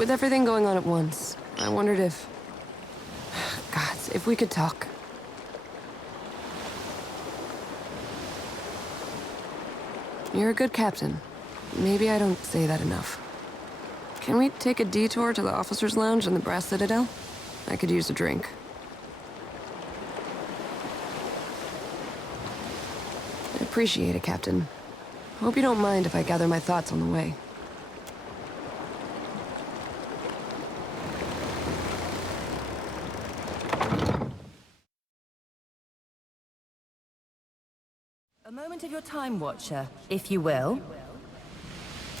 With everything going on at once, I wondered if... Gods, if we could talk. You're a good captain. Maybe I don't say that enough. Can we take a detour to the officers' lounge in the Brass Citadel? I could use a drink. I appreciate it, Captain. Hope you don't mind if I gather my thoughts on the way. A moment of your time, Watcher, if you will.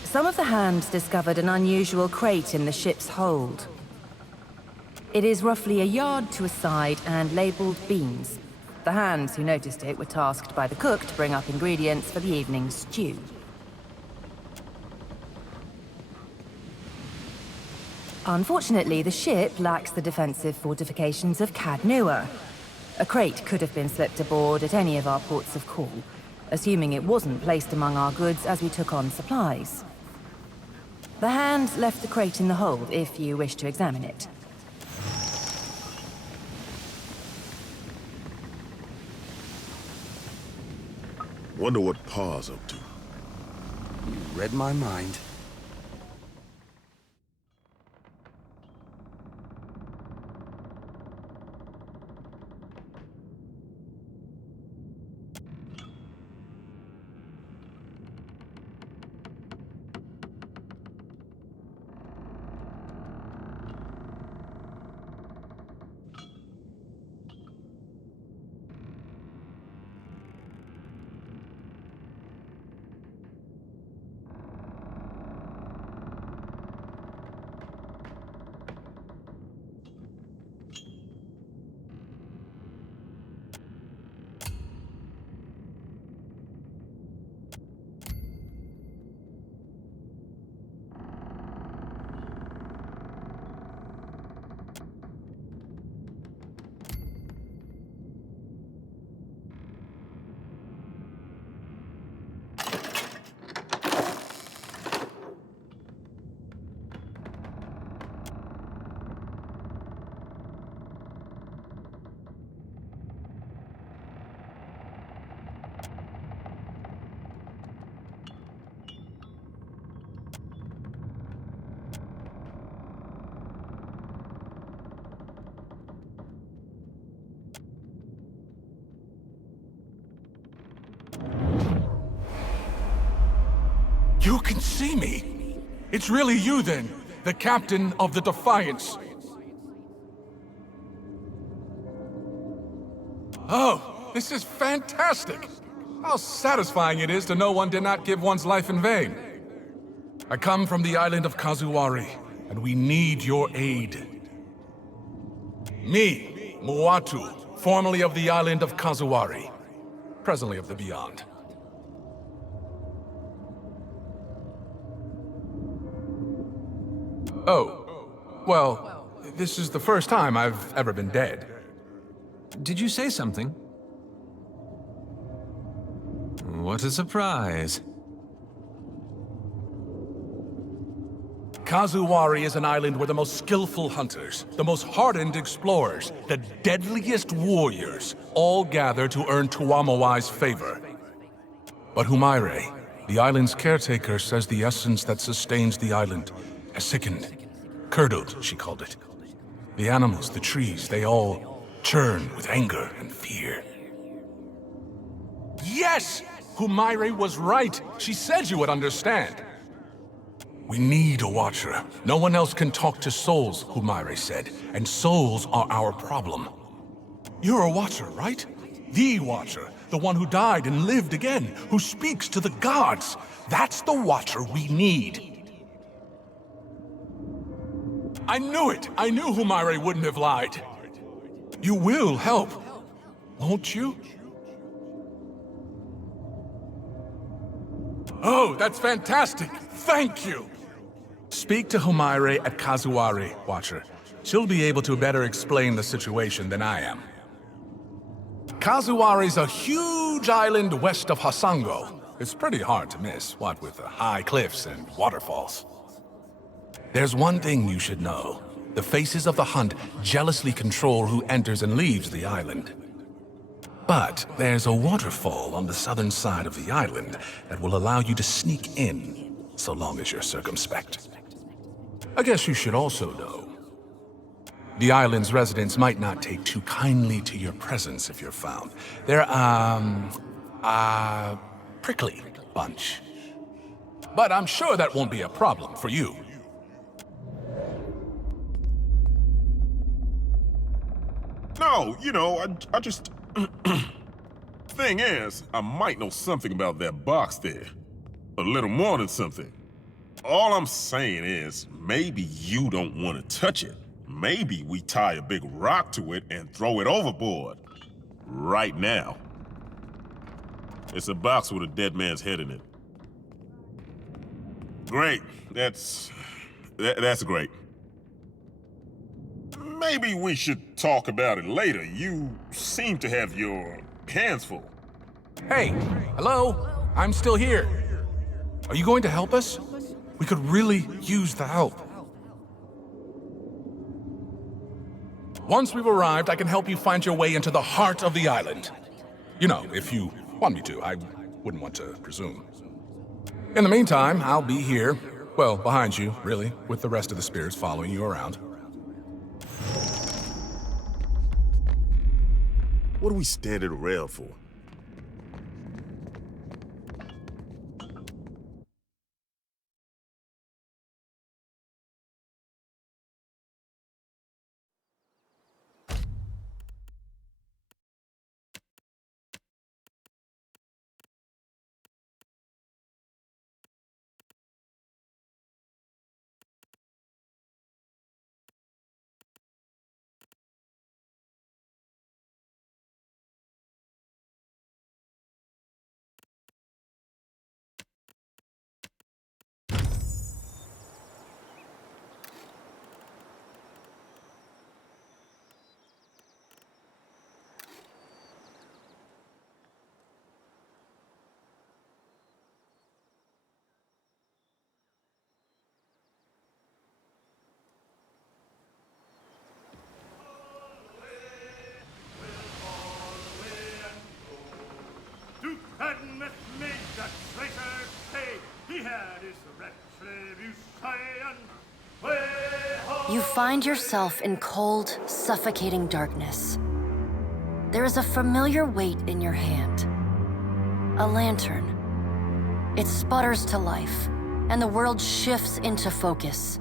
Some of the hands discovered an unusual crate in the ship's hold. It is roughly a yard to a side and labeled beans. The hands who noticed it were tasked by the cook to bring up ingredients for the evening's stew. Unfortunately, the ship lacks the defensive fortifications of Cadnua. A crate could have been slipped aboard at any of our ports of call, assuming it wasn't placed among our goods as we took on supplies. The hands left the crate in the hold if you wish to examine it. Wonder what Pa's up to. You read my mind. You can see me! It's really you then, the captain of the Defiance. Oh, this is fantastic! How satisfying it is to know one did not give one's life in vain. I come from the island of Kazuwari, and we need your aid. Me, Muatu, formerly of the island of Kazuwari, presently of the Beyond. Oh, well, this is the first time I've ever been dead. Did you say something? What a surprise. Kazuwari is an island where the most skillful hunters, the most hardened explorers, the deadliest warriors all gather to earn Tuamawai's favor. But Humaire, the island's caretaker, says the essence that sustains the island has sickened. Curdled, she called it. The animals, the trees, they all churn with anger and fear. Yes! Humaire was right. She said you would understand. We need a watcher. No one else can talk to souls, Humaire said, and souls are our problem. You're a watcher, right? The watcher, the one who died and lived again, who speaks to the gods. That's the watcher we need. I knew it! I knew Humaire wouldn't have lied. You will help, won't you? Oh, that's fantastic! Thank you! Speak to Humaire at Kazuwari, Watcher. She'll be able to better explain the situation than I am. Kazuwari's a huge island west of Hasango. It's pretty hard to miss, what with the high cliffs and waterfalls. There's one thing you should know. The faces of the hunt jealously control who enters and leaves the island. But there's a waterfall on the southern side of the island that will allow you to sneak in, so long as you're circumspect. I guess you should also know. The island's residents might not take too kindly to your presence if you're found. They're, prickly bunch. But I'm sure that won't be a problem for you. No, I just... Thing is, I might know something about that box there. A little more than something. All I'm saying is, maybe you don't want to touch it. Maybe we tie a big rock to it and throw it overboard. Right now. It's a box with a dead man's head in it. Great. That's great. Maybe we should talk about it later. You seem to have your hands full. Hey, hello? I'm still here. Are you going to help us? We could really use the help. Once we've arrived, I can help you find your way into the heart of the island. You know, if you want me to. I wouldn't want to presume. In the meantime, I'll be here. Well, behind you, really, with the rest of the spirits following you around. What are we standing around for? You find yourself in cold, suffocating darkness. There is a familiar weight in your hand. A lantern. It sputters to life, and the world shifts into focus.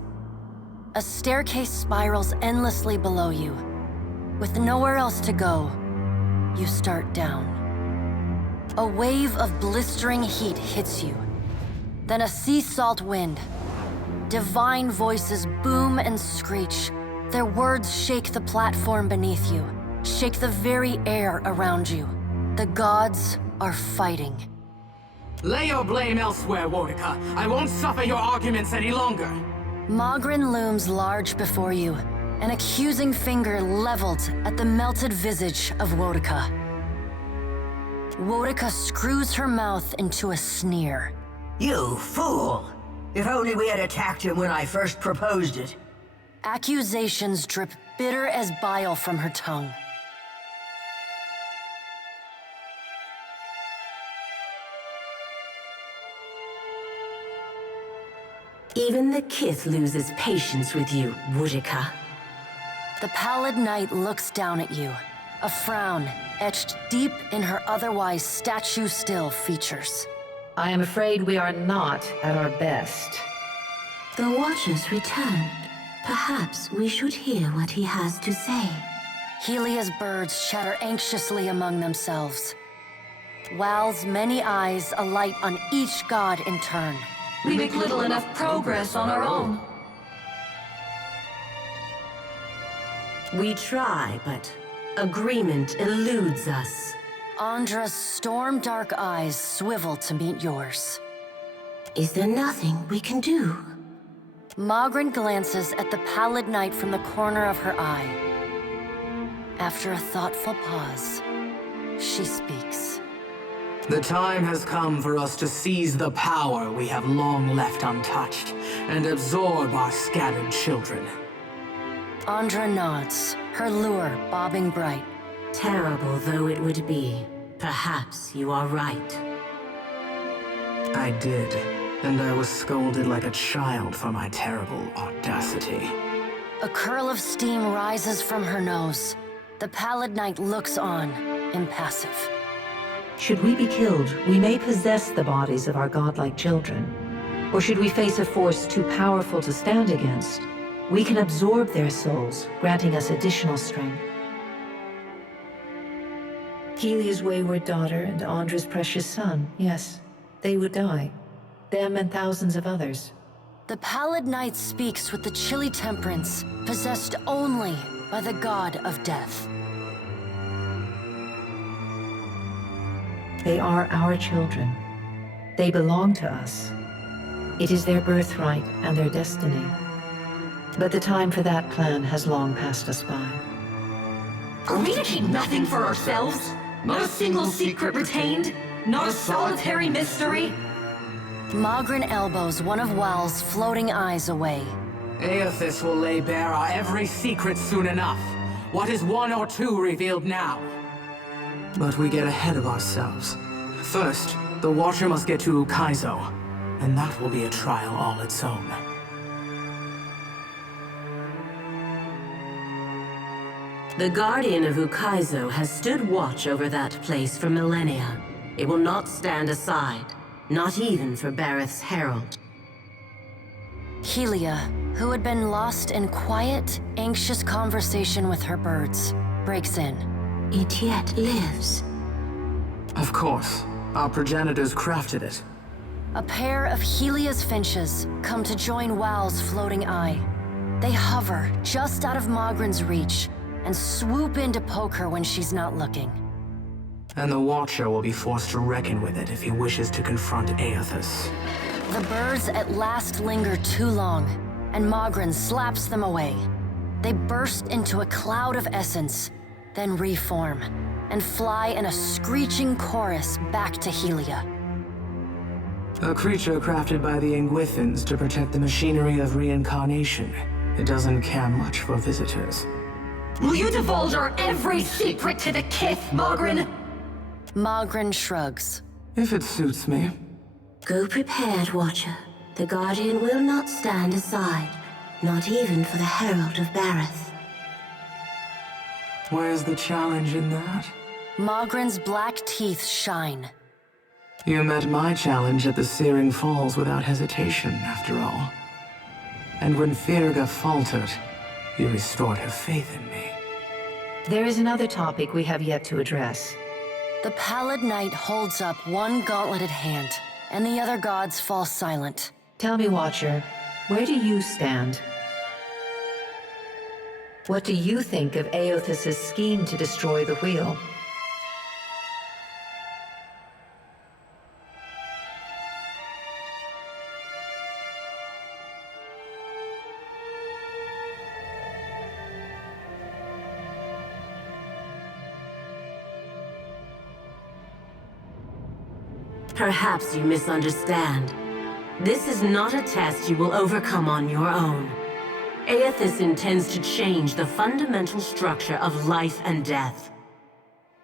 A staircase spirals endlessly below you. With nowhere else to go, you start down. A wave of blistering heat hits you. Then a sea salt wind. Divine voices boom and screech. Their words shake the platform beneath you, shake the very air around you. The gods are fighting. Lay your blame elsewhere, Wodica. I won't suffer your arguments any longer. Magrin looms large before you, an accusing finger leveled at the melted visage of Wodica. Wodica screws her mouth into a sneer. You fool! If only we had attacked him when I first proposed it. Accusations drip bitter as bile from her tongue. Even the Kith loses patience with you, Wodica. The pallid knight looks down at you, a frown etched deep in her otherwise statue-still features. I am afraid we are not at our best. The Watchers returned. Perhaps we should hear what he has to say. Helia's birds chatter anxiously among themselves. Wal's many eyes alight on each god in turn. We make little enough progress on our own. We try, but agreement eludes us. Adra's storm-dark eyes swivel to meet yours. Is there nothing we can do? Magrin glances at the pallid knight from the corner of her eye. After a thoughtful pause, she speaks. The time has come for us to seize the power we have long left untouched. and absorb our scattered children. Adra nods, her lure bobbing bright. Terrible though it would be, perhaps you are right. I did, and I was scolded like a child for my terrible audacity. A curl of steam rises from her nose. The Pallid Knight looks on, impassive. Should we be killed, we may possess the bodies of our godlike children. Or should we face a force too powerful to stand against, we can absorb their souls, granting us additional strength. Helia's wayward daughter and Andra's precious son, yes, they would die. Them and thousands of others. The Pallid Knight speaks with the chilly temperance, possessed only by the god of death. They are our children. They belong to us. It is their birthright and their destiny. But the time for that plan has long passed us by. Are we to keep nothing for ourselves? Not a single secret retained? Not a solitary mystery? Magrin elbows one of Wal's floating eyes away. Aethys will lay bare our every secret soon enough. What is one or two revealed now? But we get ahead of ourselves. First, the Watcher must get to Ukaizo, and that will be a trial all its own. The Guardian of Ukaizo has stood watch over that place for millennia. It will not stand aside, not even for Berath's herald. Helia, who had been lost in quiet, anxious conversation with her birds, breaks in. It yet lives. Of course. Our progenitors crafted it. A pair of Helia's finches come to join Wal's floating eye. They hover just out of Magrin's reach and swoop in to poke her when she's not looking. And the Watcher will be forced to reckon with it if he wishes to confront Aethys. The birds at last linger too long, and Magrin slaps them away. They burst into a cloud of essence, then reform, and fly in a screeching chorus back to Helia. A creature crafted by the Engwithans to protect the machinery of reincarnation. It doesn't care much for visitors. Will you divulge our every secret to the Kith, Magrin? Magrin shrugs. If it suits me. Go prepared, Watcher. The Guardian will not stand aside, not even for the Herald of Berath. Where's the challenge in that? Magrin's black teeth shine. You met my challenge at the Searing Falls without hesitation, after all. And when Firga faltered, you restored her faith in me. There is another topic we have yet to address. The Pallid Knight holds up one gauntleted hand, and the other gods fall silent. Tell me, Watcher, where do you stand? What do you think of Aethys' scheme to destroy the wheel? Perhaps you misunderstand. This is not a test you will overcome on your own. Aethys intends to change the fundamental structure of life and death.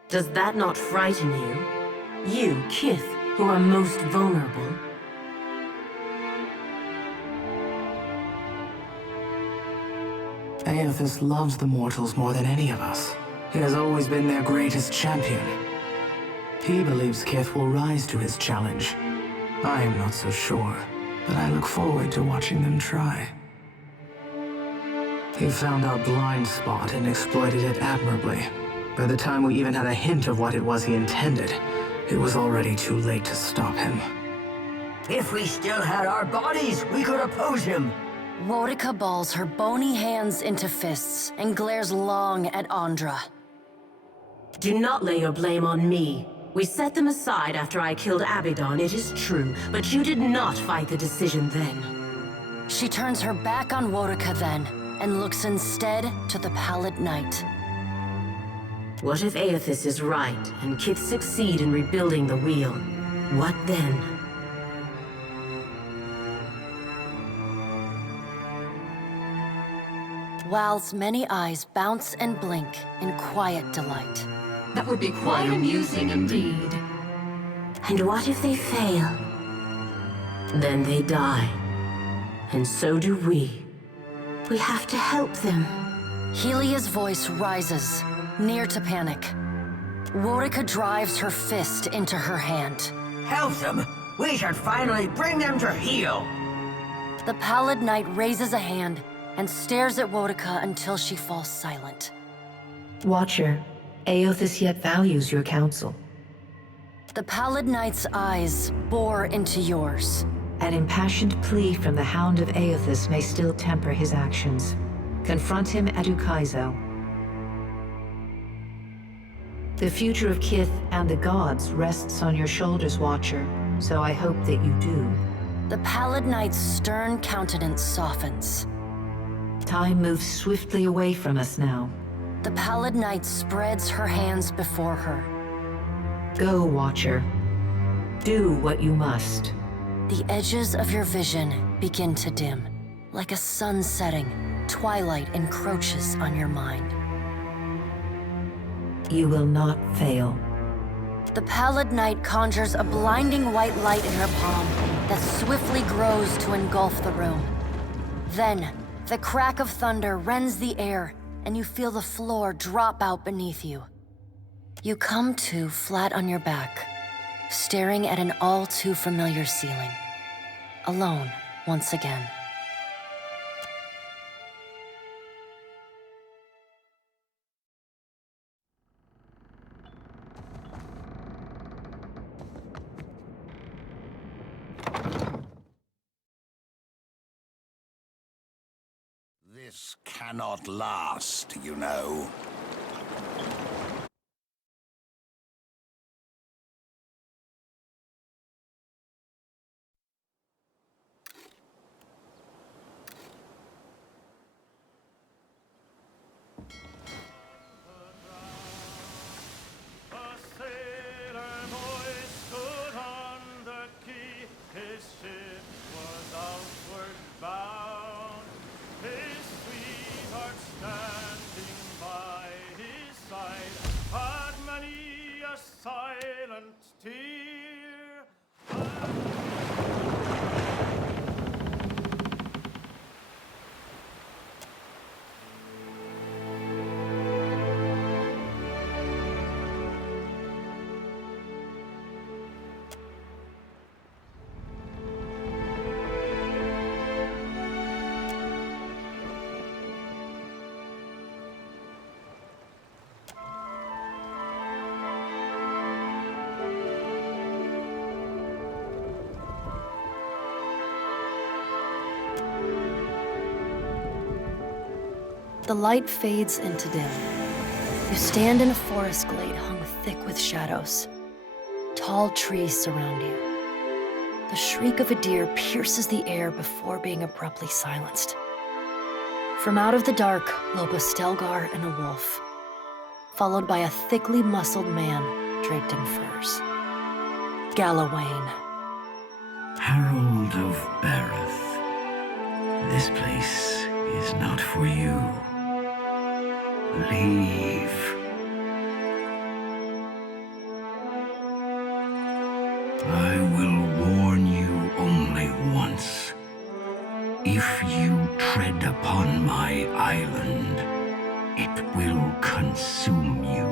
Does that not frighten you? You, Kith, who are most vulnerable? Aethys loves the mortals more than any of us. He has always been their greatest champion. He believes Kith will rise to his challenge. I am not so sure, but I look forward to watching them try. He found our blind spot and exploited it admirably. By the time we even had a hint of what it was he intended, it was already too late to stop him. If we still had our bodies, we could oppose him. Wodica balls her bony hands into fists and glares long at Adra. Do not lay your blame on me. We set them aside after I killed Abaddon, it is true, but you did not fight the decision then. She turns her back on Wodica then, and looks instead to the Pallid Knight. What if Aethys is right, and Kith succeed in rebuilding the wheel? What then? Wal's many eyes bounce and blink in quiet delight. That would be quite amusing indeed. And what if they fail? Then they die. And so do we. We have to help them. Helia's voice rises, near to panic. Worika drives her fist into her hand. Help them! We should finally bring them to heel! The Pallid Knight raises a hand and stares at Worika until she falls silent. Watcher, Aothis yet values your counsel. The Pallid Knight's eyes bore into yours. An impassioned plea from the Hound of Aothis may still temper his actions. Confront him at Ukaizo. The future of Kith and the gods rests on your shoulders, Watcher, so I hope that you do. The Pallid Knight's stern countenance softens. Time moves swiftly away from us now. The Pallid Knight spreads her hands before her. Go, Watcher. Do what you must. The edges of your vision begin to dim. Like a sun setting, twilight encroaches on your mind. You will not fail. The Pallid Knight conjures a blinding white light in her palm that swiftly grows to engulf the room. Then, the crack of thunder rends the air, and you feel the floor drop out beneath you. You come to flat on your back, staring at an all too familiar ceiling. Alone, once again. This cannot last, you know. The light fades into dim. You stand in a forest glade hung thick with shadows. Tall trees surround you. The shriek of a deer pierces the air before being abruptly silenced. From out of the dark lope a Stelgar and a wolf, followed by a thickly muscled man draped in furs. Galawain. Herald of Berath. This place is not for you. Leave. I will warn you only once. If you tread upon my island, it will consume you.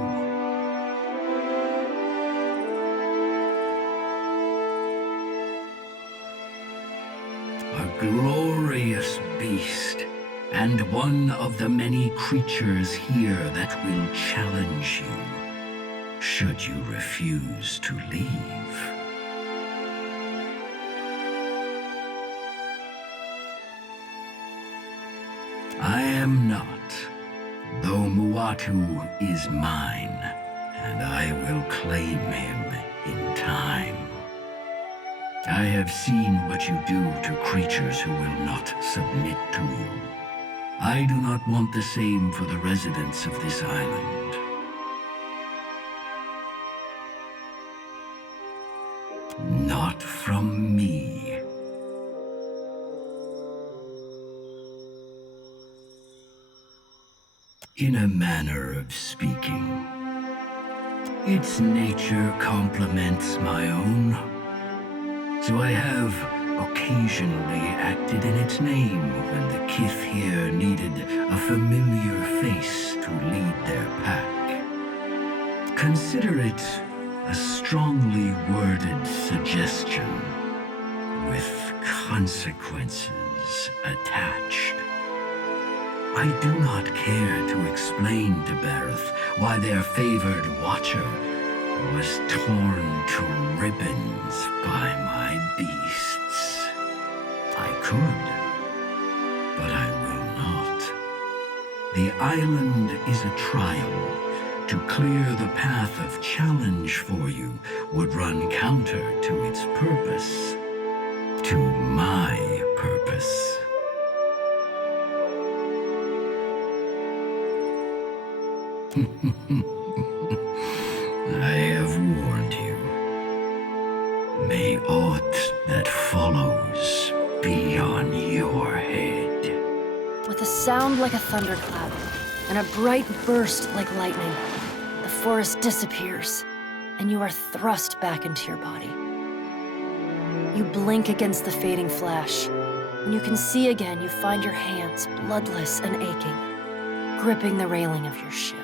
A glorious beast, and one of the many creatures here that will challenge you, should you refuse to leave. I am not, though Muatu is mine, and I will claim him in time. I have seen what you do to creatures who will not submit to you. I do not want the same for the residents of this island. Not from me. in a manner of speaking. Its nature complements my own, so I have occasionally acted in its name when the Kith here needed a familiar face to lead their pack. Consider it a strongly worded suggestion with consequences attached. I do not care to explain to Berath why their favored watcher was torn to ribbons by my beasts. I could, but I will not. The island is a trial. To clear the path of challenge for you would run counter to its purpose, to my purpose. I have warned you. May aught that follows be on your head. With a sound like a thunderclap, and a bright burst like lightning, the forest disappears, and you are thrust back into your body. You blink against the fading flash. When you can see again, you find your hands bloodless and aching, gripping the railing of your ship.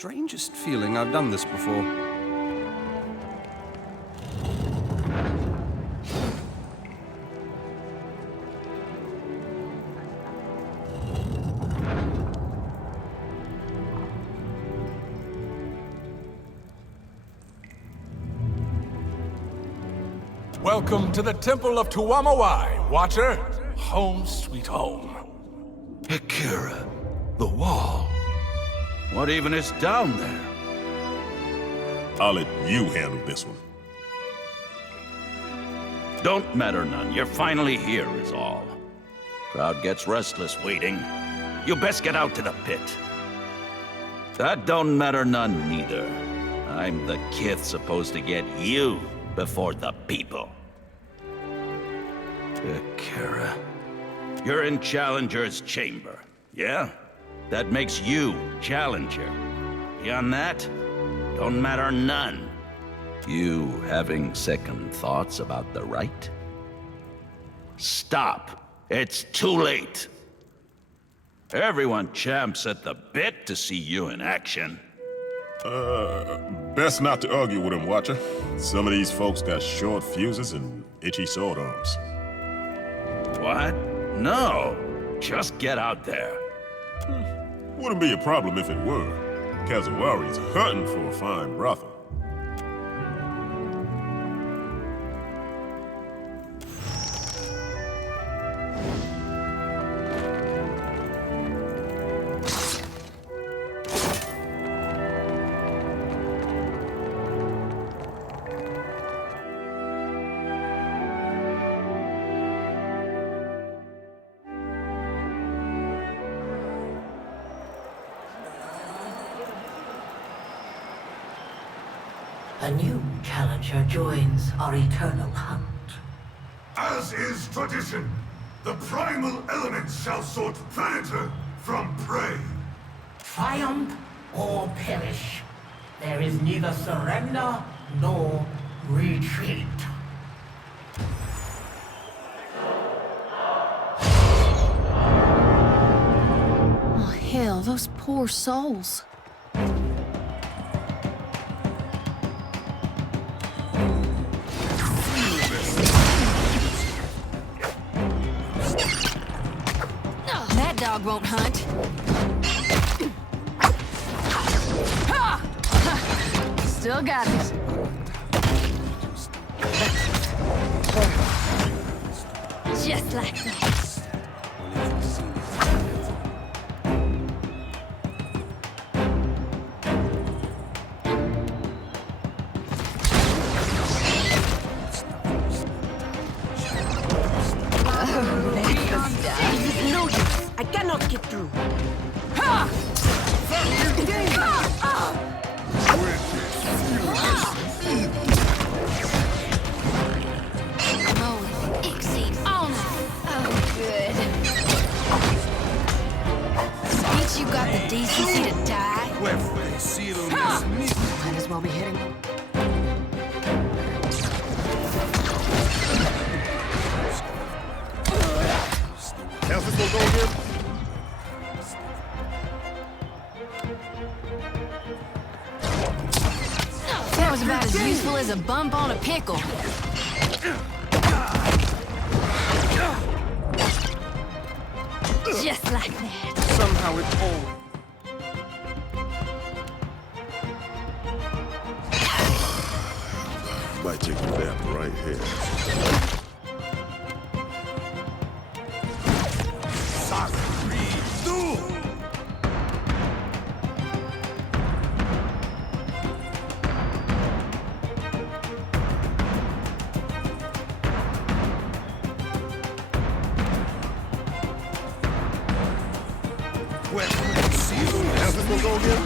strangest feeling I've done this before. Welcome to the Temple of Tuamawai, Watcher. Home sweet home. Akira, the wall. What even is down there? I'll let you handle this one. Don't matter none. You're finally here is all. Crowd gets restless waiting. You best get out to the pit. That don't matter none neither. I'm the kith supposed to get you before the people. Akira. You're in Challenger's chamber, yeah? That makes you Challenger. Beyond that, don't matter none. You having second thoughts about the right? Stop. It's too late. Everyone champs at the bit to see you in action. Best not to argue with him, Watcher. Some of these folks got short fuses and itchy sword arms. What? No. Just get out there. Wouldn't be a problem if it were. Kazawari's hunting for a fine brothel. A new challenger joins our eternal hunt. As is tradition, the primal elements shall sort predator from prey. Triumph or perish. There is neither surrender nor retreat. Oh, hell, those poor souls. That dog won't hunt. Still got it. Just like that. No use. I cannot get through. You got the decency to die? Might as well be hitting. How's this one go again? That was about as useful as a bump on a pickle. Just like that. Somehow it all... Might take a nap right here. How's this one go again?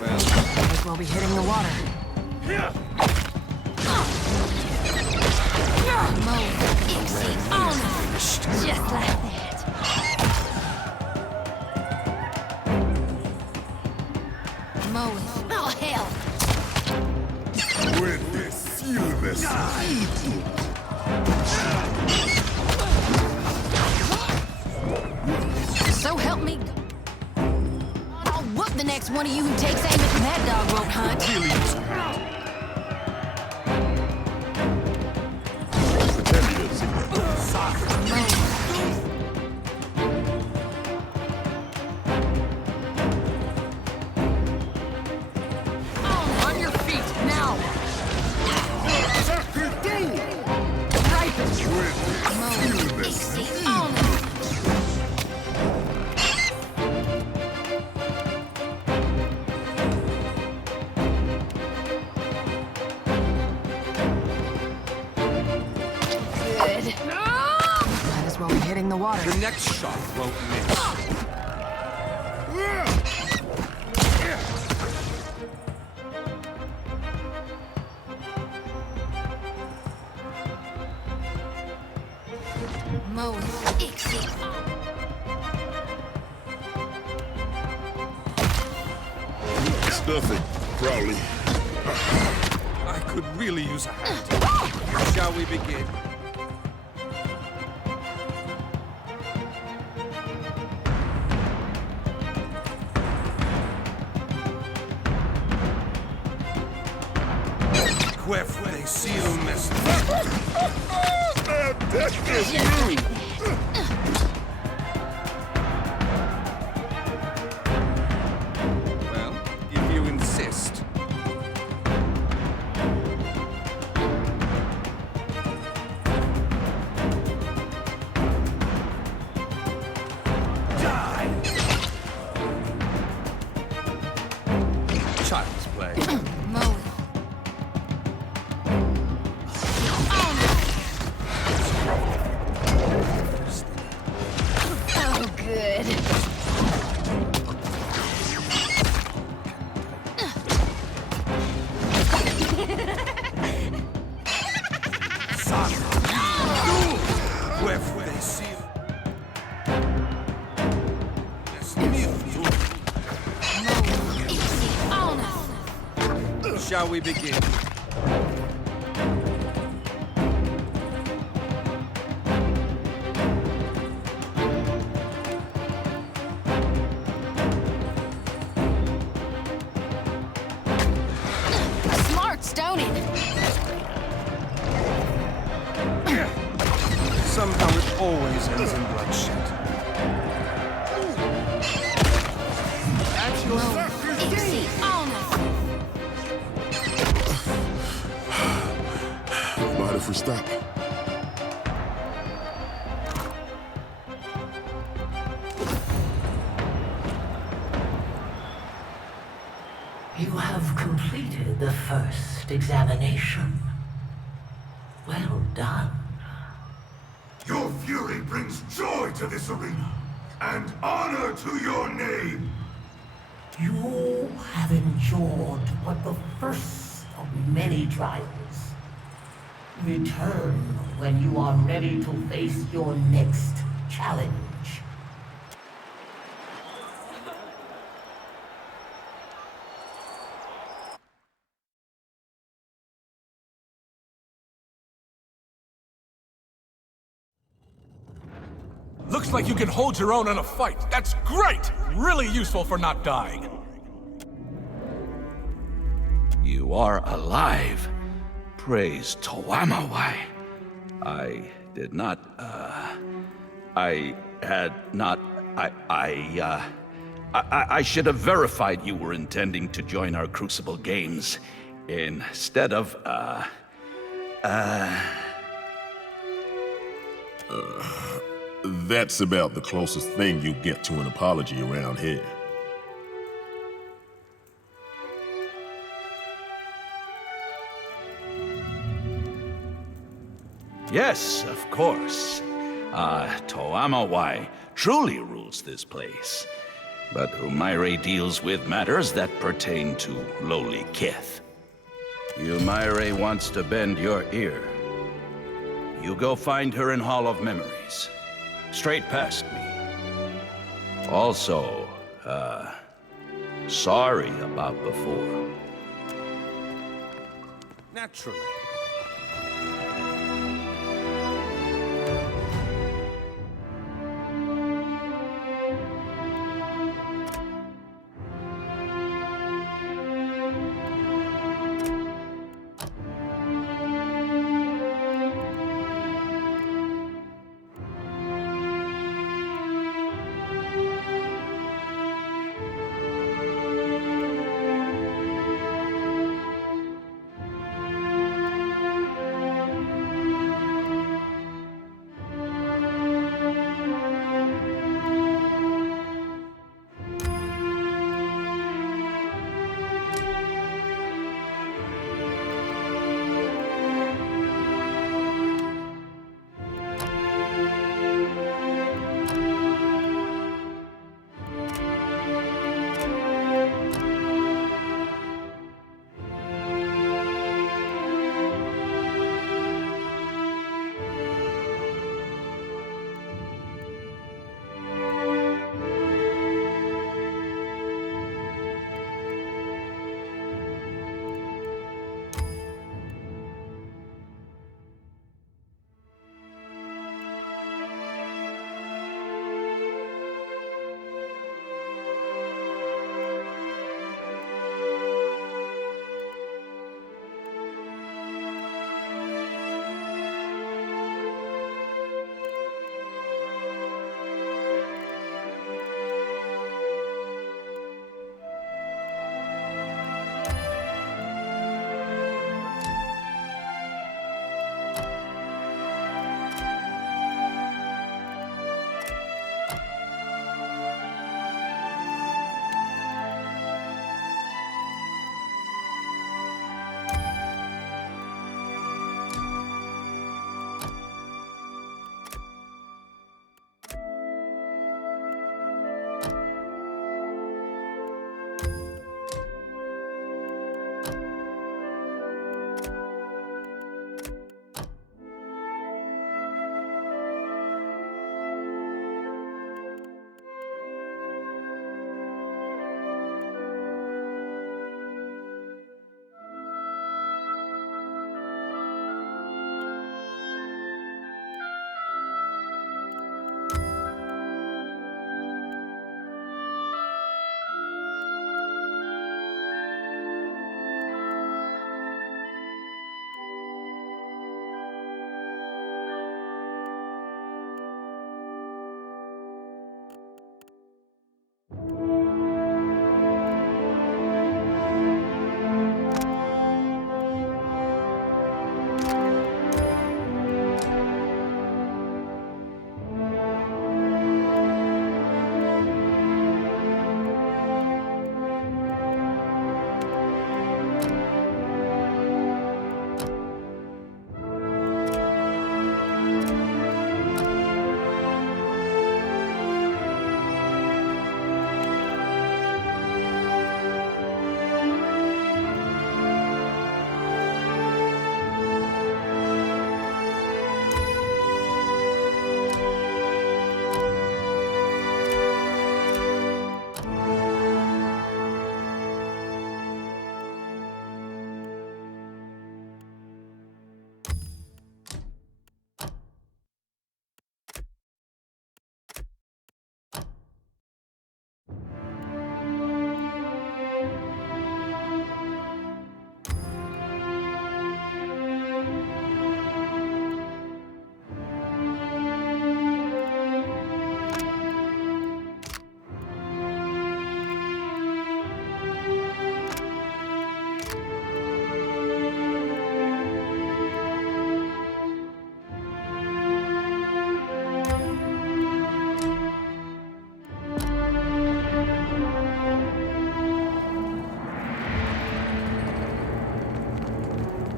Might as well be hitting the water. Just like that. Mow it. Oh, hell! So help me. I'll whoop the next one of you who takes aim at that dog won't hunt. On your feet, now! Good. Might as well be hitting the water. The next shot won't miss. Stuffing, probably. I could really use a hand. Shall we begin? Quef they seal messenger. Well, if you insist. Child's play. Oh, good. Quef they seal. Shall we begin? Smart stoning. Somehow it always ends in bloodshed. That's your Easy on us. Mind if we stop? You have completed the first examination. Well done. Your fury brings joy to this arena, and honor to your name. You have endured but the first of many trials. Return when you are ready to face your next challenge. Looks like you can hold your own in a fight. That's great! Really useful for not dying. You are alive. Praise Toamawai. I did not, I had not, I should have verified you were intending to join our Crucible Games instead of, That's about the closest thing you get to an apology around here. Yes, of course. Toamawai truly rules this place. But Humaire deals with matters that pertain to lowly kith. Humaire wants to bend your ear. You go find her in Hall of Memories. Straight past me. Also, sorry about before. Naturally.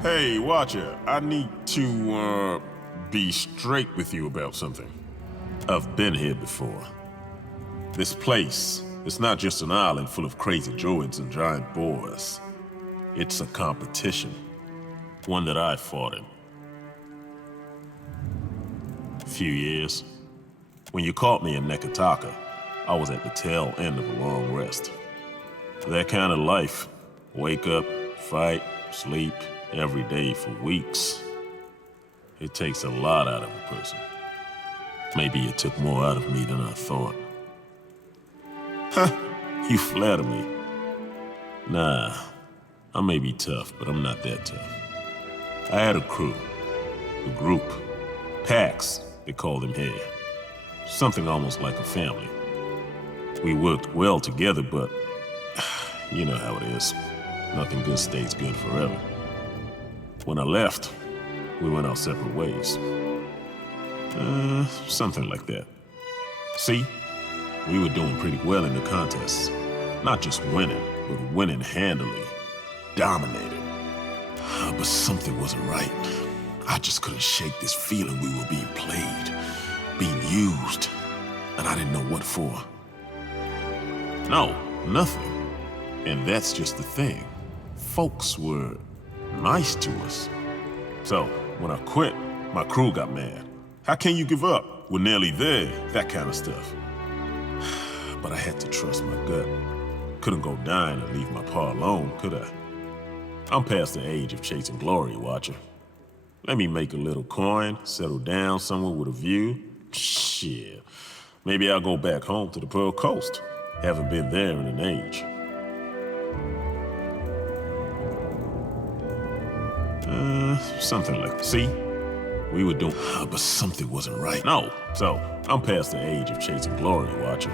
Hey, Watcher, I need to, be straight with you about something. I've been here before. This place, it's not just an island full of crazy druids and giant boars. It's a competition. One that I fought in. A few years. When you caught me in Nekataka, I was at the tail end of a long rest. That kind of life. Wake up, fight, sleep, every day for weeks. It takes a lot out of a person. Maybe it took more out of me than I thought. You flatter me. Nah, I may be tough, but I'm not that tough. I had a crew, a group, packs, they called them here. Something almost like a family. We worked well together, but you know how it is. Nothing good stays good forever. When I left, we went our separate ways. Something like that. See, we were doing pretty well in the contests. Not just winning, but winning handily. Dominated. But something wasn't right. I just couldn't shake this feeling we were being played, being used, and I didn't know what for. No, nothing. And that's just the thing. Folks were nice to us. So, when I quit, my crew got mad. How can you give up? We're nearly there, that kind of stuff. But I had to trust my gut. Couldn't go dying and leave my pa alone, could I? I'm past the age of chasing glory, Watcher. Let me make a little coin, settle down somewhere with a view. Shit. Maybe I'll go back home to the Pearl Coast. Haven't been there in an age. Something like, see? We were doing, but something wasn't right. No, so I'm past the age of chasing glory, Watcher.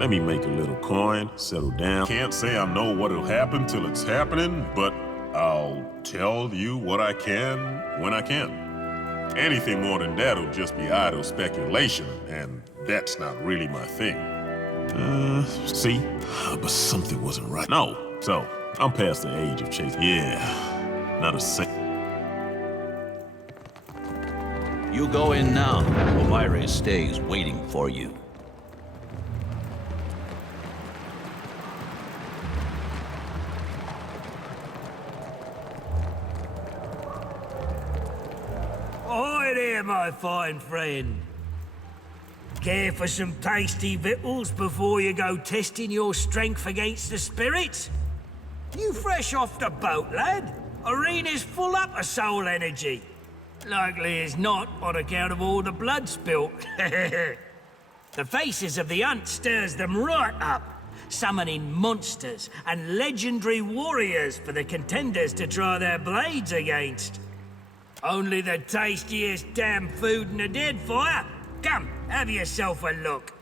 Let me make a little coin, settle down. Can't say I know what'll happen till it's happening, but I'll tell you what I can when I can. Anything more than that'll just be idle speculation, and that's not really my thing. See? But something wasn't right. No, so I'm past the age of chasing. Yeah, not a second. You go in now. Myra stays waiting for you. Hi there, my fine friend. Care for some tasty victuals before you go testing your strength against the spirits? You fresh off the boat, lad? Arena's full up of soul energy. Likely as not, on account of all the blood spilt. The faces of the hunt stirs them right up, summoning monsters and legendary warriors for the contenders to try their blades against. Only the tastiest damn food in the Deadfire. Come, have yourself a look.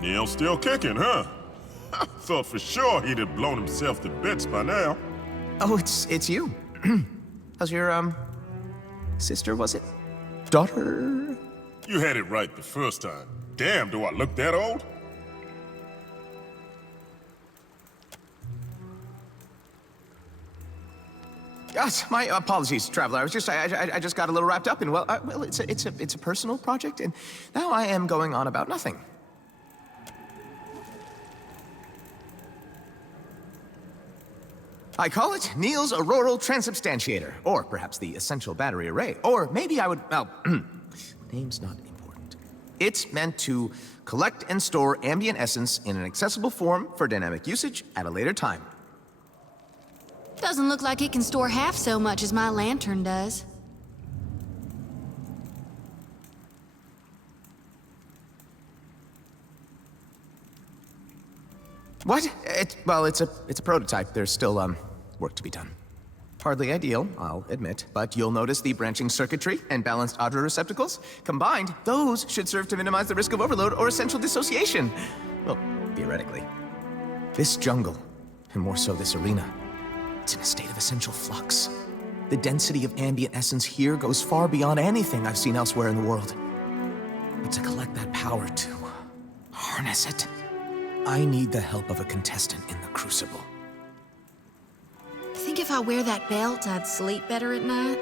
Neil's still kicking, huh? I thought for sure he'd have blown himself to bits by now. Oh, it's you. How's your, sister, was it? Daughter? You had it right the first time. Damn, do I look that old? Yes, my apologies, Traveler. I just got a little wrapped up in, well, it's a personal project, and now I am going on about nothing. I call it Neil's Auroral Transubstantiator, or perhaps the Essential Battery Array, or maybe I would, well, name's not important. It's meant to collect and store ambient essence in an accessible form for dynamic usage at a later time. Doesn't look like it can store half so much as my lantern does. What? Well, it's a prototype. There's still, work to be done. Hardly ideal, I'll admit, but you'll notice the branching circuitry and balanced Adra receptacles. Combined, those should serve to minimize the risk of overload or essential dissociation. Well, theoretically. This jungle, and more so this arena, it's in a state of essential flux. The density of ambient essence here goes far beyond anything I've seen elsewhere in the world. But to collect that power, to harness it, I need the help of a contestant in the Crucible. Think if I wear that belt, I'd sleep better at night?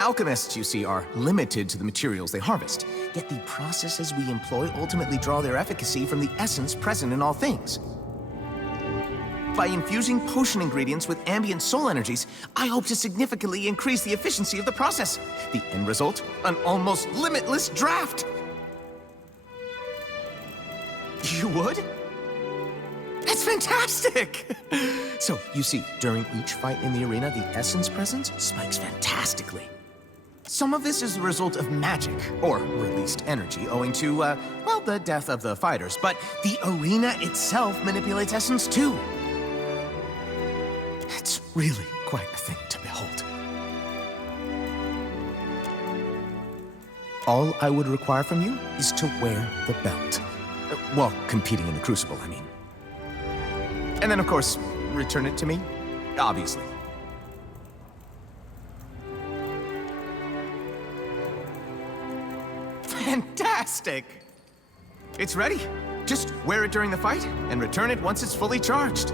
Alchemists, you see, are limited to the materials they harvest. Yet the processes we employ ultimately draw their efficacy from the essence present in all things. By infusing potion ingredients with ambient soul energies, I hope to significantly increase the efficiency of the process. The end result, an almost limitless draft. You would? That's fantastic! So, you see, during each fight in the arena, the essence presence spikes fantastically. Some of this is the result of magic, or released energy, owing to, well, the death of the fighters. But the arena itself manipulates essence too. It's really quite a thing to behold. All I would require from you is to wear the belt. Well, competing in the Crucible, I mean. And then, of course, return it to me, obviously. Fantastic! It's ready. Just wear it during the fight and return it once it's fully charged.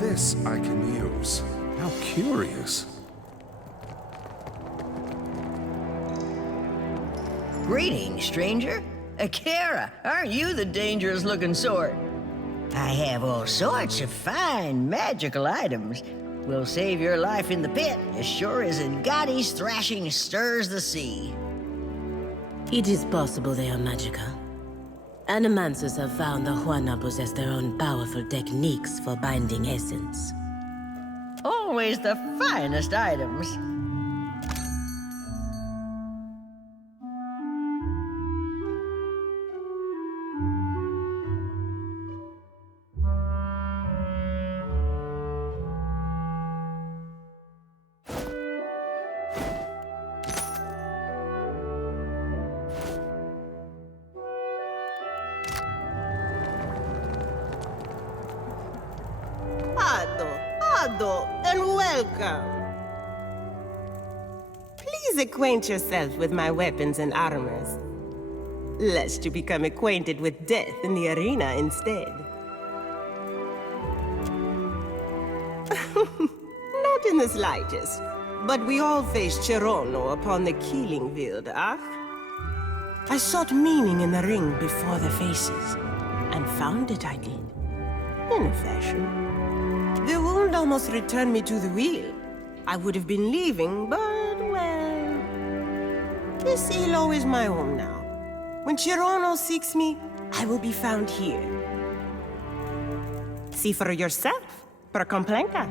This I can use. How curious. Greetings, stranger. Akira, aren't you the dangerous-looking sort? I have all sorts of fine magical items. Will save your life in the pit as sure as Ngati's thrashing stirs the sea. It is possible they are magical. Animancers have found the Huana possess their own powerful techniques for binding essence. Always the finest items. And welcome. Please acquaint yourself with my weapons and armors, lest you become acquainted with death in the arena instead. Not in the slightest, but we all faced Chirono upon the killing field, ach? I sought meaning in the ring before the faces, and found it I did, in a fashion. The wound almost returned me to the wheel. I would have been leaving, but, well... This Elo is my home now. When Chirono seeks me, I will be found here. See for yourself, per complenka.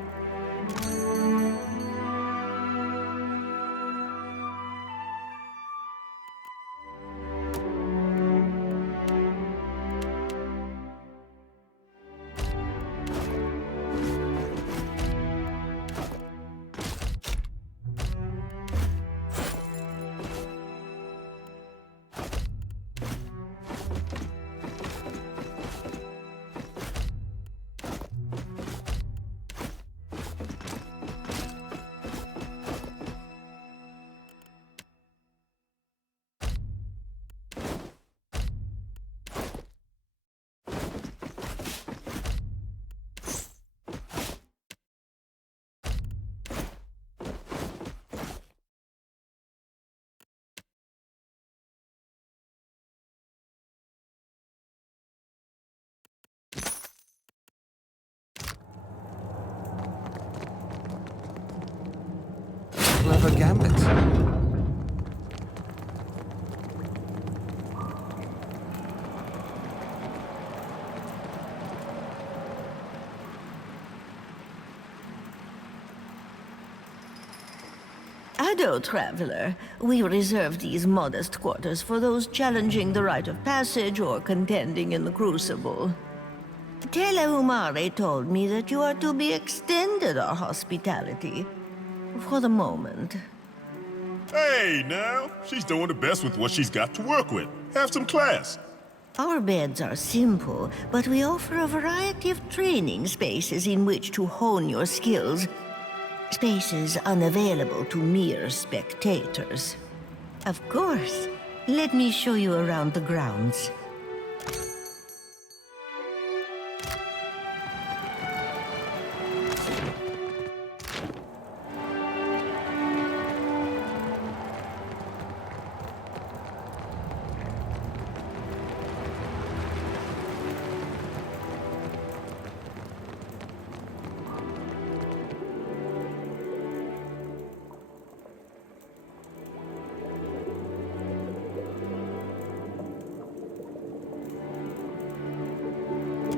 Clever gambit. Shadow Traveler. We reserve these modest quarters for those challenging the rite of passage or contending in the Crucible. Umare told me that you are to be extended our hospitality. For the moment. Hey, now. She's doing the best with what she's got to work with. Have some class. Our beds are simple, but we offer a variety of training spaces in which to hone your skills. Spaces unavailable to mere spectators. Of course. Let me show you around the grounds.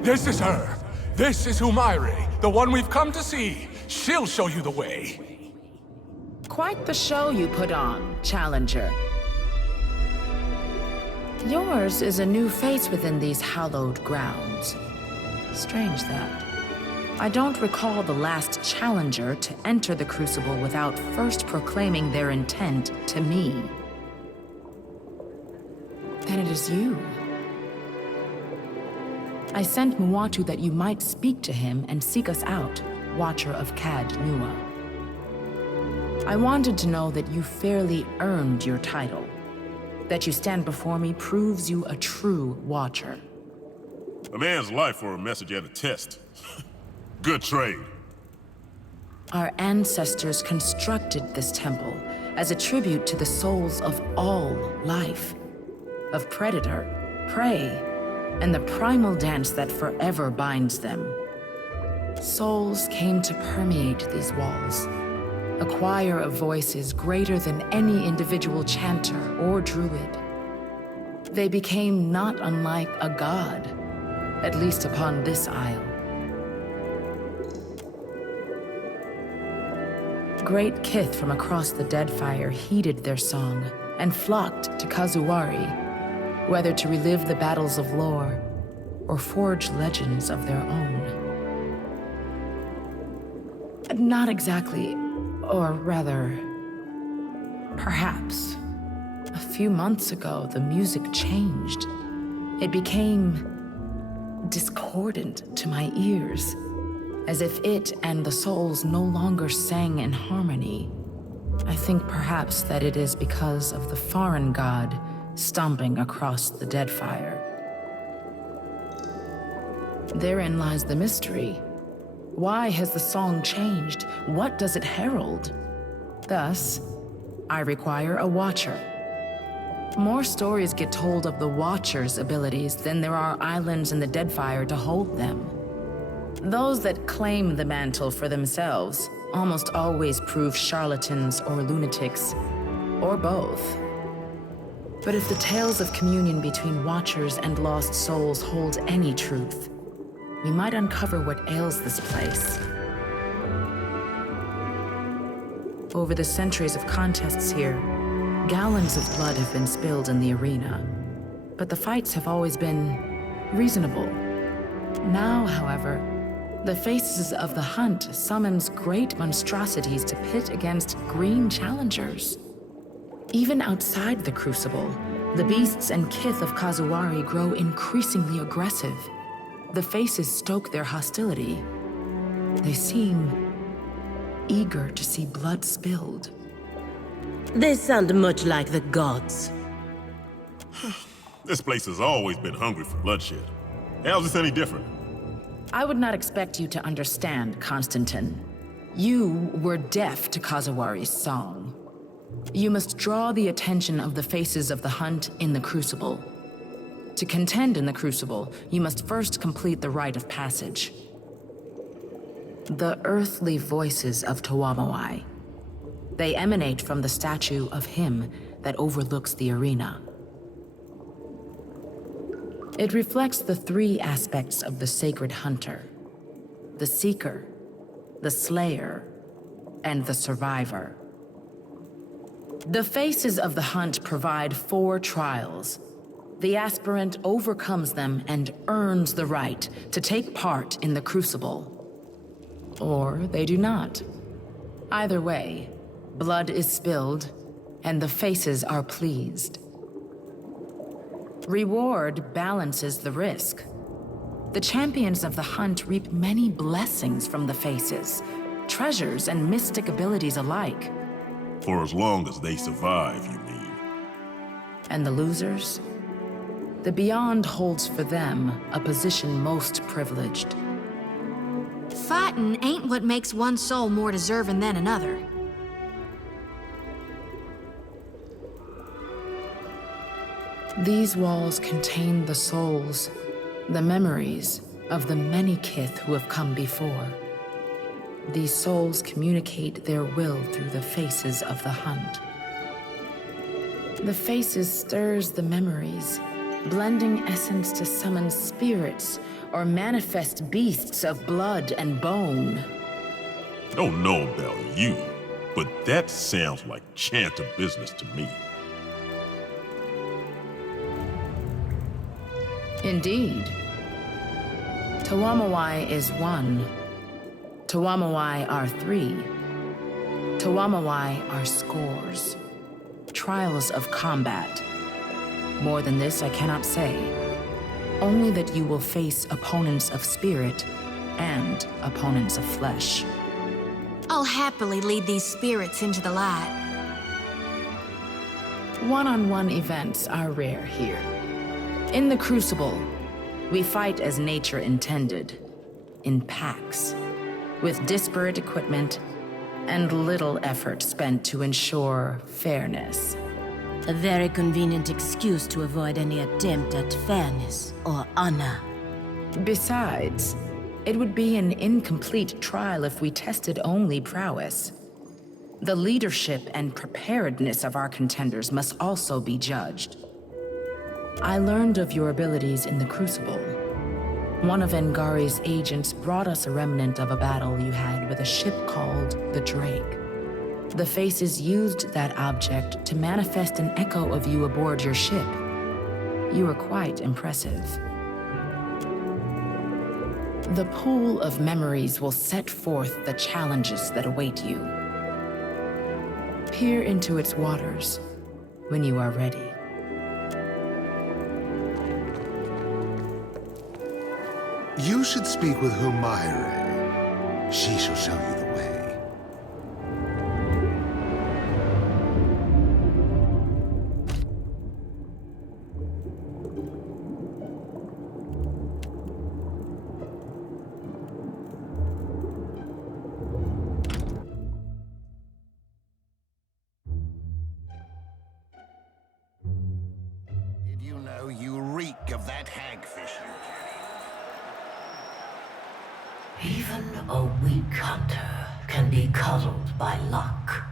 This is her. This is Umaire, the one we've come to see. She'll show you the way. Quite the show you put on, Challenger. Yours is a new face within these hallowed grounds. Strange that. I don't recall the last Challenger to enter the Crucible without first proclaiming their intent to me. Then it is you. I sent Muatu that you might speak to him and seek us out, Watcher of Cad Nua. I wanted to know that you fairly earned your title. That you stand before me proves you a true Watcher. A man's life for a message and a test. Good trade. Our ancestors constructed this temple as a tribute to the souls of all life. Of predator, prey, and the primal dance that forever binds them. Souls came to permeate these walls, a choir of voices greater than any individual chanter or druid. They became not unlike a god, at least upon this isle. Great kith from across the Deadfire heeded their song and flocked to Kazuwari, whether to relive the battles of lore or forge legends of their own. Not exactly, or rather, perhaps. A few months ago, the music changed. It became discordant to my ears, as if it and the souls no longer sang in harmony. I think perhaps that it is because of the foreign god stomping across the Deadfire. Therein lies the mystery. Why has the song changed? What does it herald? Thus, I require a Watcher. More stories get told of the Watcher's abilities than there are islands in the Deadfire to hold them. Those that claim the mantle for themselves almost always prove charlatans or lunatics, or both. But if the tales of communion between Watchers and lost souls hold any truth, we might uncover what ails this place. Over the centuries of contests here, gallons of blood have been spilled in the arena, but the fights have always been reasonable. Now, however, the faces of the hunt summons great monstrosities to pit against green challengers. Even outside the Crucible, the beasts and kith of Kazuwari grow increasingly aggressive. The faces stoke their hostility. They seem eager to see blood spilled. They sound much like the gods. This place has always been hungry for bloodshed. How's this any different? I would not expect you to understand, Constantine. You were deaf to Kazuwari's song. You must draw the attention of the faces of the hunt in the Crucible. To contend in the Crucible, you must first complete the rite of passage. The earthly voices of Tuamawai. They emanate from the statue of him that overlooks the arena. It reflects the three aspects of the sacred hunter: the seeker, the slayer, and the survivor. The Faces of the Hunt provide 4 trials. The aspirant overcomes them and earns the right to take part in the Crucible. Or they do not. Either way, blood is spilled, and the Faces are pleased. Reward balances the risk. The champions of the hunt reap many blessings from the Faces, treasures and mystic abilities alike. For as long as they survive, you mean? And the losers? The Beyond holds for them a position most privileged. Fighting ain't what makes one soul more deserving than another. These walls contain the souls, the memories of the many kith who have come before. These souls communicate their will through the Faces of the Hunt. The Faces stirs the memories, blending essence to summon spirits or manifest beasts of blood and bone. Don't know about you, but that sounds like chanter business to me. Indeed. Tuamawai is 1. Tuamawai are 3. Tuamawai are scores. Trials of combat. More than this I cannot say. Only that you will face opponents of spirit and opponents of flesh. I'll happily lead these spirits into the light. One-on-one events are rare here. In the Crucible, we fight as nature intended, in packs, with disparate equipment and little effort spent to ensure fairness. A very convenient excuse to avoid any attempt at fairness or honor. Besides, it would be an incomplete trial if we tested only prowess. The leadership and preparedness of our contenders must also be judged. I learned of your abilities in the Crucible. One of Engari's agents brought us a remnant of a battle you had with a ship called the Drake. The Faces used that object to manifest an echo of you aboard your ship. You were quite impressive. The pool of memories will set forth the challenges that await you. Peer into its waters when you are ready. You should speak with Humaire. She shall show you the way. Did you know you reek of that hagfish you Even a weak hunter can be cuddled by luck.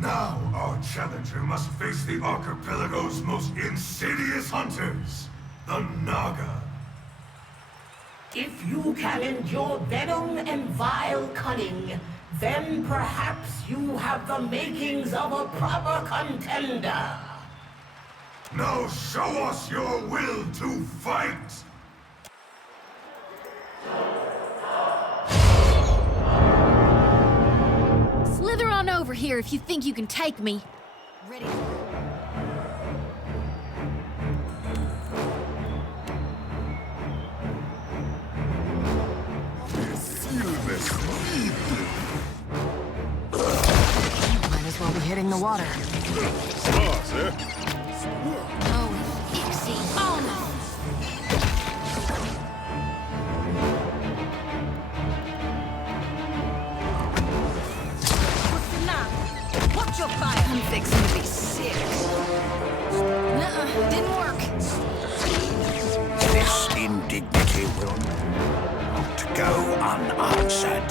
Now our challenger must face the archipelago's most insidious hunters, the Naga. If you can endure venom and vile cunning, then perhaps you have the makings of a proper contender. Now show us your will to fight! Slither on over here if you think you can take me. Ready. Might as well be hitting the water. Boss, eh? Oh, Ixie, on them. Watch your fire! I'm fixing to be sick. Nuh-uh, didn't work. This indignity will not go unanswered.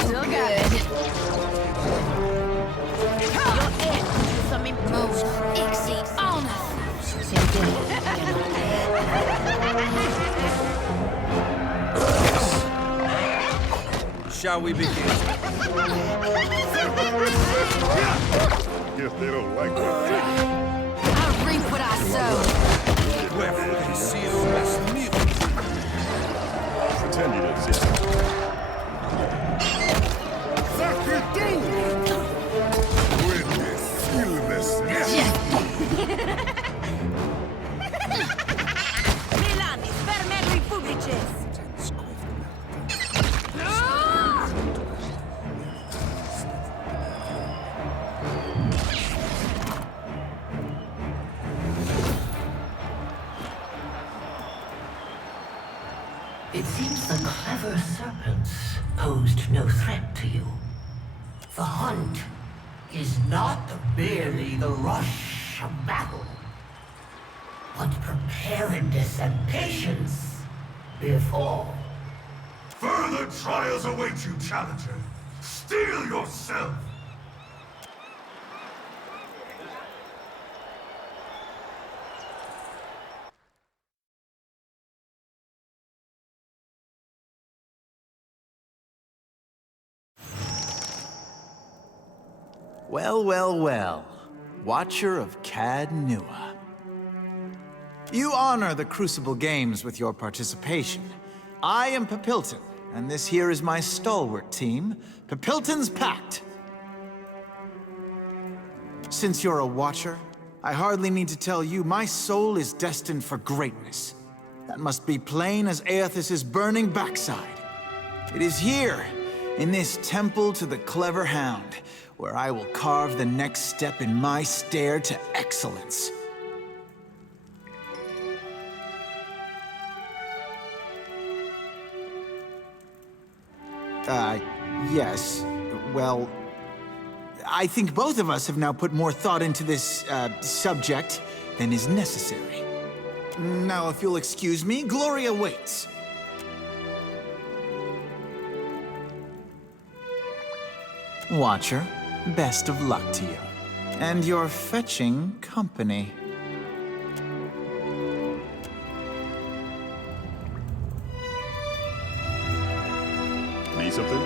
Still good. Your head is some improved. Exit honor. Shall we begin? Guess they don't like that. I reap what I sow. Wherefore conceal this myth? Pretend you didn't see it. Milani, spermeri publicis. It seems the clever serpents posed no threat to you. The hunt is not merely the rush of battle, but preparedness and patience before. Further trials await you, Challenger. Steel yourself! Well, well, well. Watcher of Cad Nua. You honor the Crucible Games with your participation. I am Papilton, and this here is my stalwart team, Papilton's Pact. Since you're a Watcher, I hardly need to tell you my soul is destined for greatness. That must be plain as Aethys' burning backside. It is here, in this temple to the clever hound, where I will carve the next step in my stair to excellence. Yes. Well, I think both of us have now put more thought into this, subject than is necessary. Now, if you'll excuse me, glory awaits. Watcher, best of luck to you. And your fetching company. Need something?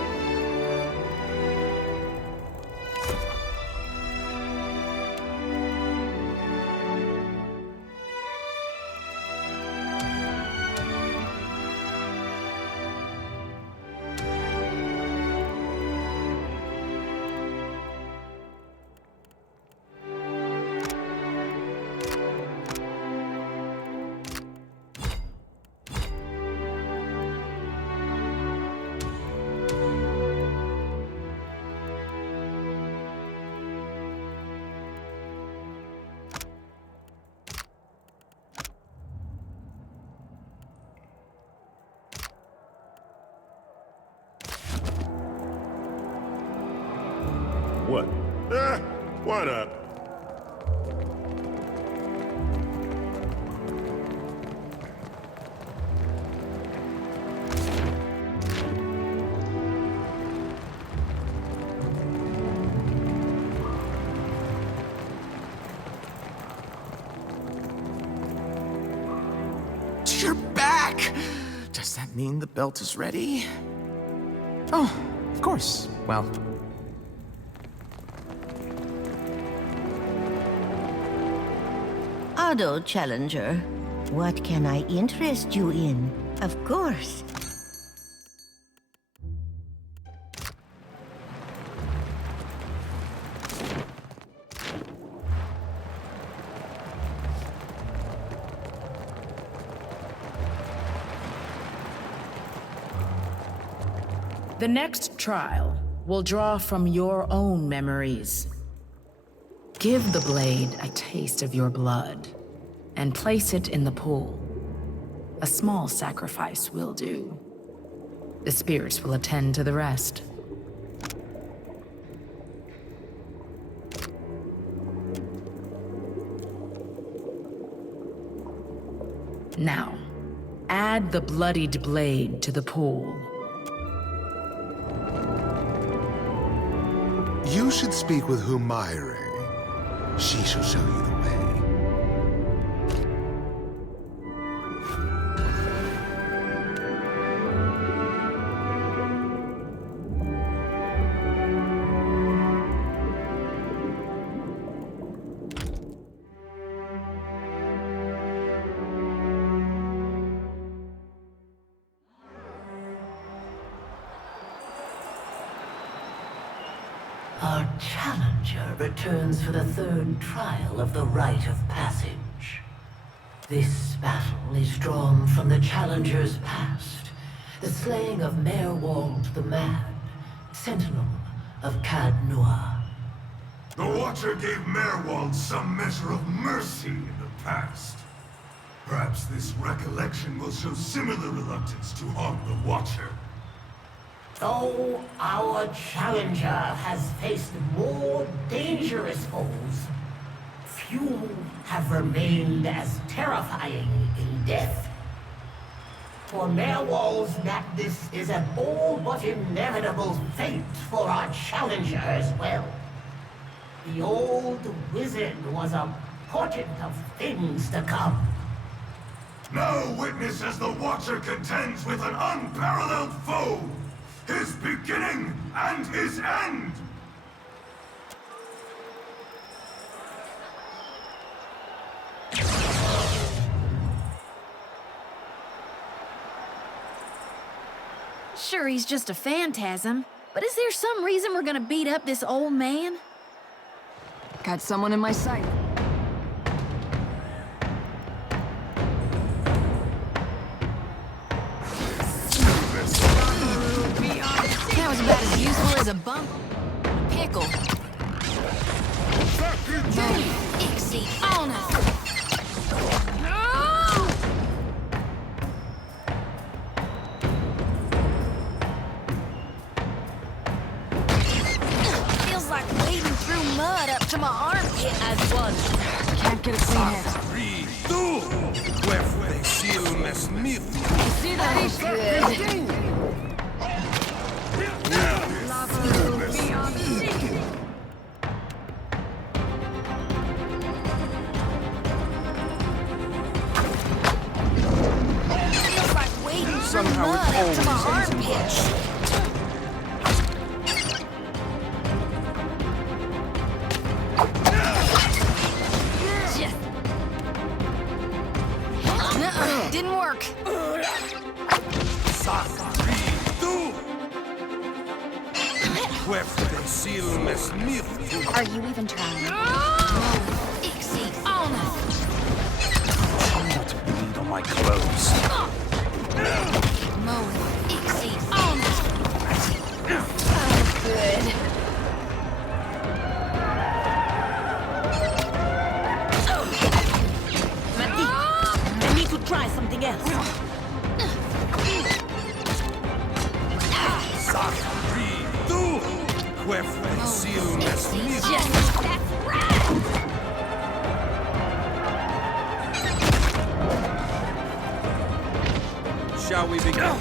What? Why not? You're back! Does that mean the belt is ready? Oh, of course. Well... Ado, Challenger. What can I interest you in? Of course. The next trial will draw from your own memories. Give the blade a taste of your blood, and place it in the pool. A small sacrifice will do. The spirits will attend to the rest. Now, add the bloodied blade to the pool. You should speak with Humaire. She shall show you the way. Our challenger returns for the third trial of the rite of passage. This battle is drawn from the challenger's past, the slaying of Merwald the Mad, sentinel of Cadnua. The Watcher gave Merwald some measure of mercy in the past. Perhaps this recollection will show similar reluctance to harm the Watcher. Though our challenger has faced more dangerous foes, few have remained as terrifying in death. For Merwald's madness is an all but inevitable fate for our challenger as well. The old wizard was a portent of things to come. Now witness as the Watcher contends with an unparalleled foe, his beginning and his end! Sure, he's just a phantasm, but is there some reason we're gonna beat up this old man? Got someone in my sight. That was about as useful as a bump. Pickle. Ixie on us. Feels like wading through mud up to my armpit as one. Can't get a clean hit. See that is good. Feels like wading through mud up to my armpits. Didn't work. Are you even trying? Ixie on us. Try not to bleed on my clothes. Mowing. Ixie on us. Oh, good. I need to try something else. Shall we begin?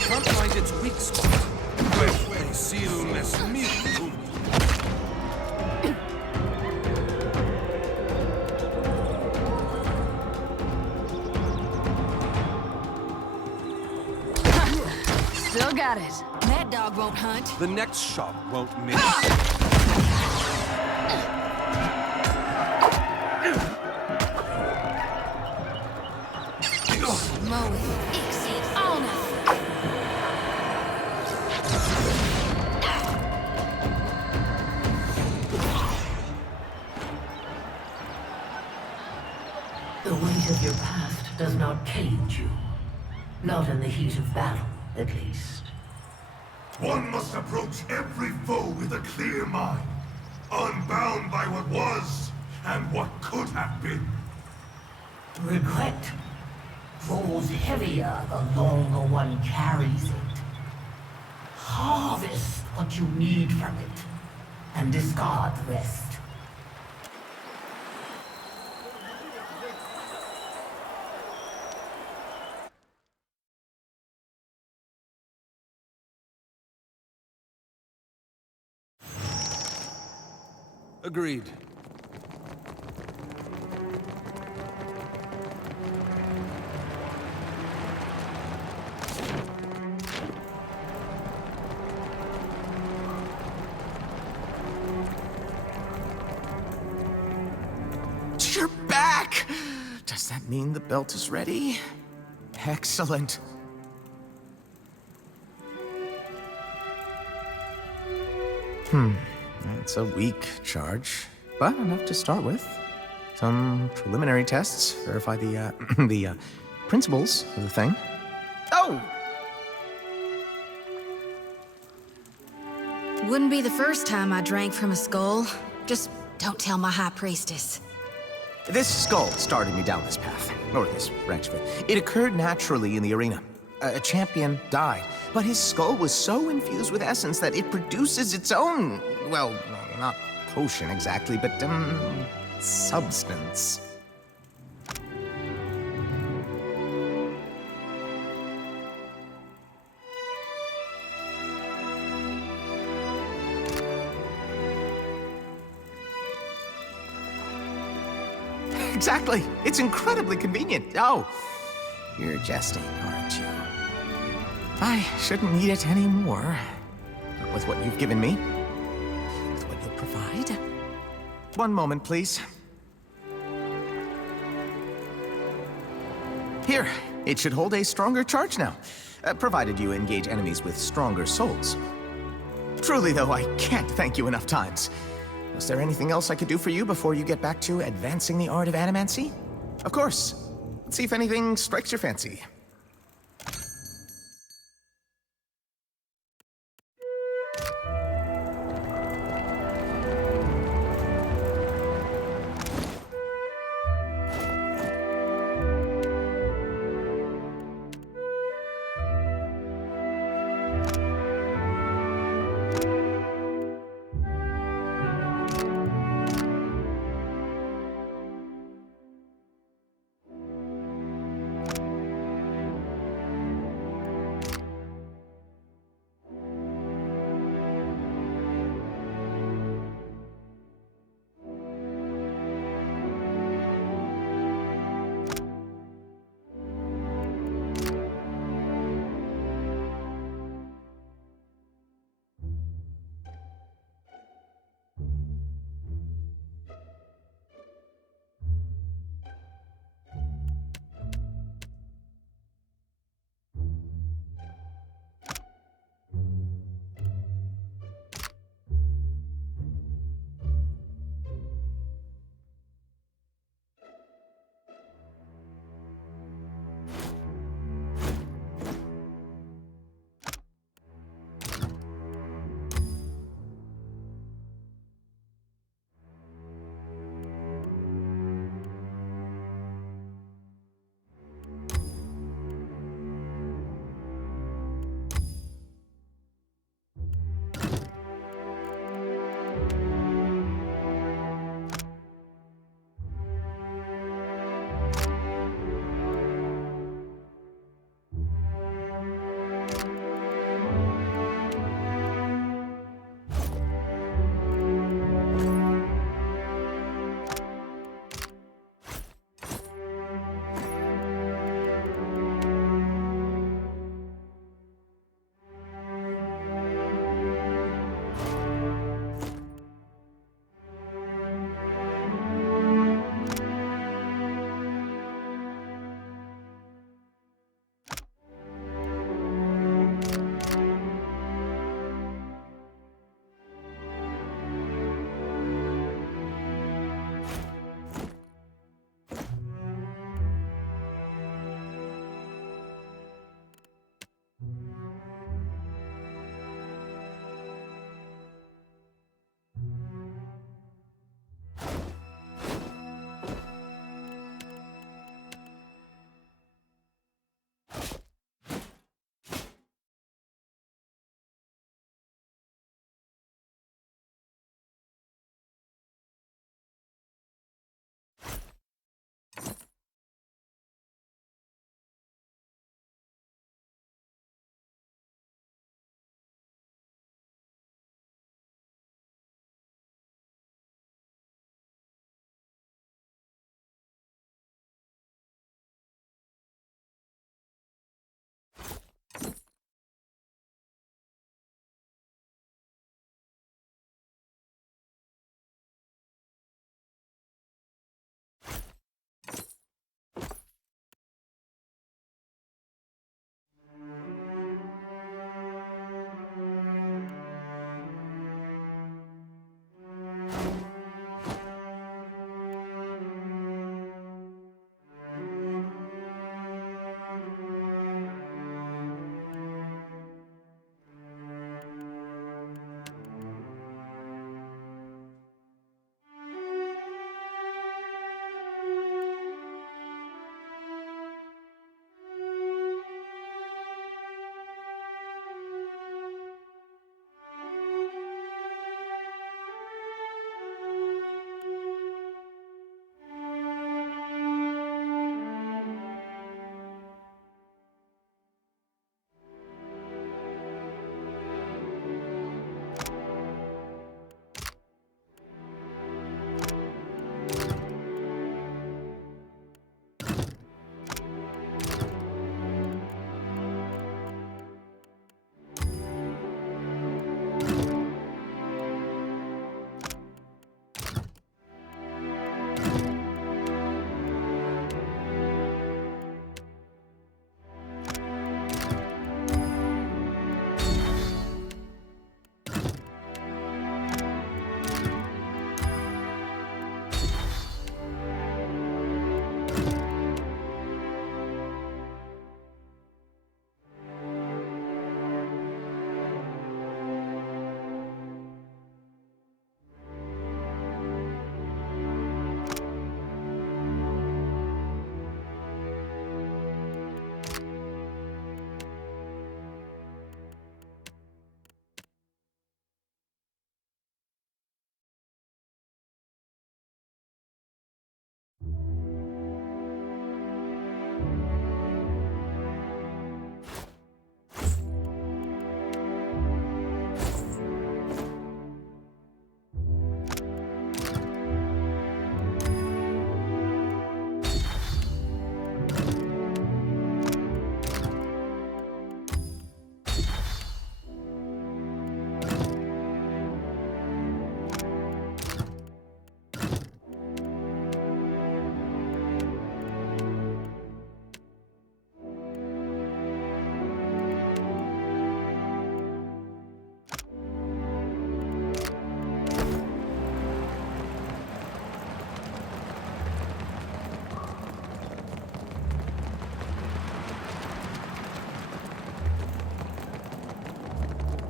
Can't find its weak spot. Still got it. That dog won't hunt. The next shot won't miss. Mowing. Ixie on us. The weight of your past does not cage you. Not in the heat of battle, at least. One must approach every foe with a clear mind, unbound by what was and what could have been. Regret grows heavier the longer one carries it. Harvest what you need from it, and discard the rest. Agreed. You're back! Does that mean the belt is ready? Excellent. It's a weak charge, but enough to start with. Some preliminary tests verify the, the principles of the thing. Oh! Wouldn't be the first time I drank from a skull. Just don't tell my high priestess. This skull started me down this path, or this branch of it. It occurred naturally in the arena. A champion died, but his skull was so infused with essence that it produces its own, well, not potion exactly, but, substance. Exactly. It's incredibly convenient. Oh, you're jesting, aren't you? I shouldn't need it anymore. Not with what you've given me. With what you'll provide. One moment, please. Here, it should hold a stronger charge now, provided you engage enemies with stronger souls. Truly, though, I can't thank you enough times. Was there anything else I could do for you before you get back to advancing the art of animancy? Of course. Let's see if anything strikes your fancy.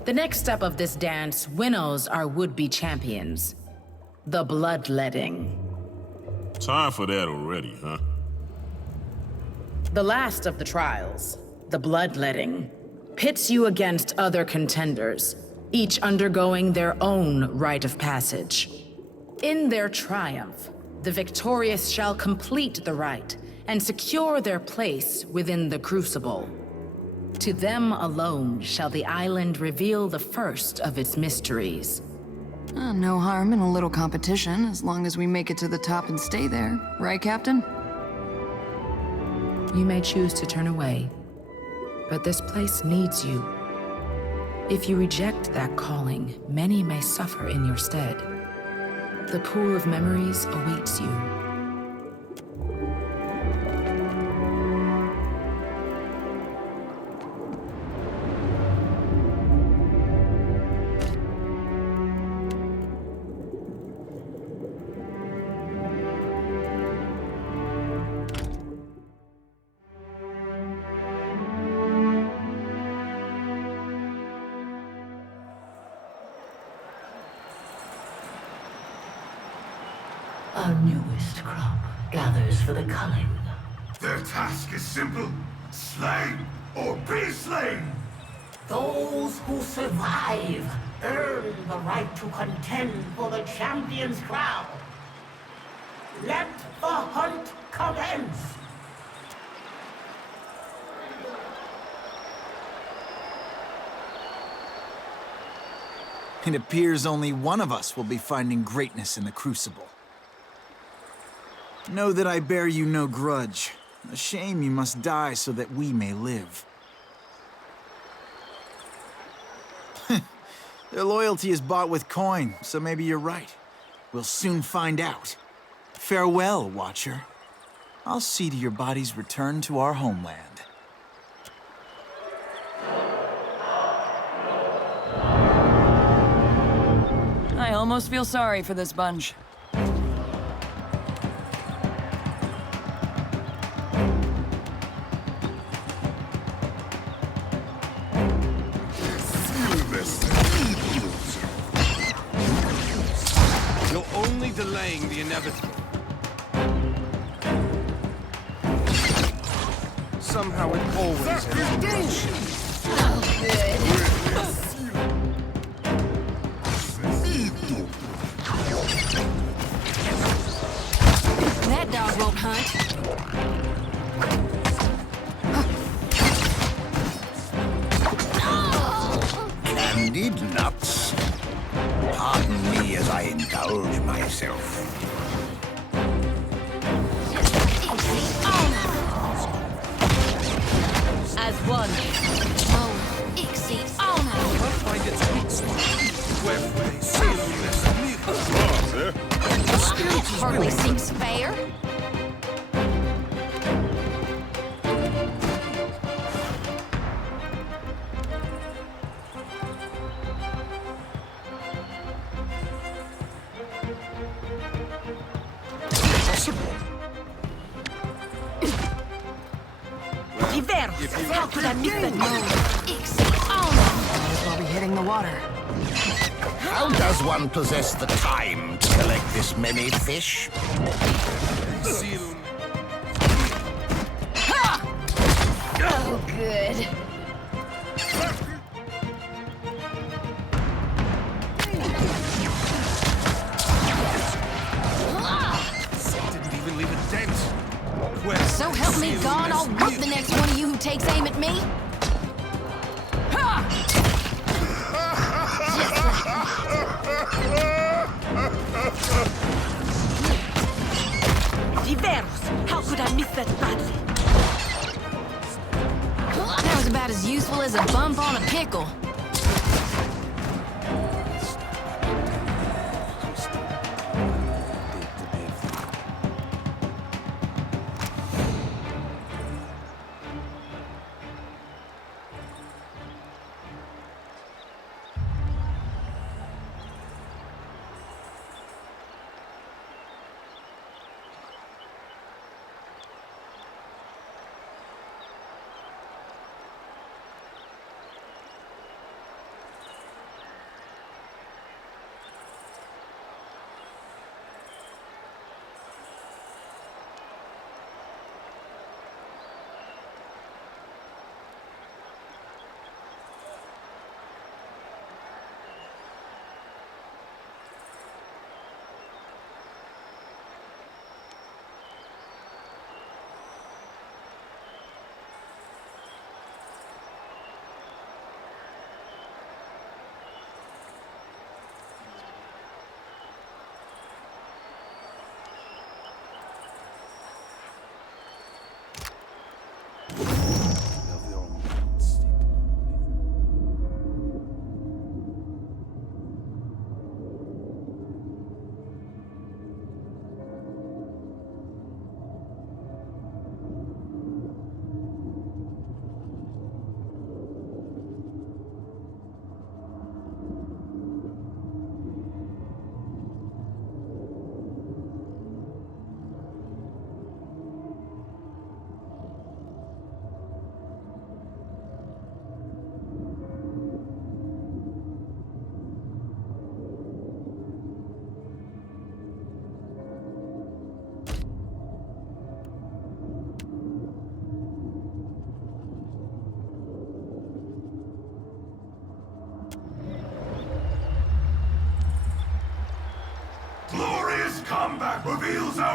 The next step of this dance winnows our would-be champions. The bloodletting. Time for that already, huh? The last of the trials, the bloodletting, pits you against other contenders, each undergoing their own rite of passage. In their triumph, the victorious shall complete the rite and secure their place within the crucible. To them alone shall the island reveal the first of its mysteries. No harm in a little competition, as long as we make it to the top and stay there. Right, Captain? You may choose to turn away, but this place needs you. If you reject that calling, many may suffer in your stead. The pool of memories awaits you. Our newest crop gathers for the culling. Their task is simple. Slay or be slain. Those who survive earn the right to contend for the champion's crown. Let the hunt commence. It appears only one of us will be finding greatness in the Crucible. Know that I bear you no grudge. A shame you must die so that we may live. Their loyalty is bought with coin, so maybe you're right. We'll soon find out. Farewell, Watcher. I'll see to your body's return to our homeland. I almost feel sorry for this bunch. You're only delaying the inevitable. Somehow it always ends. That dog won't hunt. Candied nuts. Pardon me as I indulge myself. As one. Oh, Ixie, oh no! Find its weak spot. Wherefore they sail on this That hardly seems fair. How could I miss that? Might as well be hitting the water. How does one possess the time to collect this many fish? Oh, good. Didn't even leave a dent. So help me God, I'll whoop the next one of you who takes aim at me. Diveros! How could I miss that badly? That was about as useful as a bump on a pickle.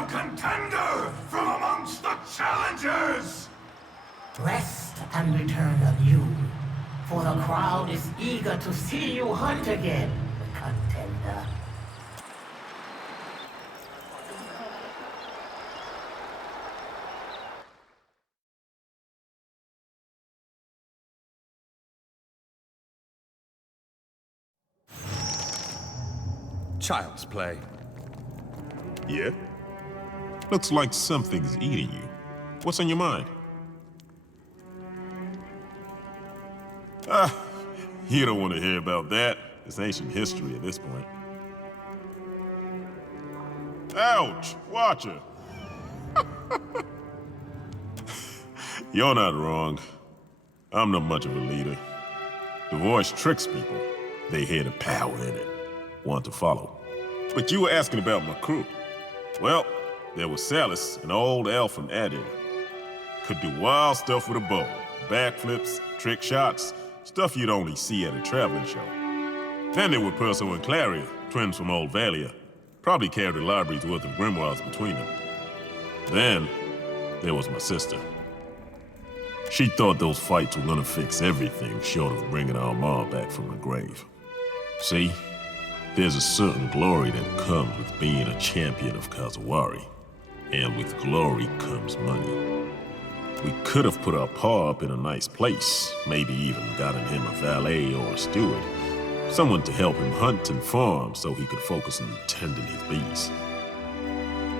no contender from amongst the challengers! Rest and return anew, for the crowd is eager to see you hunt again, contender. Child's play. Yeah? Looks like something's eating you. What's on your mind? You don't want to hear about that. It's ancient history at this point. Ouch! Watcher! You're not wrong. I'm not much of a leader. The voice tricks people. They hear the power in it, want to follow. But you were asking about my crew. Well, there was Salis, an old elf from Eder. Could do wild stuff with a bow. Backflips, trick shots, stuff you'd only see at a traveling show. Then there were Perso and Claria, twins from Old Valia. Probably carried a library's worth of grimoires between them. Then, there was my sister. She thought those fights were gonna fix everything short of bringing our ma back from the grave. See? There's a certain glory that comes with being a champion of Kazawari. And with glory comes money. We could have put our pa up in a nice place, maybe even gotten him a valet or a steward. Someone to help him hunt and farm so he could focus on tending his bees.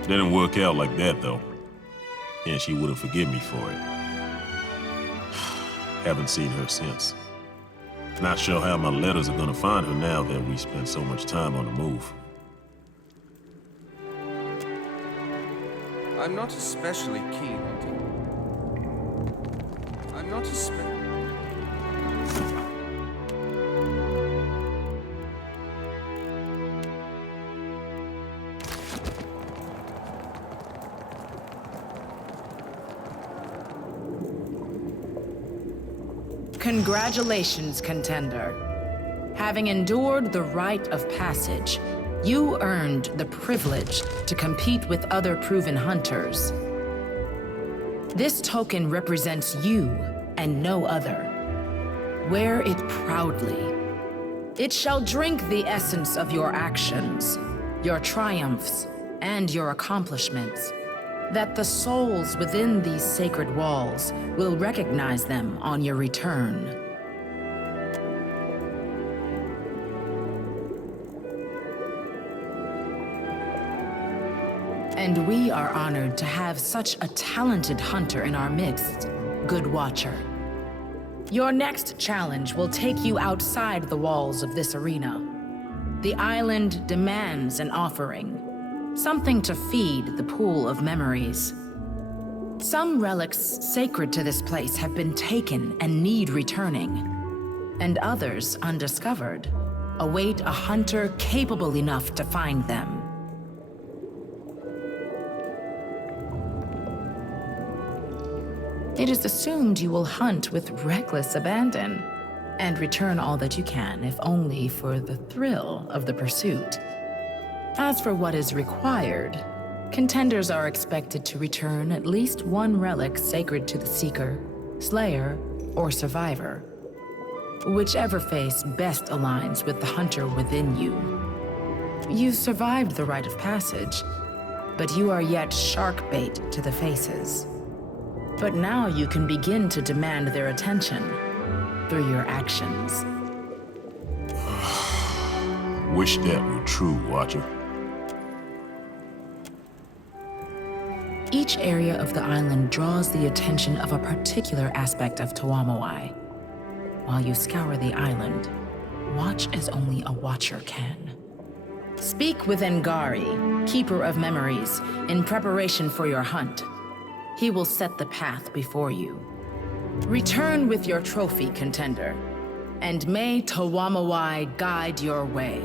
Didn't work out like that though. And she wouldn't forgive me for it. Haven't seen her since. Not sure how my letters are gonna find her now that we spent so much time on the move. I'm not especially keen on it. I'm not Congratulations, contender. Having endured the rite of passage, you earned the privilege to compete with other proven hunters. This token represents you and no other. Wear it proudly. It shall drink the essence of your actions, your triumphs, and your accomplishments, that the souls within these sacred walls will recognize them on your return. And we are honored to have such a talented hunter in our midst, Good Watcher. Your next challenge will take you outside the walls of this arena. The island demands an offering, something to feed the pool of memories. Some relics sacred to this place have been taken and need returning, and others undiscovered await a hunter capable enough to find them. It is assumed you will hunt with reckless abandon and return all that you can, if only for the thrill of the pursuit. As for what is required, contenders are expected to return at least one relic sacred to the Seeker, Slayer, or Survivor, whichever face best aligns with the hunter within you. You survived the rite of passage, but you are yet shark bait to the faces. But now you can begin to demand their attention through your actions. Wish that were true, Watcher. Each area of the island draws the attention of a particular aspect of Tuamawai. While you scour the island, watch as only a watcher can. Speak with Ngari, Keeper of Memories, in preparation for your hunt. He will set the path before you. Return with your trophy, contender, and may Tuamawai guide your way.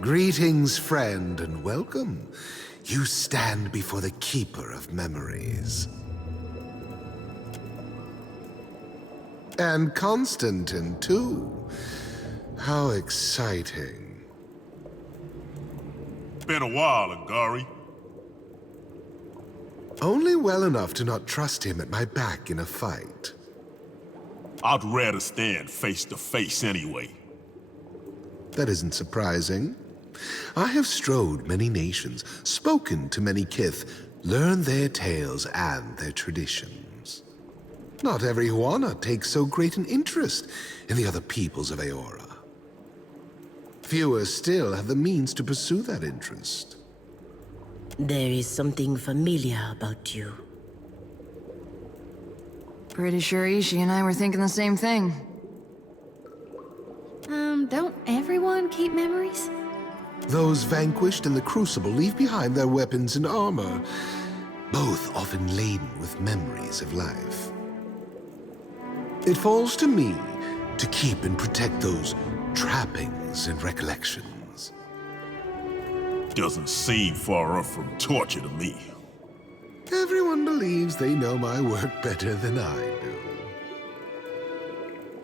Greetings, friend, and welcome. You stand before the Keeper of Memories. And Constantine, too. How exciting. Been a while, Agari. Only well enough to not trust him at my back in a fight. I'd rather stand face to face anyway. That isn't surprising. I have strode many nations, spoken to many kith, learned their tales and their traditions. Not every Huana takes so great an interest in the other peoples of Eora. Fewer still have the means to pursue that interest. There is something familiar about you. Pretty sure Ishi and I were thinking the same thing. Don't everyone keep memories? Those vanquished in the Crucible leave behind their weapons and armor, both often laden with memories of life. It falls to me to keep and protect those trappings and recollections. Doesn't seem far off from torture to me. Everyone believes they know my work better than I do.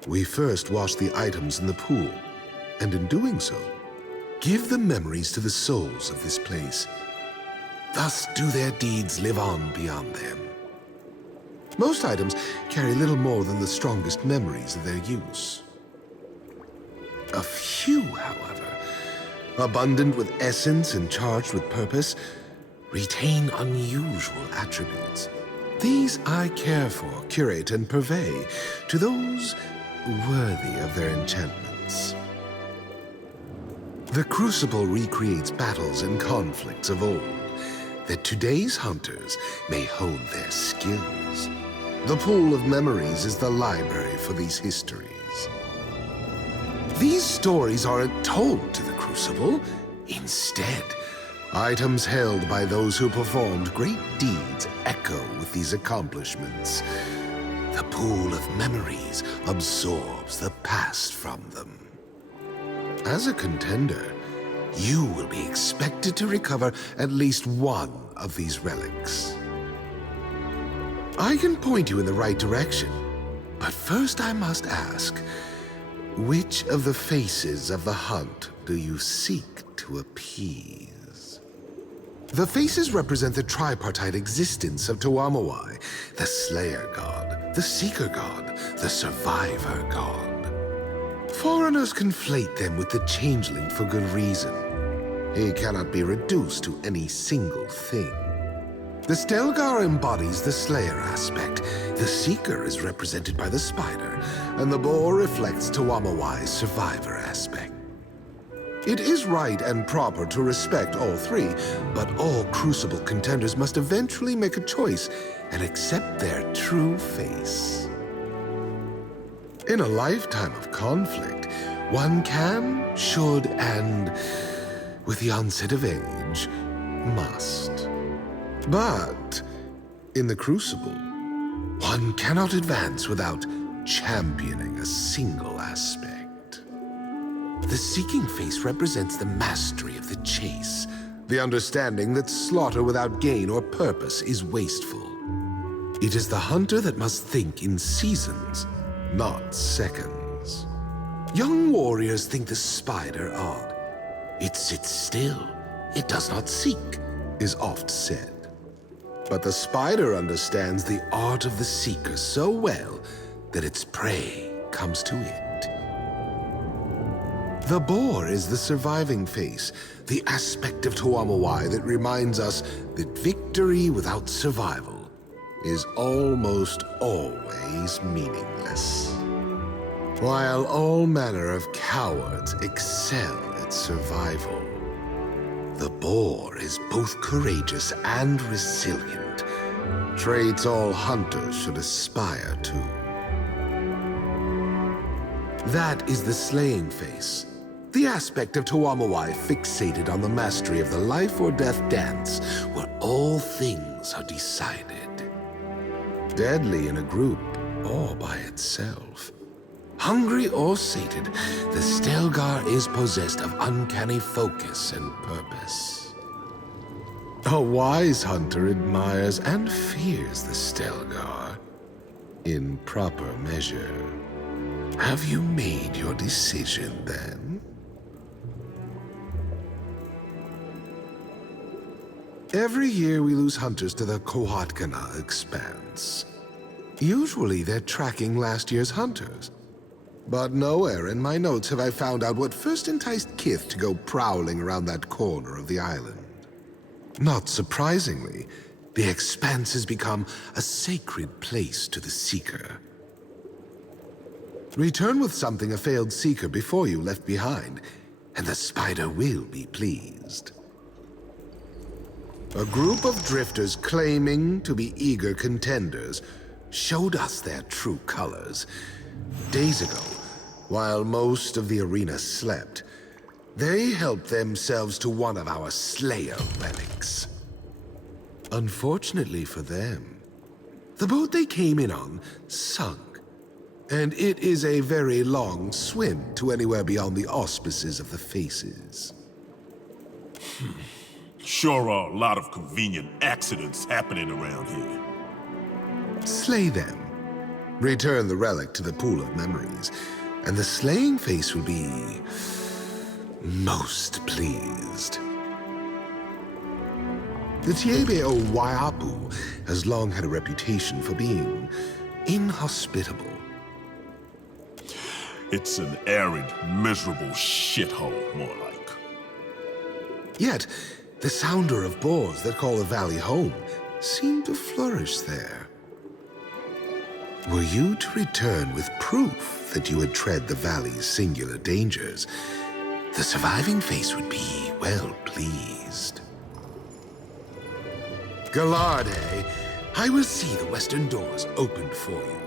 We first wash the items in the pool, and in doing so, give the memories to the souls of this place. Thus do their deeds live on beyond them. Most items carry little more than the strongest memories of their use. A few, however, abundant with essence and charged with purpose, retain unusual attributes. These I care for, curate, and purvey to those worthy of their enchantments. The Crucible recreates battles and conflicts of old, that today's hunters may hone their skills. The pool of memories is the library for these histories. These stories aren't told to the Crucible. Instead, items held by those who performed great deeds echo with these accomplishments. The pool of memories absorbs the past from them. As a contender, you will be expected to recover at least one of these relics. I can point you in the right direction, but first I must ask, which of the faces of the hunt do you seek to appease? The faces represent the tripartite existence of Tuamawai, the Slayer God, the Seeker God, the Survivor God. Foreigners conflate them with the Changeling for good reason. He cannot be reduced to any single thing. The Stelgar embodies the Slayer aspect, the Seeker is represented by the Spider, and the Boar reflects Tuamawai's Survivor aspect. It is right and proper to respect all three, but all Crucible contenders must eventually make a choice and accept their true face. In a lifetime of conflict, one can, should, and, with the onset of age, must. But in the Crucible, one cannot advance without championing a single aspect. The Seeking face represents the mastery of the chase, the understanding that slaughter without gain or purpose is wasteful. It is the hunter that must think in seasons, not seconds. Young warriors think the Spider odd. It sits still, it does not seek, is oft said. But the Spider understands the art of the Seeker so well that its prey comes to it. The Boar is the surviving face, the aspect of Tuamawai that reminds us that victory without survival is almost always meaningless. While all manner of cowards excel at survival, the Boar is both courageous and resilient, traits all hunters should aspire to. That is the Slaying face, the aspect of Tuamawai fixated on the mastery of the life or death dance, where all things are decided. Deadly in a group or by itself. Hungry or sated, the Stelgar is possessed of uncanny focus and purpose. A wise hunter admires and fears the Stelgar in proper measure. Have you made your decision, then? Every year we lose hunters to the Kohatkana Expanse. Usually they're tracking last year's hunters. But nowhere in my notes have I found out what first enticed Kith to go prowling around that corner of the island. Not surprisingly, the Expanse has become a sacred place to the Seeker. Return with something a failed Seeker before you left behind, and the Spider will be pleased. A group of drifters claiming to be eager contenders showed us their true colors. Days ago, while most of the arena slept, they helped themselves to one of our Slayer relics. Unfortunately for them, the boat they came in on sunk, and it is a very long swim to anywhere beyond the auspices of the Faces. Sure are a lot of convenient accidents happening around here. Slay them. Return the relic to the pool of memories, and the slaying face will be most pleased. The Tiebe o Waiapu has long had a reputation for being inhospitable. It's an arid, miserable shithole, more like. Yet, the sounder of boars that call the valley home seem to flourish there. Were you to return with proof that you had tread the valley's singular dangers, the surviving face would be well pleased. Galarde, I will see the western doors opened for you.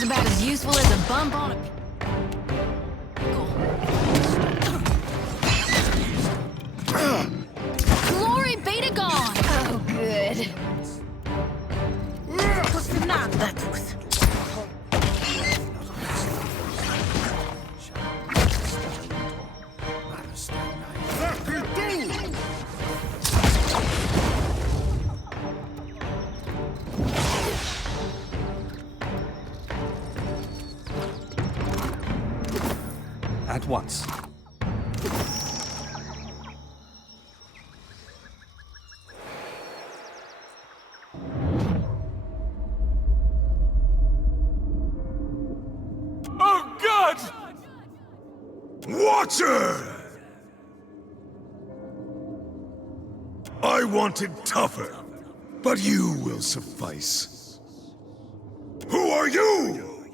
was about as useful as a bump on a pickle. Glory be to God! Oh, good. What's the matter? At once. Oh, God! Watcher! I wanted tougher, but you will suffice. Who are you?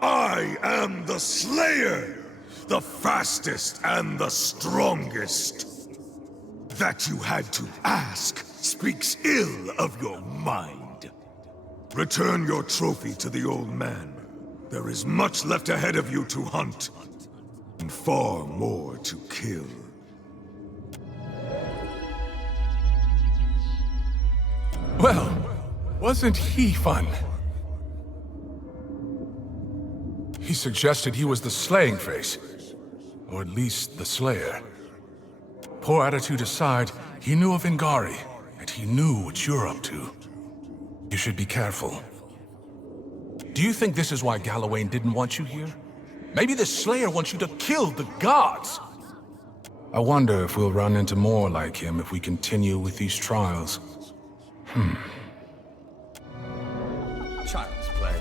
I am the Slayer, the fastest and the strongest. That you had to ask speaks ill of your mind. Return your trophy to the old man. There is much left ahead of you to hunt, and far more to kill. Well, wasn't he fun? He suggested he was the slaying face, or at least the Slayer. Poor attitude aside, he knew of Ingari, and he knew what you're up to. You should be careful. Do you think this is why Gallowayne didn't want you here? Maybe the Slayer wants you to kill the gods! I wonder if we'll run into more like him if we continue with these trials. Child's play.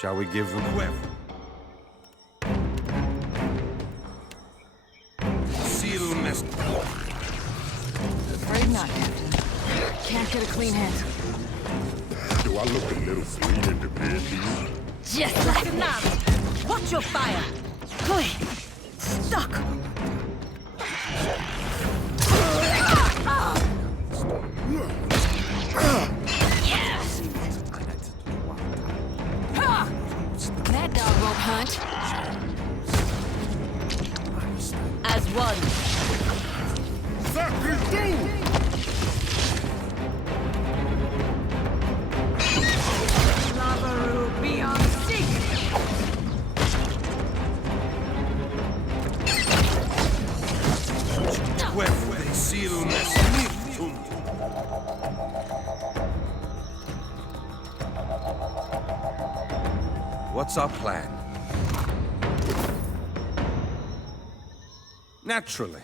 Shall we give them whoever? Seal nest. Afraid not, Captain. Can't get a clean hit. Do I look a little sweet in the bed to you? Just like a novice. Watch your fire. Hui. Stuck. Yes. That dog won't hunt. As one. Lavaru beyond seek. Where seal nest. What's our plan? Naturally.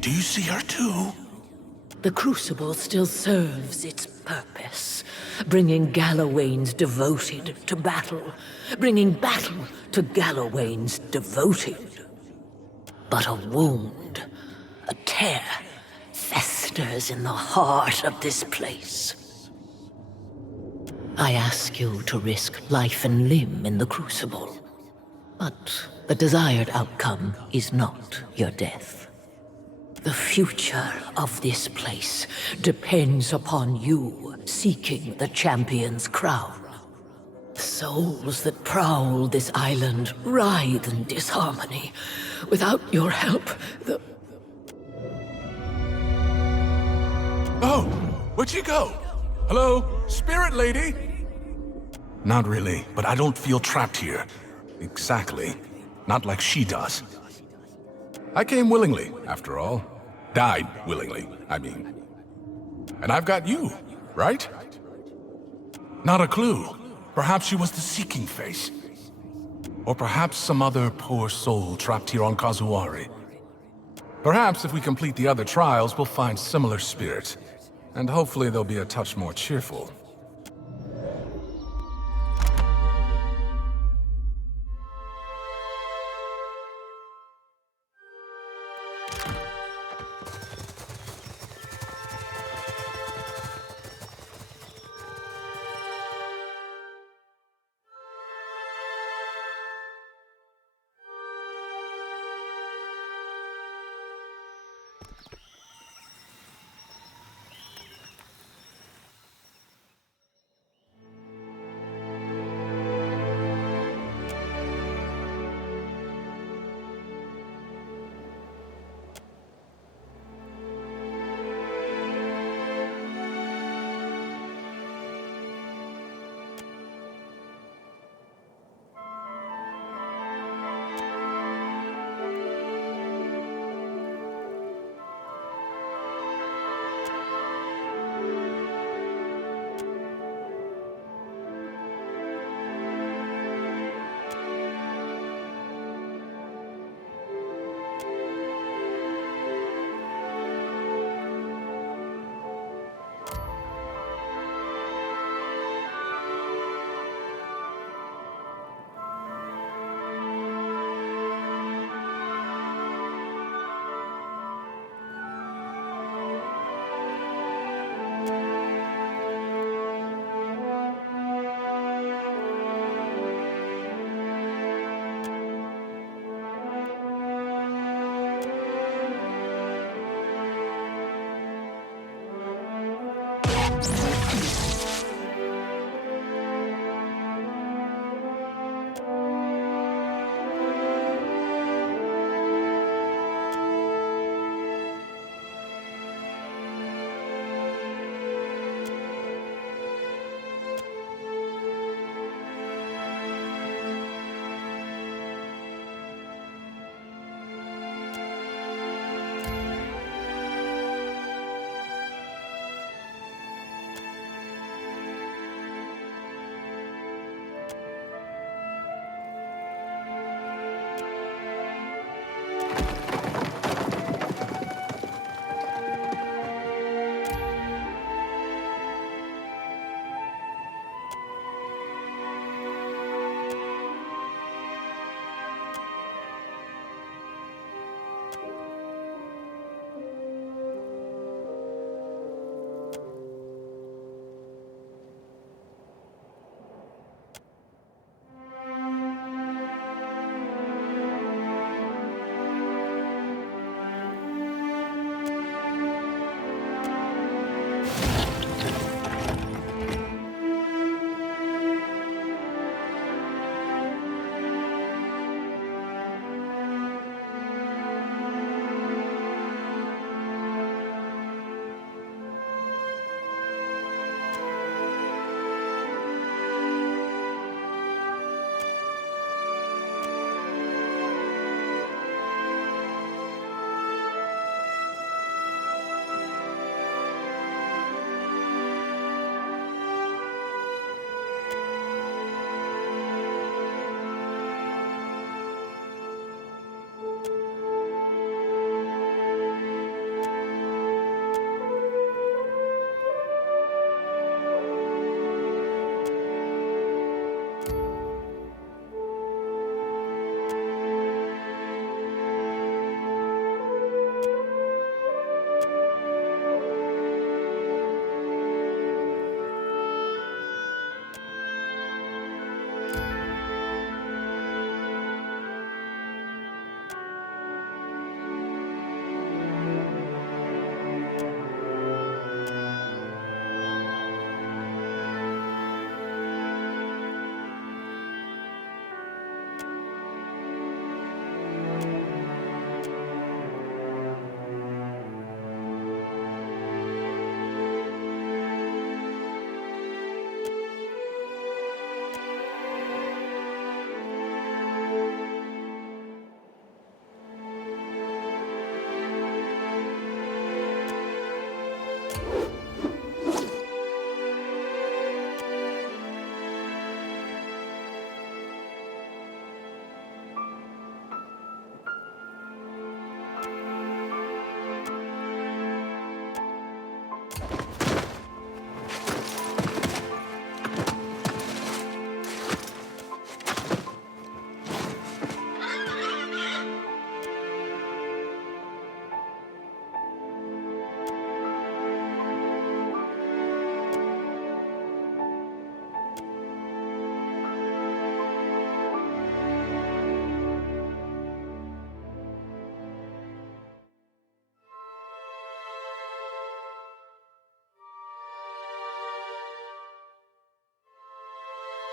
Do you see her too? The Crucible still serves its purpose, bringing Gallowaynes devoted to battle, bringing battle to Gallowaynes devoted. But a wound, a tear, festers in the heart of this place. I ask you to risk life and limb in the Crucible, but the desired outcome is not your death. The future of this place depends upon you seeking the champion's crown. Souls that prowl this island writhe in disharmony. Without your help, the... Oh, where'd she go? Hello? Spirit lady? Not really, but I don't feel trapped here. Exactly. Not like she does. I came willingly, after all. Died willingly, I mean. And I've got you, right? Not a clue. Perhaps she was the Seeking Face. Or perhaps some other poor soul trapped here on Kazuari. Perhaps if we complete the other trials, we'll find similar spirits. And hopefully they'll be a touch more cheerful.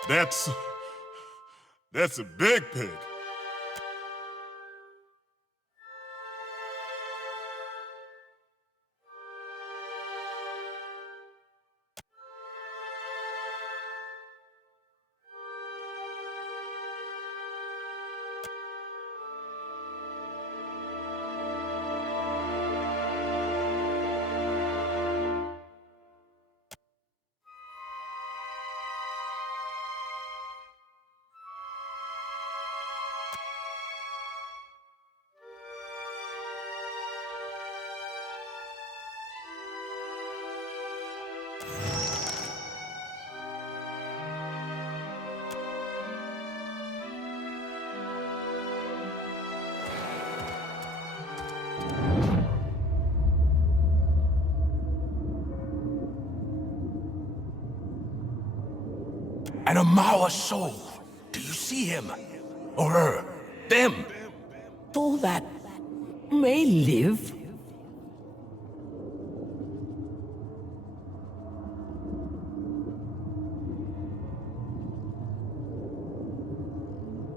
That's a big pig. An Amawa soul. Do you see him? Or her? Them? All that may live.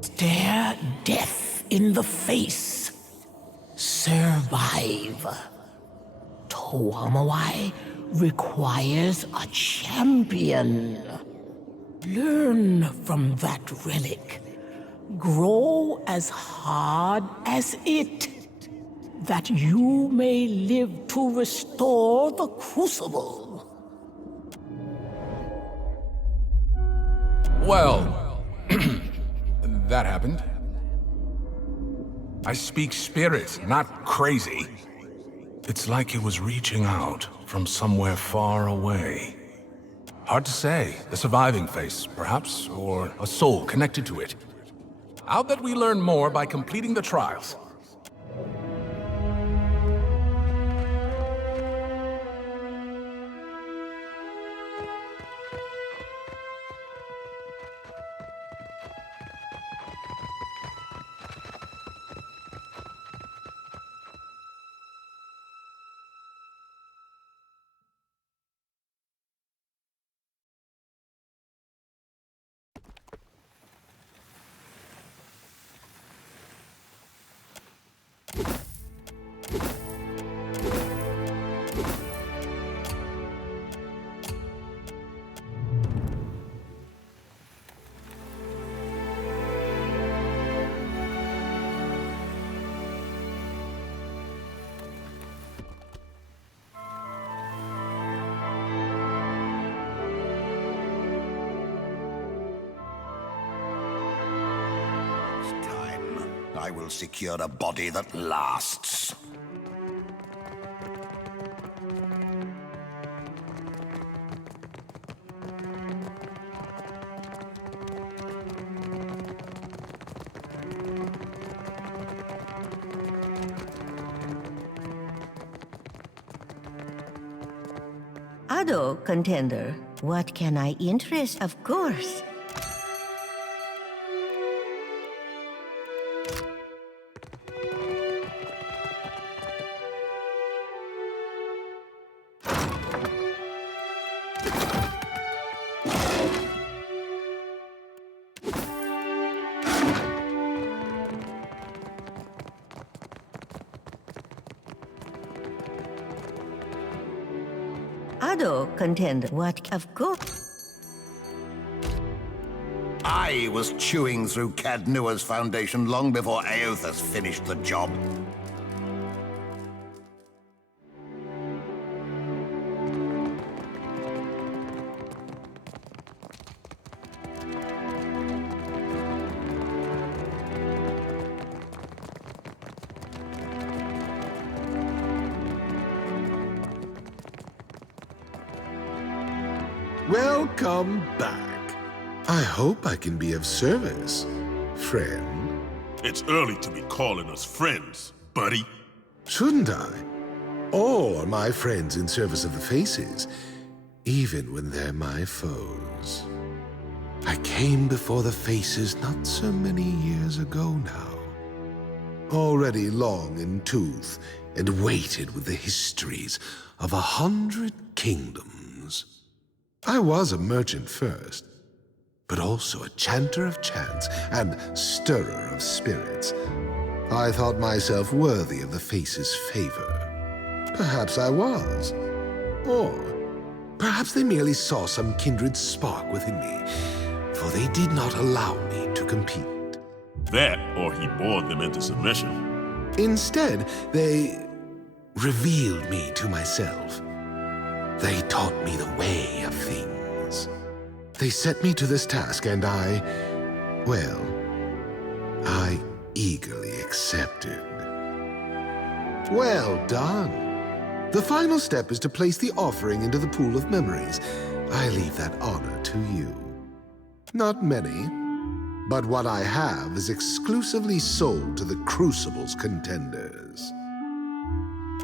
Stare death in the face. Survive. Toamawai requires a champion. Learn from that relic. Grow as hard as it, that you may live to restore the Crucible. Well, that happened. I speak spirit, not crazy. It's like it was reaching out from somewhere far away. Hard to say. The surviving face, perhaps, or a soul connected to it. I'll bet we learn more by completing the trials. I will secure a body that lasts. Ado, contender. What can I interest? Of course. Ado, contender. What? Of course. I was chewing through Cadnua's foundation long before Aothas finished the job. Welcome back. I hope I can be of service, friend. It's early to be calling us friends, buddy. Shouldn't I? All are my friends in service of the Faces, even when they're my foes. I came before the Faces not so many years ago now. Already long in tooth and weighted with the histories of 100 kingdoms. I was a merchant first, but also a chanter of chants and stirrer of spirits. I thought myself worthy of the Face's favor. Perhaps I was. Or perhaps they merely saw some kindred spark within me, for they did not allow me to compete. That, or he bored them into submission. Instead, they revealed me to myself. They taught me the way of things. They set me to this task, and I eagerly accepted. Well done. The final step is to place the offering into the pool of memories. I leave that honor to you. Not many, but what I have is exclusively sold to the Crucible's contenders.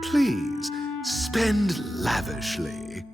Please, spend lavishly.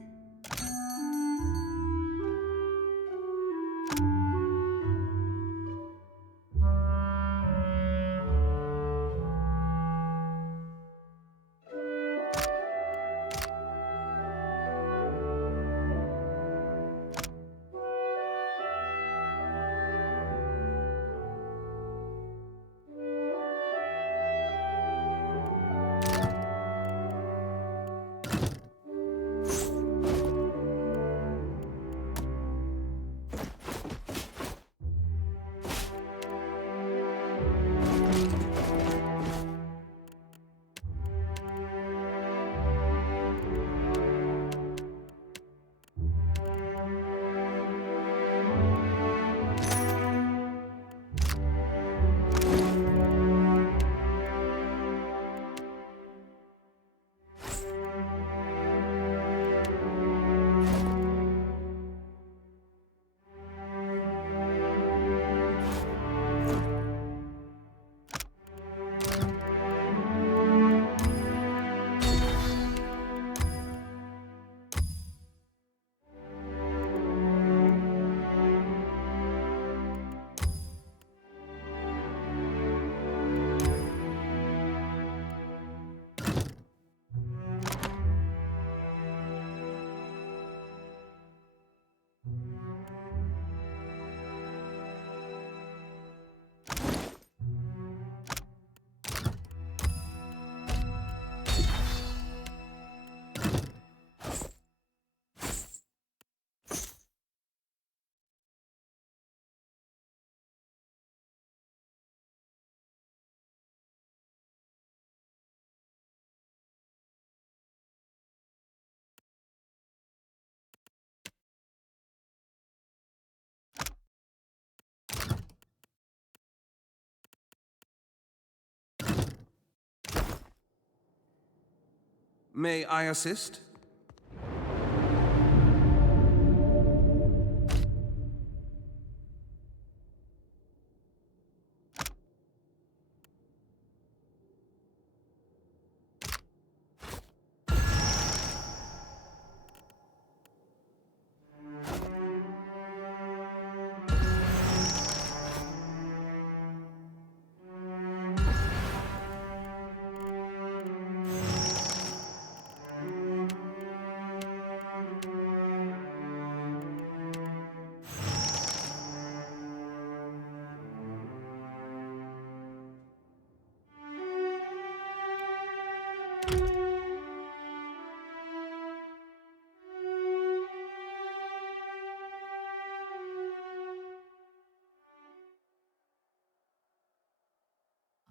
May I assist?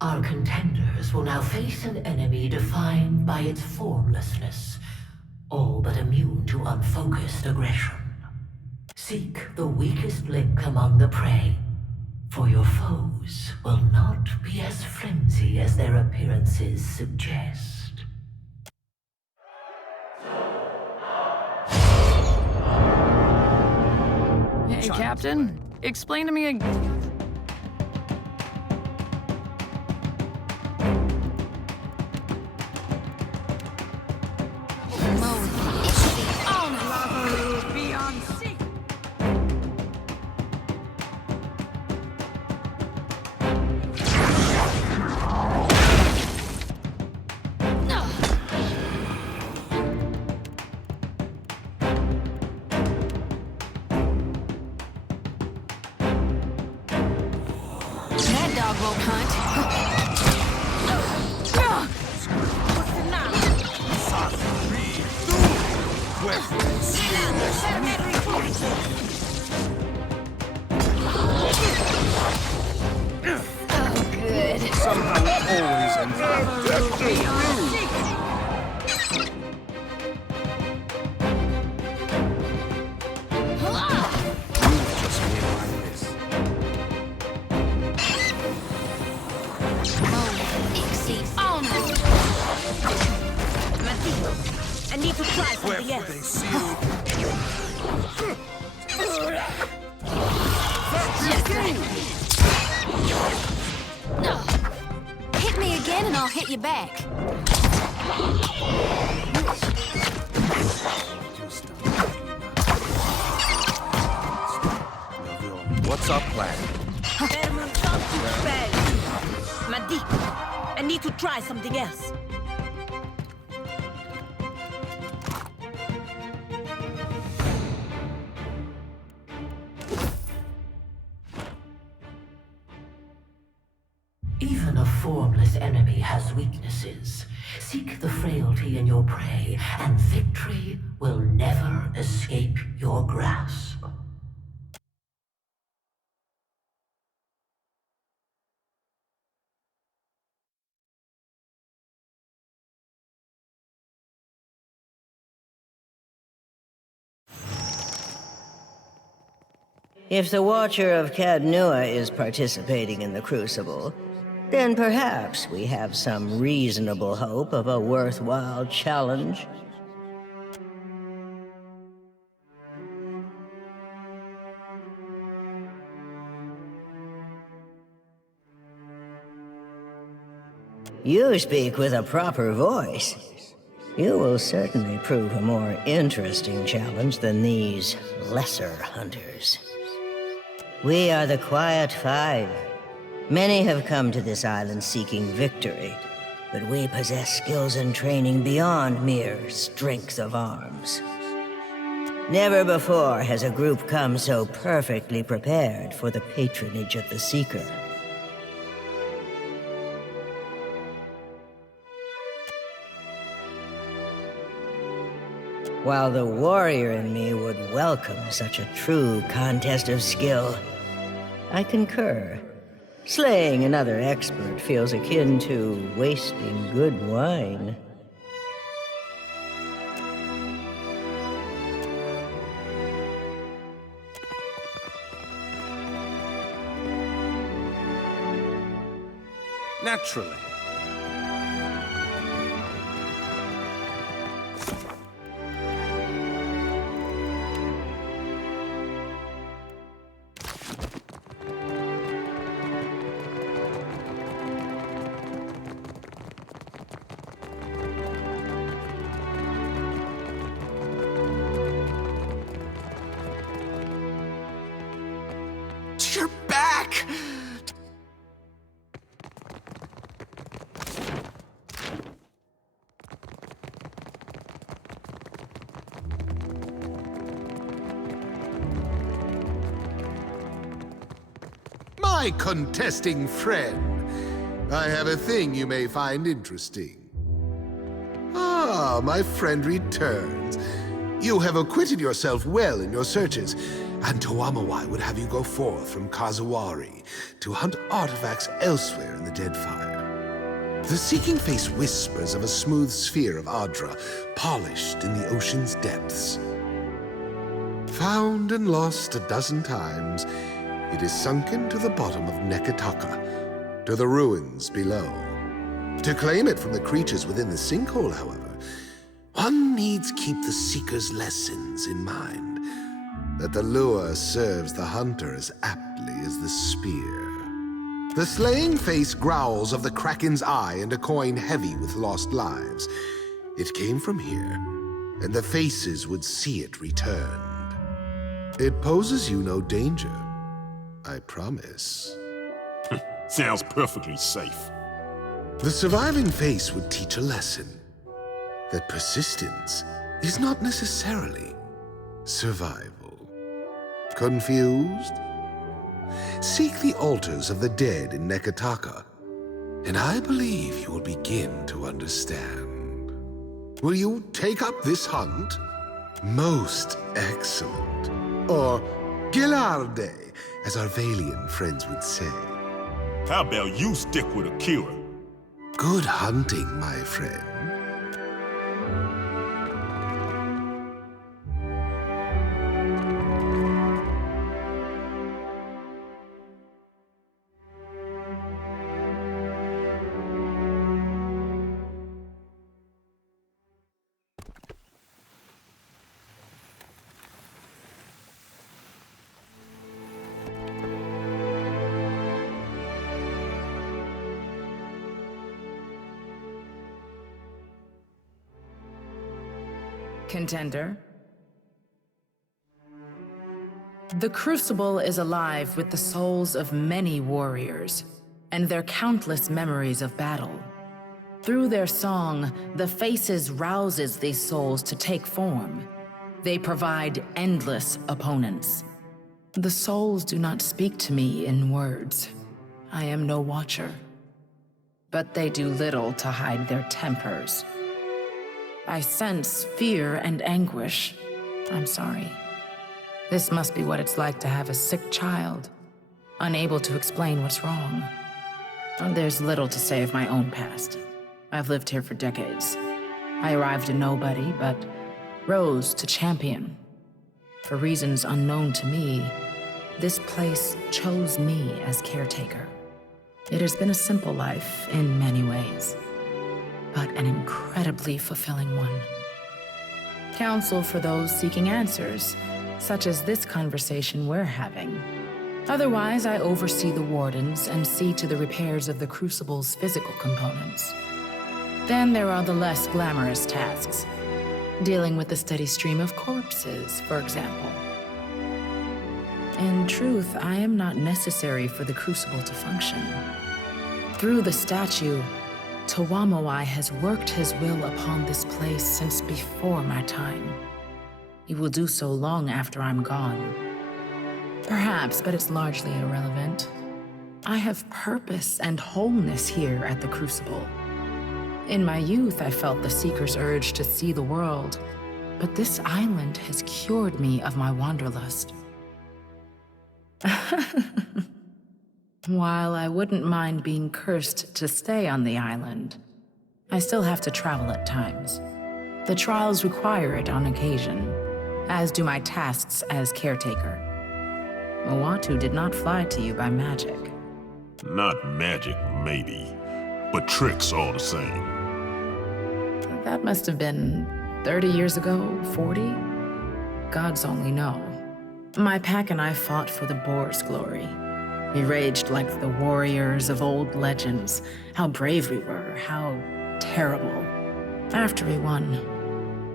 Our contenders will now face an enemy defined by its formlessness, all but immune to unfocused aggression. Seek the weakest link among the prey, for your foes will not be as flimsy as their appearances suggest. Hey, Captain, explain to me again. rope hunt. Oh, good. Somehow it always ends up. I need to try something else. Hit me again and I'll hit you back. What's our plan? I need to try something else. Even a formless enemy has weaknesses. Seek the frailty in your prey, and victory will never escape your grasp. If the Watcher of Cadnua is participating in the Crucible, then perhaps we have some reasonable hope of a worthwhile challenge. You speak with a proper voice. You will certainly prove a more interesting challenge than these lesser hunters. We are the Quiet Five. Many have come to this island seeking victory, but we possess skills and training beyond mere strength of arms. Never before has a group come so perfectly prepared for the patronage of the Seeker. While the warrior in me would welcome such a true contest of skill, I concur. Slaying another expert feels akin to wasting good wine. Naturally. You're back! My contesting friend, I have a thing you may find interesting. Ah, my friend returns. You have acquitted yourself well in your searches, and Tuamawai would have you go forth from Kazuwari to hunt artifacts elsewhere in the Deadfire. The Seeking Face whispers of a smooth sphere of Adra, polished in the ocean's depths. Found and lost a dozen times, it is sunken to the bottom of Nekataka, to the ruins below. To claim it from the creatures within the sinkhole, however, one needs keep the Seeker's lessons in mind. That the lure serves the hunter as aptly as the spear. The slaying face growls of the Kraken's eye and a coin heavy with lost lives. It came from here, and the faces would see it returned. It poses you no danger, I promise. Sounds perfectly safe. The surviving face would teach a lesson. That persistence is not necessarily survival. Confused? Seek the altars of the dead in Nekataka, and I believe you will begin to understand. Will you take up this hunt? Most excellent. Or Gilarde, as our Valian friends would say. How about you stick with Akira? Good hunting, my friend. Contender. The Crucible is alive with the souls of many warriors and their countless memories of battle. Through their song, the Faces rouses these souls to take form. They provide endless opponents. The souls do not speak to me in words. I am no watcher. But they do little to hide their tempers. I sense fear and anguish. I'm sorry. This must be what it's like to have a sick child, unable to explain what's wrong. There's little to say of my own past. I've lived here for decades. I arrived a nobody, but rose to champion. For reasons unknown to me, this place chose me as caretaker. It has been a simple life in many ways, but an incredibly fulfilling one. Counsel for those seeking answers, such as this conversation we're having. Otherwise, I oversee the wardens and see to the repairs of the Crucible's physical components. Then there are the less glamorous tasks, dealing with the steady stream of corpses, for example. In truth, I am not necessary for the Crucible to function. Through the statue, Tawamawai has worked his will upon this place since before my time. He will do so long after I'm gone. Perhaps, but it's largely irrelevant. I have purpose and wholeness here at the Crucible. In my youth, I felt the Seeker's urge to see the world, but this island has cured me of my wanderlust. While I wouldn't mind being cursed to stay on the island, I still have to travel at times. The trials require it on occasion, as do my tasks as caretaker. Moatu did not fly to you by magic. Not magic, maybe, but tricks all the same. That must have been 30 years ago, 40? Gods only know. My pack and I fought for the Boar's glory. We raged like the warriors of old legends. How brave we were, how terrible. After we won,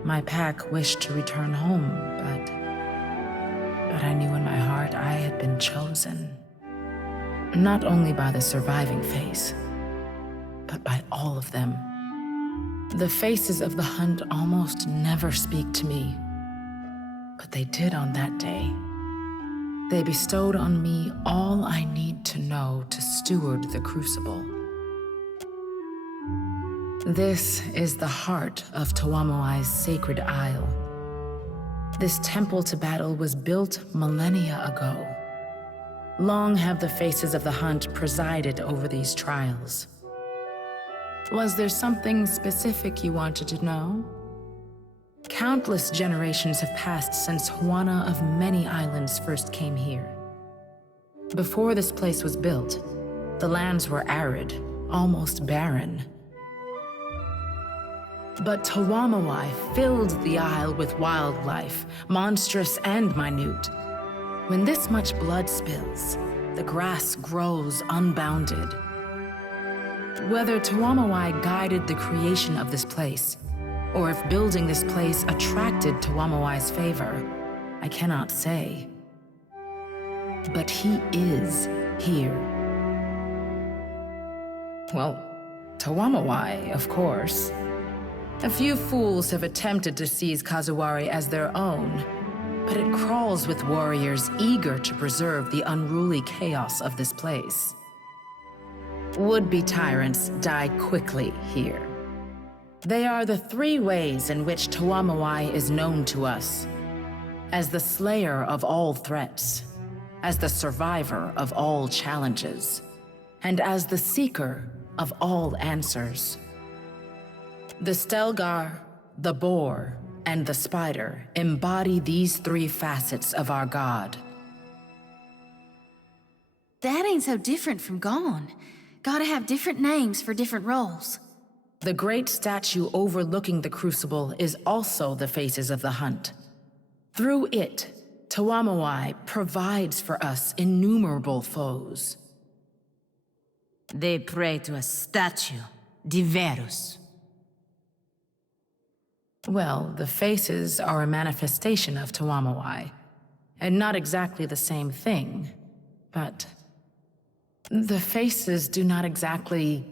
my pack wished to return home, but I knew in my heart I had been chosen. Not only by the surviving face, but by all of them. The faces of the hunt almost never speak to me, but they did on that day. They bestowed on me all I need to know to steward the Crucible. This is the heart of Tawamawai's sacred isle. This temple to battle was built millennia ago. Long have the faces of the hunt presided over these trials. Was there something specific you wanted to know? Countless generations have passed since Huana of many islands first came here. Before this place was built, the lands were arid, almost barren. But Tawamawai filled the isle with wildlife, monstrous and minute. When this much blood spills, the grass grows unbounded. Whether Tawamawai guided the creation of this place, or if building this place attracted Tawamawai's favor, I cannot say. But he is here. Well, Tawamawai, of course. A few fools have attempted to seize Kazuwari as their own, but it crawls with warriors eager to preserve the unruly chaos of this place. Would-be tyrants die quickly here. They are the three ways in which Tuamawai is known to us: as the slayer of all threats, as the survivor of all challenges, and as the seeker of all answers. The Stelgar, the boar, and the spider embody these three facets of our god. That ain't so different from Gone. Gotta have different names for different roles. The great statue overlooking the crucible is also the faces of the hunt. Through it, Tuamawai provides for us innumerable foes. They pray to a statue, Diverus. Well, the faces are a manifestation of Tuamawai, and not exactly the same thing, but the faces do not exactly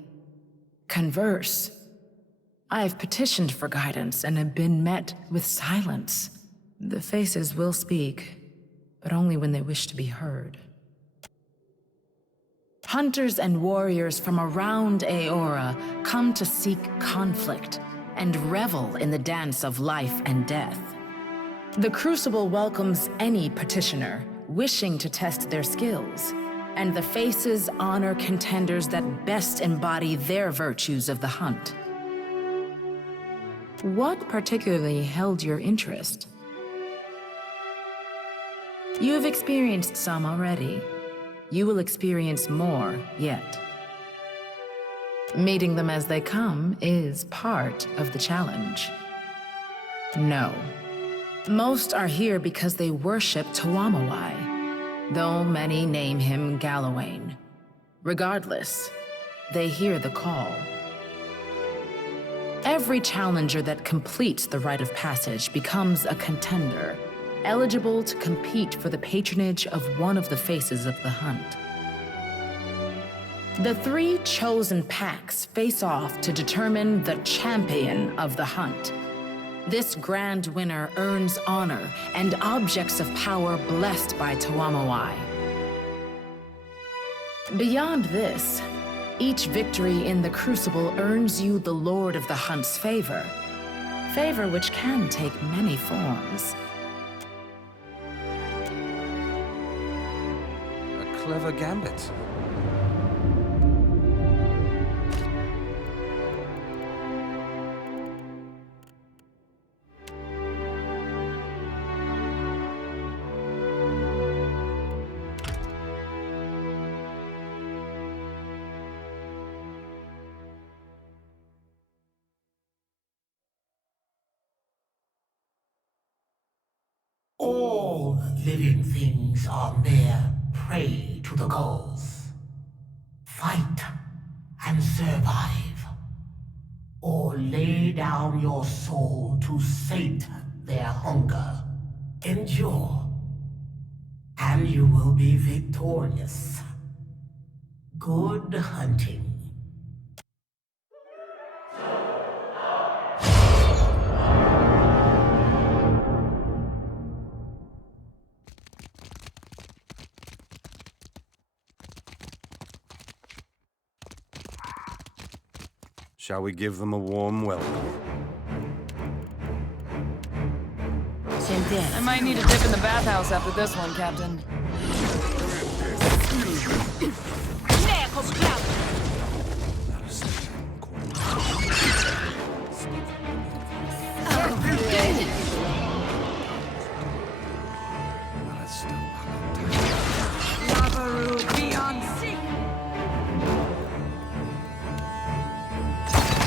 converse. I have petitioned for guidance and have been met with silence. The faces will speak, but only when they wish to be heard. Hunters and warriors from around Aora come to seek conflict and revel in the dance of life and death. The Crucible welcomes any petitioner wishing to test their skills, and the faces honor contenders that best embody their virtues of the hunt. What particularly held your interest? You have experienced some already. You will experience more yet. Meeting them as they come is part of the challenge. No. Most are here because they worship Tuamawai, though many name him Galawain. Regardless, they hear the call. Every challenger that completes the rite of passage becomes a contender, eligible to compete for the patronage of one of the faces of the hunt. The three chosen packs face off to determine the champion of the hunt. This grand winner earns honor and objects of power blessed by Tuamawai. Beyond this, each victory in the Crucible earns you the Lord of the Hunt's favor which can take many forms. A clever gambit. All living things are mere prey to the gods. Fight and survive, or lay down your soul to sate their hunger. Endure, and you will be victorious. Good hunting. Shall we give them a warm welcome? I might need a dip in the bathhouse after this one, Captain.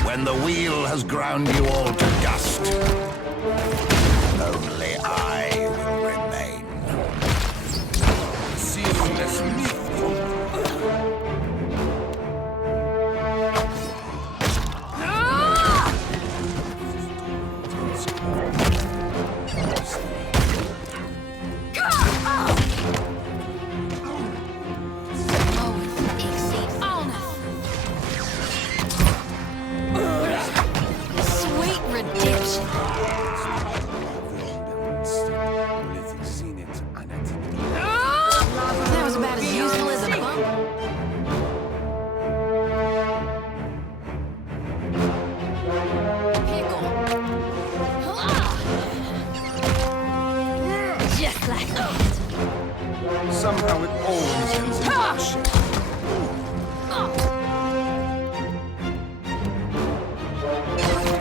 When the wheel has ground you all to dust, only I will remain. Seamless Mythical. Sweet redemption. back. Somehow it always ends in bloodshed.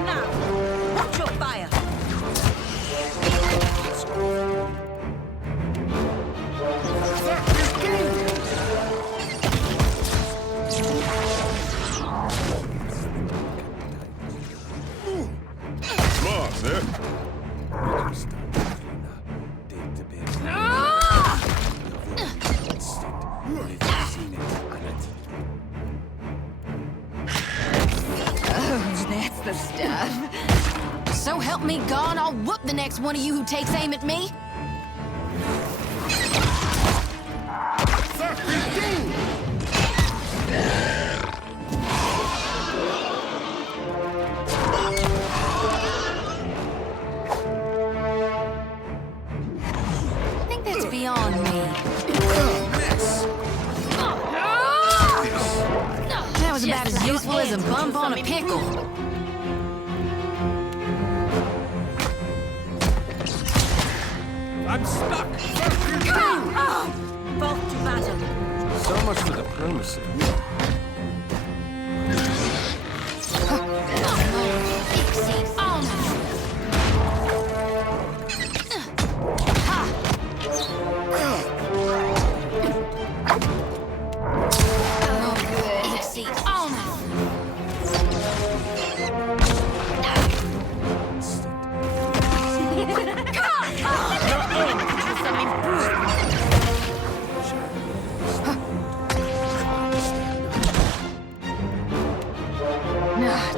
Now, watch your fire. Smart, sir. Oh, that's the stuff. So help me God, I'll whoop the next one of you who takes aim at me. I think that's beyond me. That was about as useful as a bump on a pickle. I'm stuck! Both to battle. So much for diplomacy. Exceeds honor. Exceeds honor.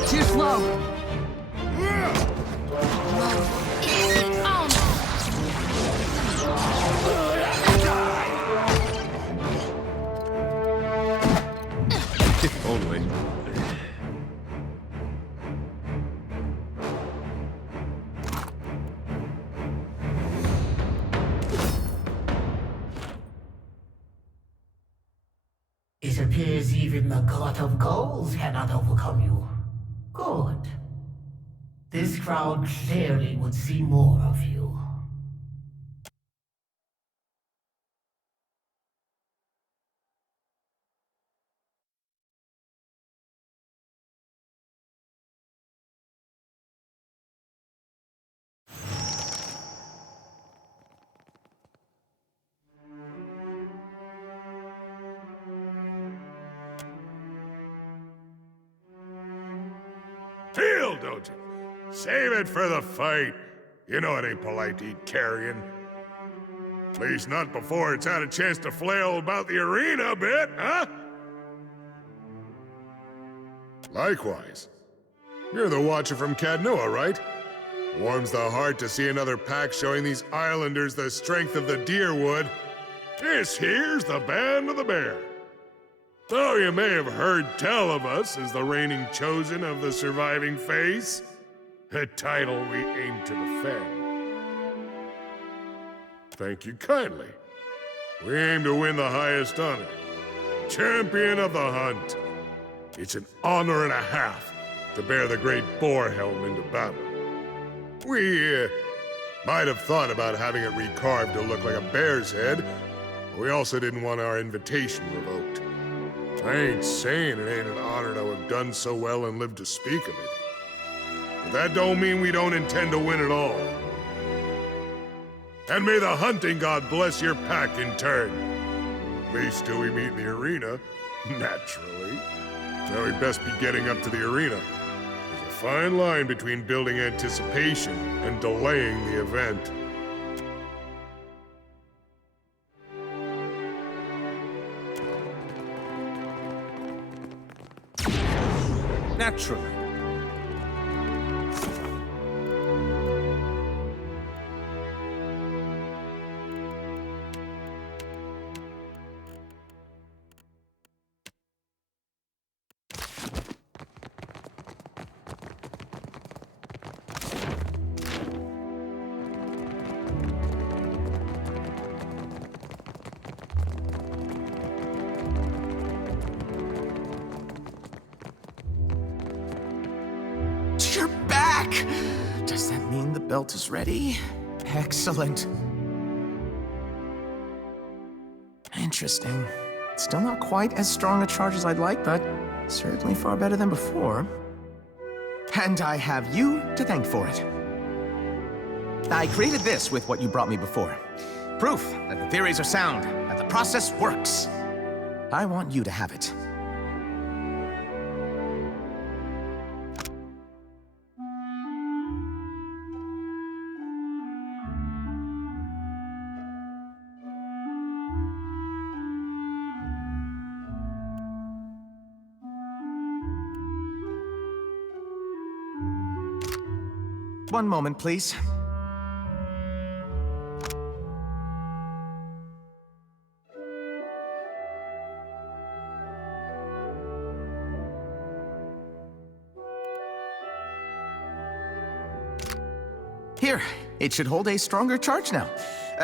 Too slow. If only. It appears even the God of Goals cannot overcome you. Good. This crowd clearly would see more of you. Feel, don't you? Save it for the fight. You know it ain't polite to eat carrion. At least not before it's had a chance to flail about the arena a bit, huh? Likewise. You're the Watcher from Cadnua, right? Warms the heart to see another pack showing these islanders the strength of the deerwood. This here's the Band of the Bear. Though you may have heard tell of us as the reigning chosen of the surviving face, a title we aim to defend. Thank you kindly. We aim to win the highest honor, Champion of the Hunt. It's an honor and a half to bear the great boar helm into battle. We might have thought about having it recarved to look like a bear's head, but we also didn't want our invitation revoked. I ain't saying it ain't an honor to have done so well and lived to speak of it. But that don't mean we don't intend to win it all. And may the hunting god bless your pack in turn. At least till we meet in the arena, naturally. So we'd best be getting up to the arena. There's a fine line between building anticipation and delaying the event. Naturally. You're back! Does that mean the belt is ready? Excellent. Interesting. Still not quite as strong a charge as I'd like, but certainly far better than before. And I have you to thank for it. I created this with what you brought me before. Proof that the theories are sound, that the process works. I want you to have it. One moment, please. Here, it should hold a stronger charge now,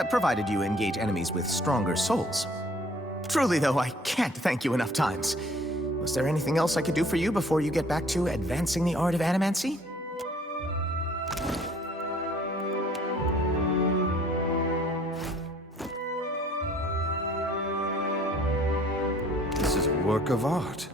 provided you engage enemies with stronger souls. Truly, though, I can't thank you enough times. Was there anything else I could do for you before you get back to advancing the art of animancy? This is a work of art.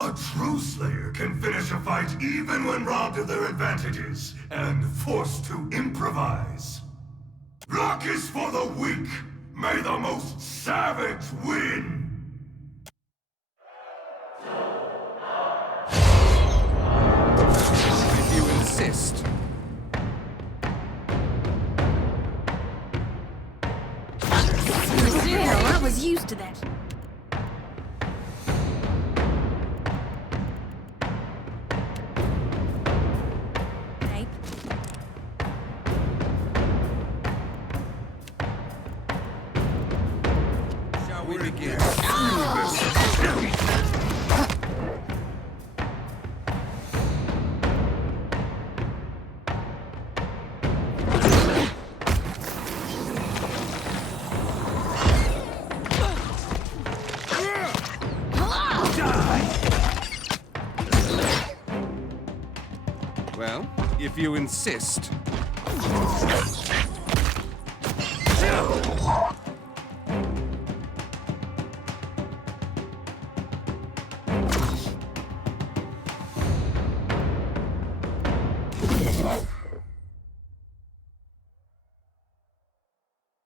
A true Slayer can finish a fight even when robbed of their advantages and forced to improvise. Luck is for the weak. May the most savage win! If you insist. I was used to that. Well, if you insist.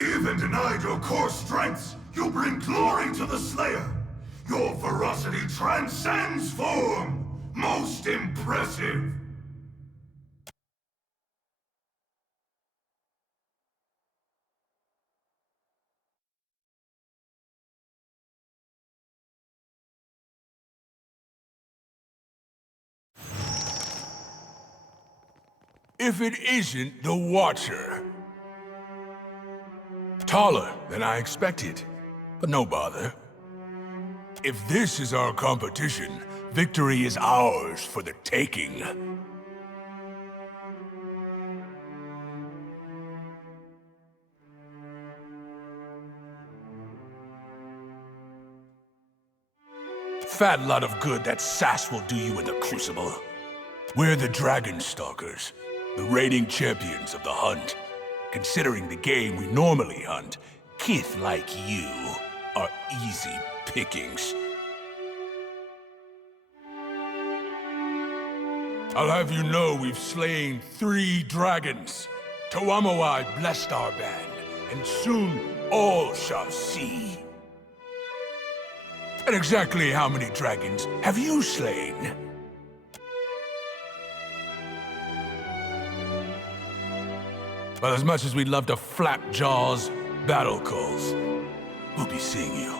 Even denied your core strengths, you bring glory to the Slayer. Your ferocity transcends form. Most impressive. If it isn't the Watcher. Taller than I expected, but no bother. If this is our competition, victory is ours for the taking. Fat lot of good that sass will do you in the Crucible. We're the Dragon Stalkers, the reigning champions of the hunt. Considering the game we normally hunt, kith like you are easy pickings. I'll have you know we've slain 3 dragons. Tuamawai blessed our band, and soon all shall see. And exactly how many dragons have you slain? Well, as much as we'd love to flap jaws, battle calls. We'll be seeing you.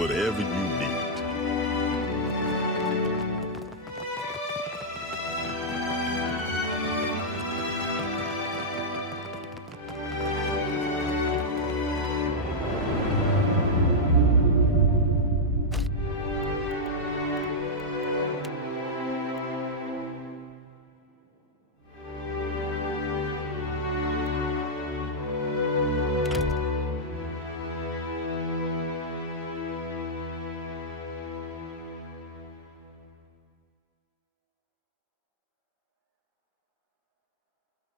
Whatever you need.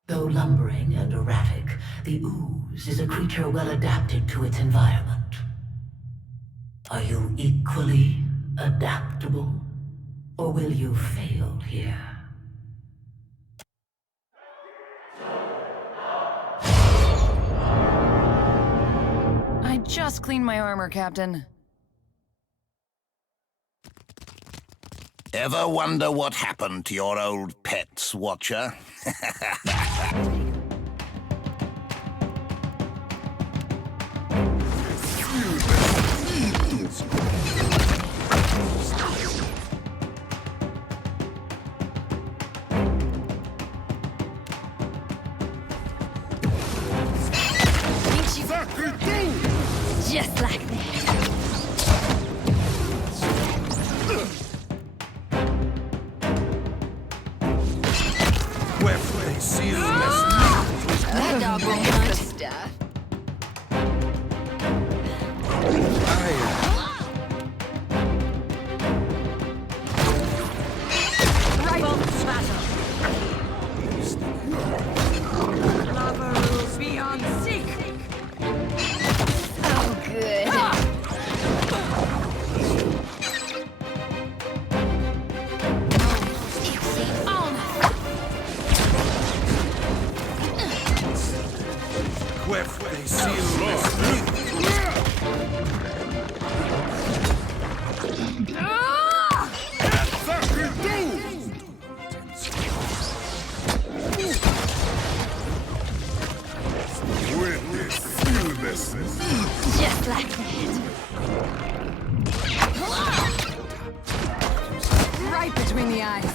Though lumbering and erratic, the ooze is a creature well adapted to its environment. Are you equally adaptable, or will you fail here? I just cleaned my armor, Captain. Ever wonder what happened to your old pets, Watcher? Just like that. That dog won't hunt the stuff. Rifle battle. Lava rules beyond seek. Oh, good. Just like that. Right between the eyes.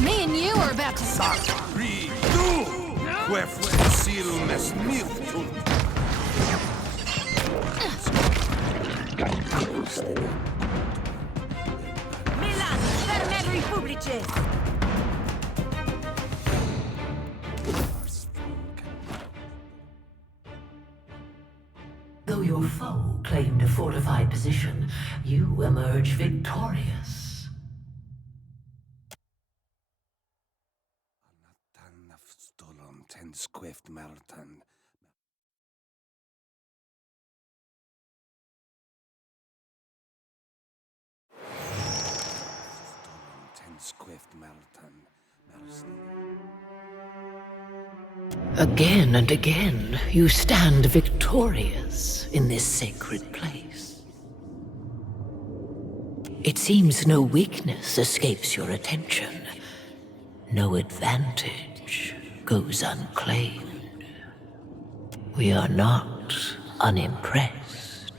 Me and you are about to... Milan, fermeri pubblici! Though your foe claimed a fortified position, you emerge victorious. Again and again, you stand victorious in this sacred place. It seems no weakness escapes your attention. No advantage goes unclaimed. We are not unimpressed.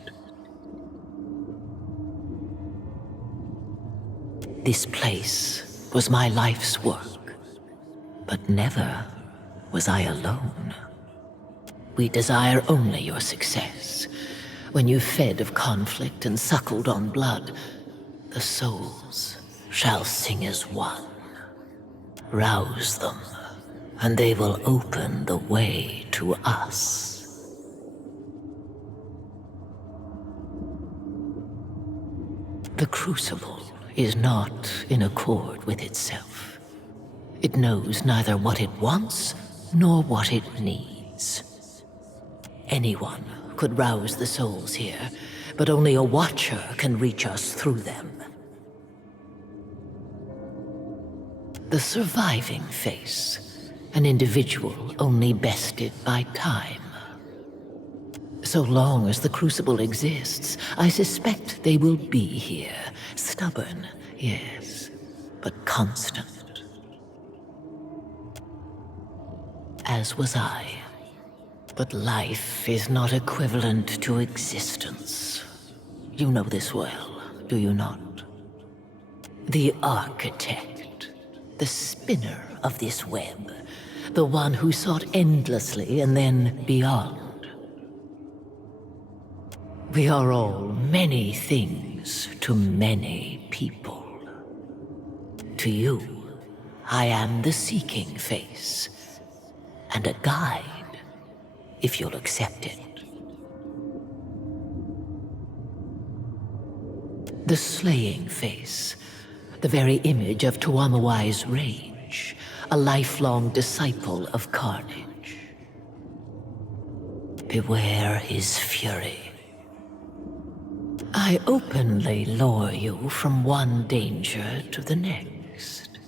This place was my life's work, but never was I alone. We desire only your success. When you fed of conflict and suckled on blood, the souls shall sing as one. Rouse them, and they will open the way to us. The Crucible is not in accord with itself. It knows neither what it wants nor what it needs. Anyone could rouse the souls here, but only a Watcher can reach us through them. The surviving face, an individual only bested by time. So long as the Crucible exists, I suspect they will be here. Stubborn, yes, but constant. As was I. But life is not equivalent to existence. You know this well, do you not? The architect, the spinner of this web, the one who sought endlessly and then beyond. We are all many things to many people. To you, I am the seeking face, and a guide, if you'll accept it. The slaying face, the very image of Tuamawai's rage, a lifelong disciple of carnage. Beware his fury. I openly lure you from one danger to the next.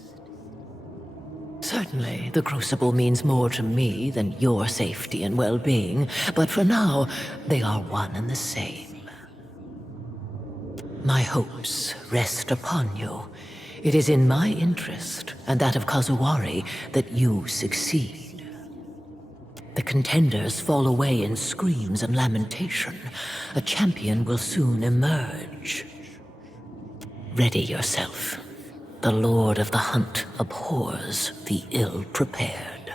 Certainly, the Crucible means more to me than your safety and well-being, but for now, they are one and the same. My hopes rest upon you. It is in my interest, and that of Kazuwari, that you succeed. The contenders fall away in screams and lamentation. A champion will soon emerge. Ready yourself. The Lord of the Hunt abhors the ill-prepared.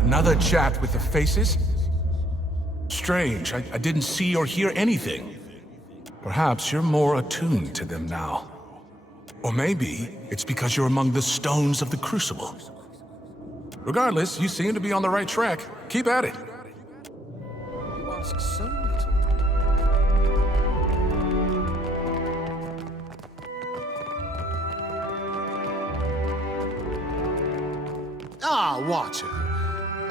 Another chat with the faces? Strange, I didn't see or hear anything. Perhaps you're more attuned to them now. Or maybe it's because you're among the stones of the Crucible. Regardless, you seem to be on the right track. Keep at it. You ask so little. Ah, Watcher.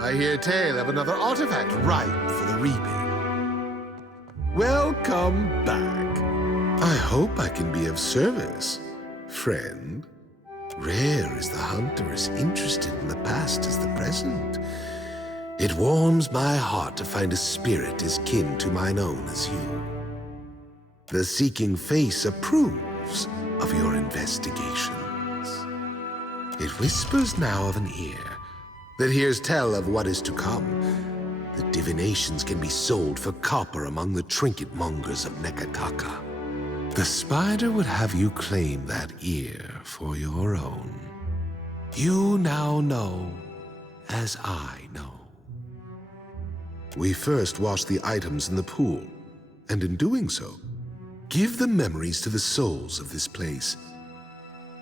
I hear tale of another artifact ripe for the reaping. Welcome back. I hope I can be of service, friend. Rare is the hunter as interested in the past as the present. It warms my heart to find a spirit as kin to mine own as you. The seeking face approves of your investigations. It whispers now of an ear that hears tell of what is to come. The divinations can be sold for copper among the trinket mongers of Nekataka. The spider would have you claim that ear for your own. You now know, as I know. We first wash the items in the pool, and in doing so, give the memories to the souls of this place.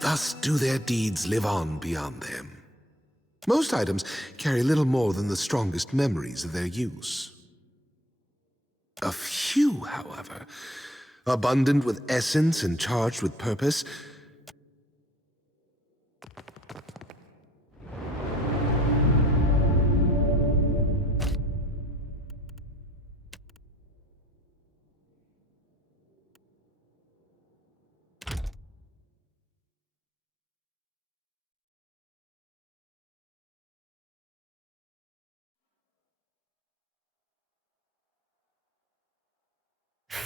Thus do their deeds live on beyond them. Most items carry little more than the strongest memories of their use. A few, however, abundant with essence and charged with purpose,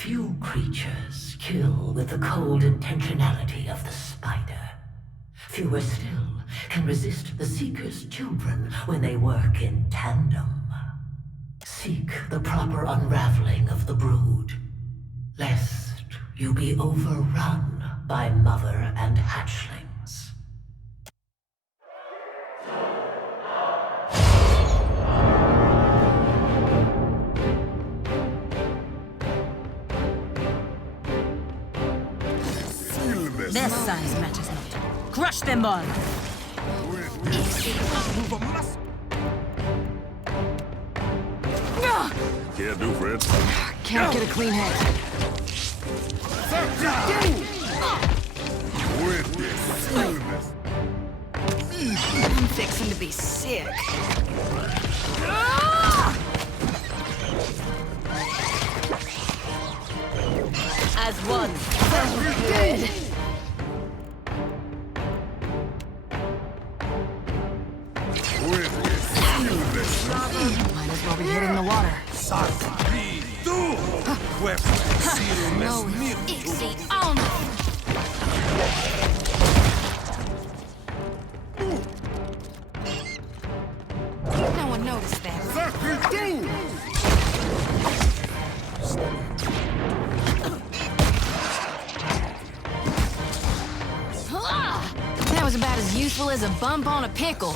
Few creatures kill with the cold intentionality of the spider. Fewer still can resist the Seeker's children when they work in tandem. Seek the proper unraveling of the brood, lest you be overrun by mother and hatchlings. Their size matters not. Crush them all! Can't do, Fred. Can't get a clean head. I'm fixing to be sick. As one. Good. Might as well be hitting the water. No, exceed on. No one noticed that. That was about as useful as a bump on a pickle.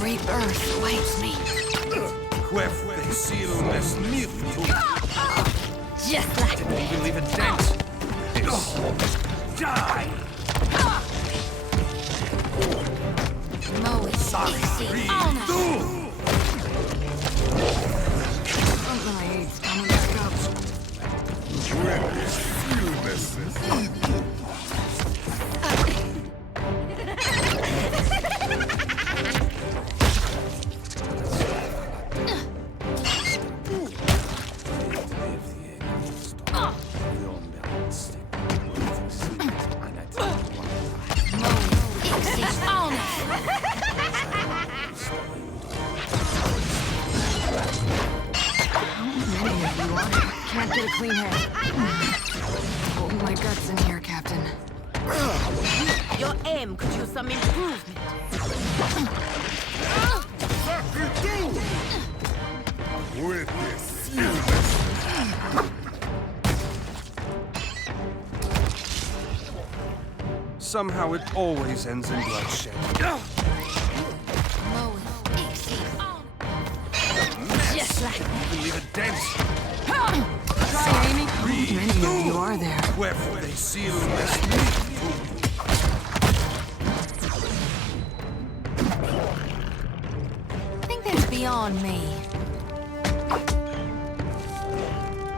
Rebirth awaits me. Just like Didn't even leave a dent. Die! Sorry, Something I hate's coming back up. Can't get a clean head. Holding my guts in here, Captain. Your aim could use some improvement. Somehow it always ends in bloodshed. just like Even leave a dent. Try aiming. How many of you are there? Wherefore they seal this I think that's beyond me.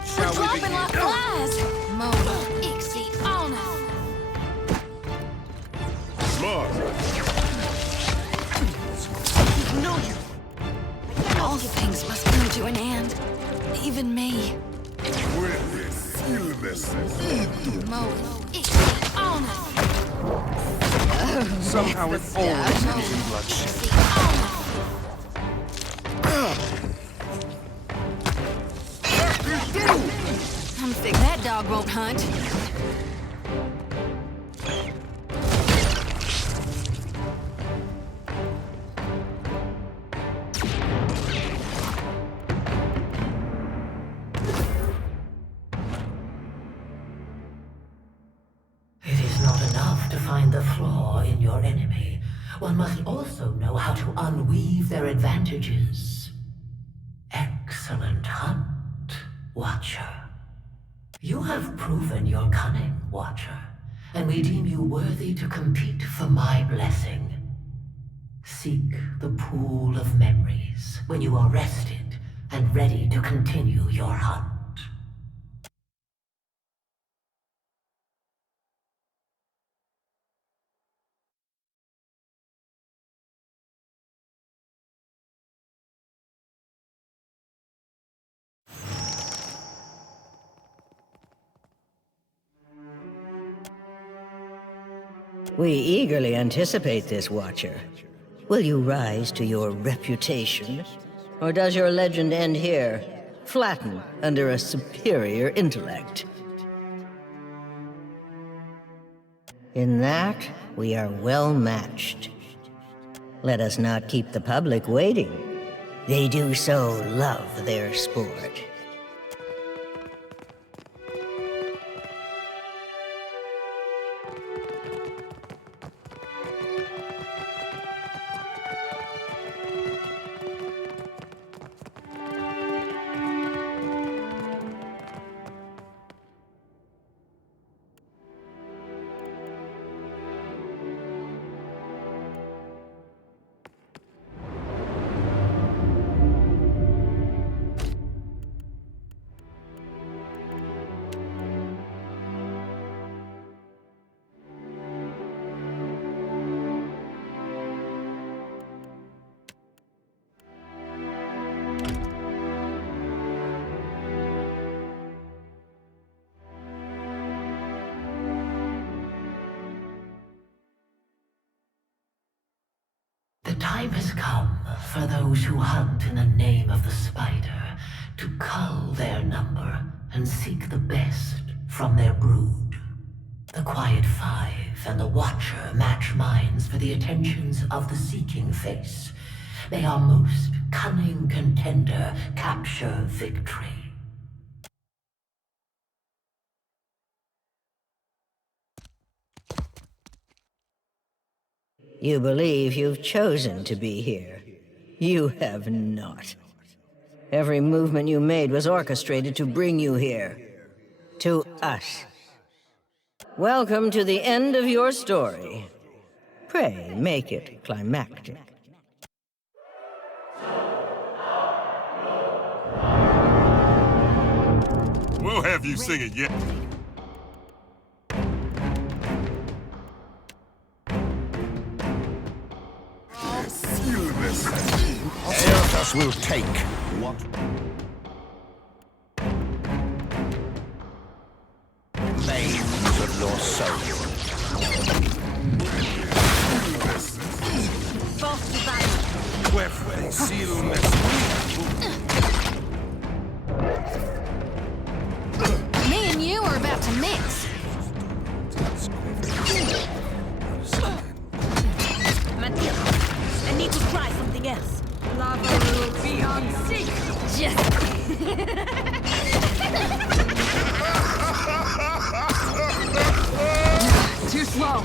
Shall we Dropping begin? like flies. Mola, Ixie, on us. Smart. No, you. All things must come to an end. Even me. Mola, Ixie, on us. Somehow it always ends in bloodshed. I'm sick that dog won't hunt. It is not enough to find the flaw in your enemy. One must also know how to unweave their advantages. Excellent hunt, Watcher. You have proven your cunning, Watcher, and we deem you worthy to compete for my blessing. Seek the pool of memories when you are rested and ready to continue your hunt. We eagerly anticipate this, Watcher. Will you rise to your reputation? Or does your legend end here, flattened under a superior intellect? In that, we are well matched. Let us not keep the public waiting. They do so love their sport. for those who hunt in the name of the spider, to cull their number and seek the best from their brood. The Quiet Five and the Watcher match minds for the attentions of the Seeking Face. May our most cunning contender capture victory. You believe you've chosen to be here. You have not. Every movement you made was orchestrated to bring you here. To us. Welcome to the end of your story. Pray, make it climactic. We'll have you sing it yet. Eothas will take what remains of your soul. Me and you are about to mix. I need to try something else. Lava will be on sync. Too slow.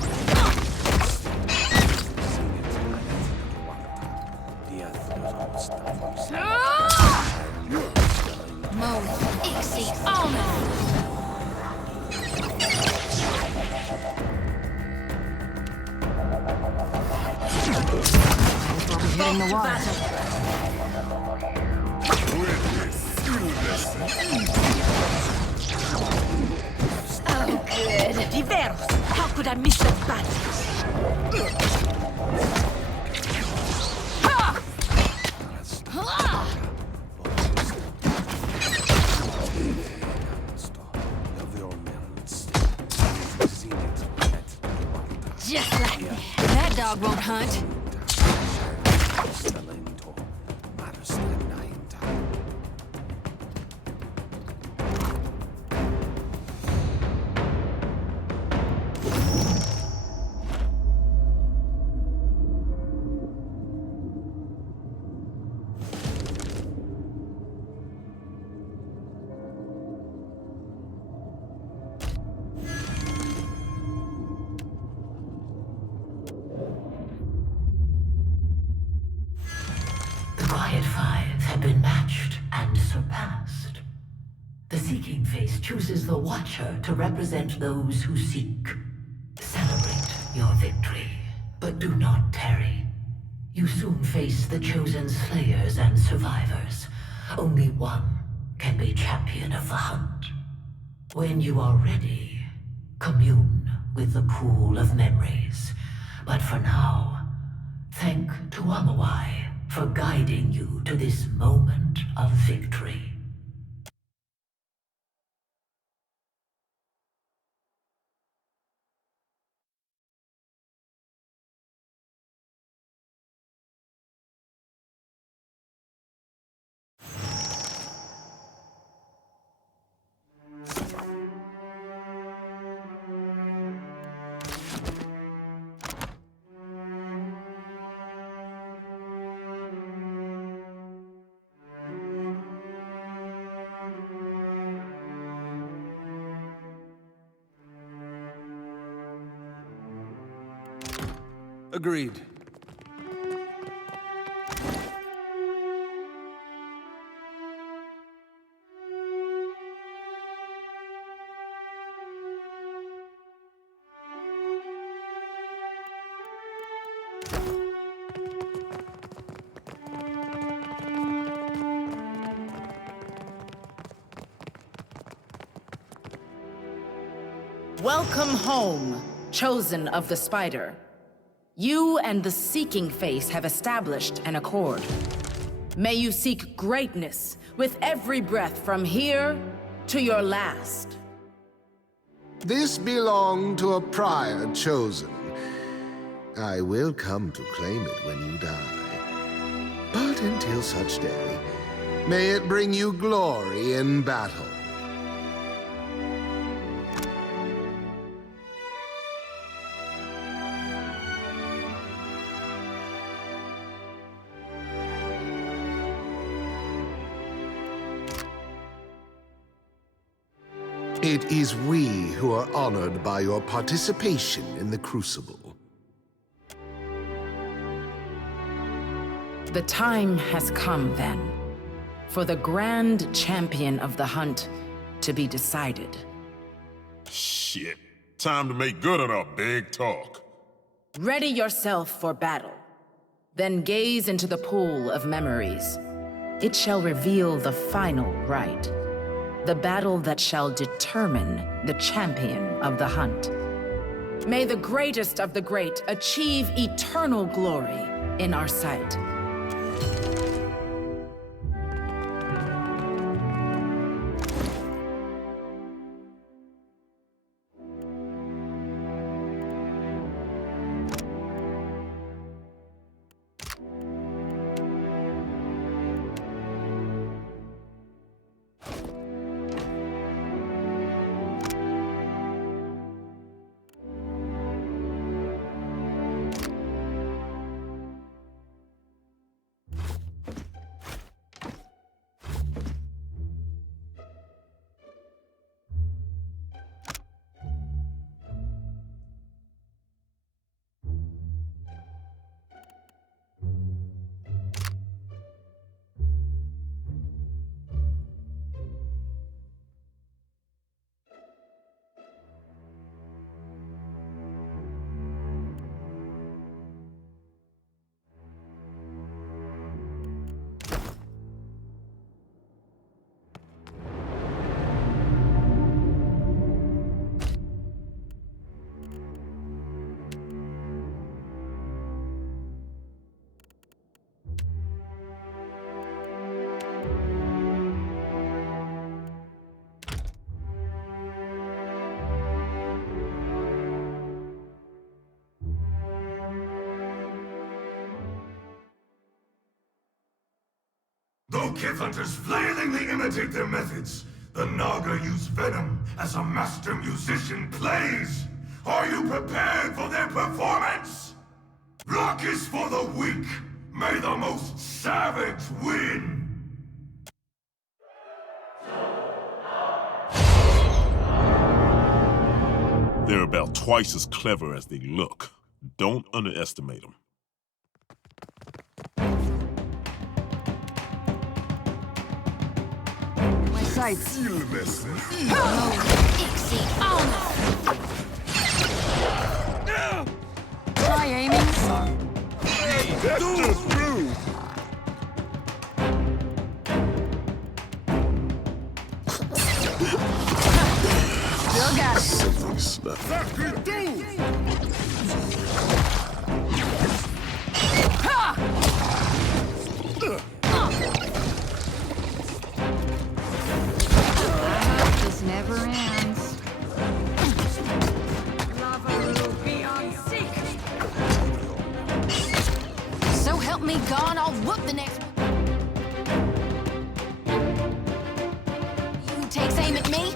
Mo, Ixie, oh no! Hitting the water. Oh, good. Diveros. How could I miss that battle? Just like that. That dog won't hunt. Chooses the Watcher to represent those who seek. Celebrate your victory, but do not tarry. You soon face the chosen slayers and survivors. Only one can be champion of the hunt. When you are ready, commune with the pool of memories. But for now, thank Tuamawai for guiding you to this moment of victory. Agreed. Welcome home, chosen of the spider. You and the Seeking Face have established an accord. May you seek greatness with every breath from here to your last. This belonged to a prior chosen. I will come to claim it when you die. But until such day, may it bring you glory in battle. It is we who are honored by your participation in the Crucible. The time has come, then, for the grand champion of the hunt to be decided. Shit. Time to make good on our big talk. Ready yourself for battle. Then gaze into the pool of memories. It shall reveal the final right. The battle that shall determine the champion of the hunt. May the greatest of the great achieve eternal glory in our sight. Though Kith Hunters flailingly imitate their methods, the Naga use venom as a master musician plays. Are you prepared for their performance? Luck is for the weak. May the most savage win. They're about twice as clever as they look. Don't underestimate them. My sights. Try aiming. That's just rude. Still got it. Something snapped. This never ends. So help me God, I'll whoop the next one. You takes aim at me?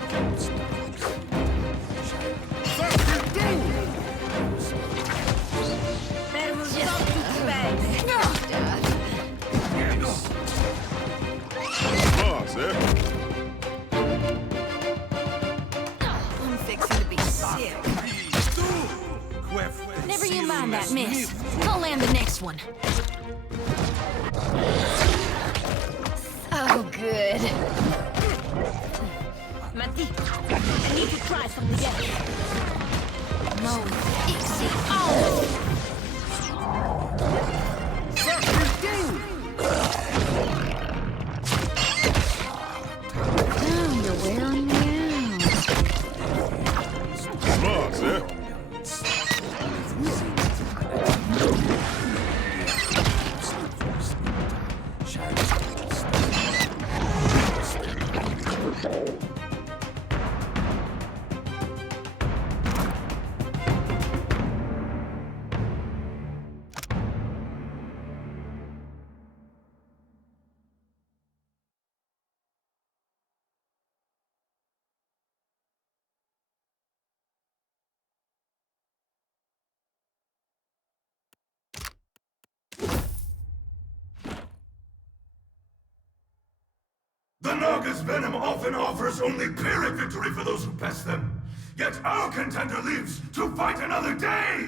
I'm fixing to be sick. Never you mind that, miss. I'll land the next one. Oh, good. Mati, I need to try something else. No, Ixie. Oh! Oh, you're wearing me out. Come on, sir. The Naga's venom often offers only Pyrrhic victory for those who pass them. Yet our contender lives to fight another day!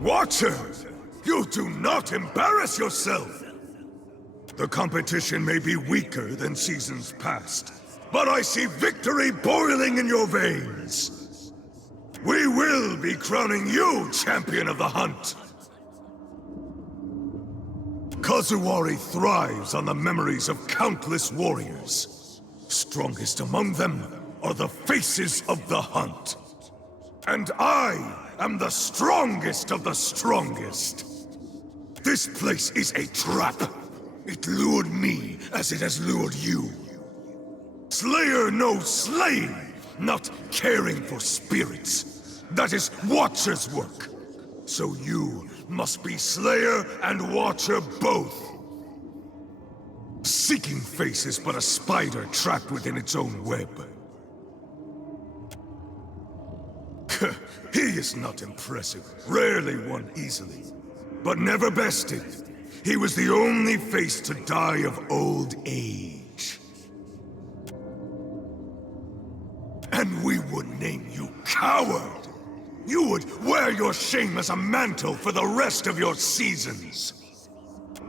Watcher! You do not embarrass yourself! The competition may be weaker than seasons past, but I see victory boiling in your veins! We will be crowning you champion of the hunt! Kazuwari thrives on the memories of countless warriors. Strongest among them are the faces of the hunt. And I am the strongest of the strongest. This place is a trap. It lured me as it has lured you. Slayer knows slaying, not caring for spirits. That is Watcher's work. So you must be Slayer and Watcher both. Seeking Face is but a spider trapped within its own web. He is not impressive, rarely won easily, but never bested. He was the only face to die of old age. And we would name you coward. You would wear your shame as a mantle for the rest of your seasons.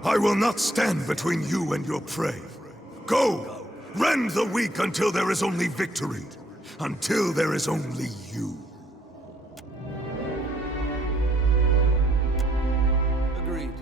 I will not stand between you and your prey. Go, rend the weak until there is only victory. Until there is only you. Agreed.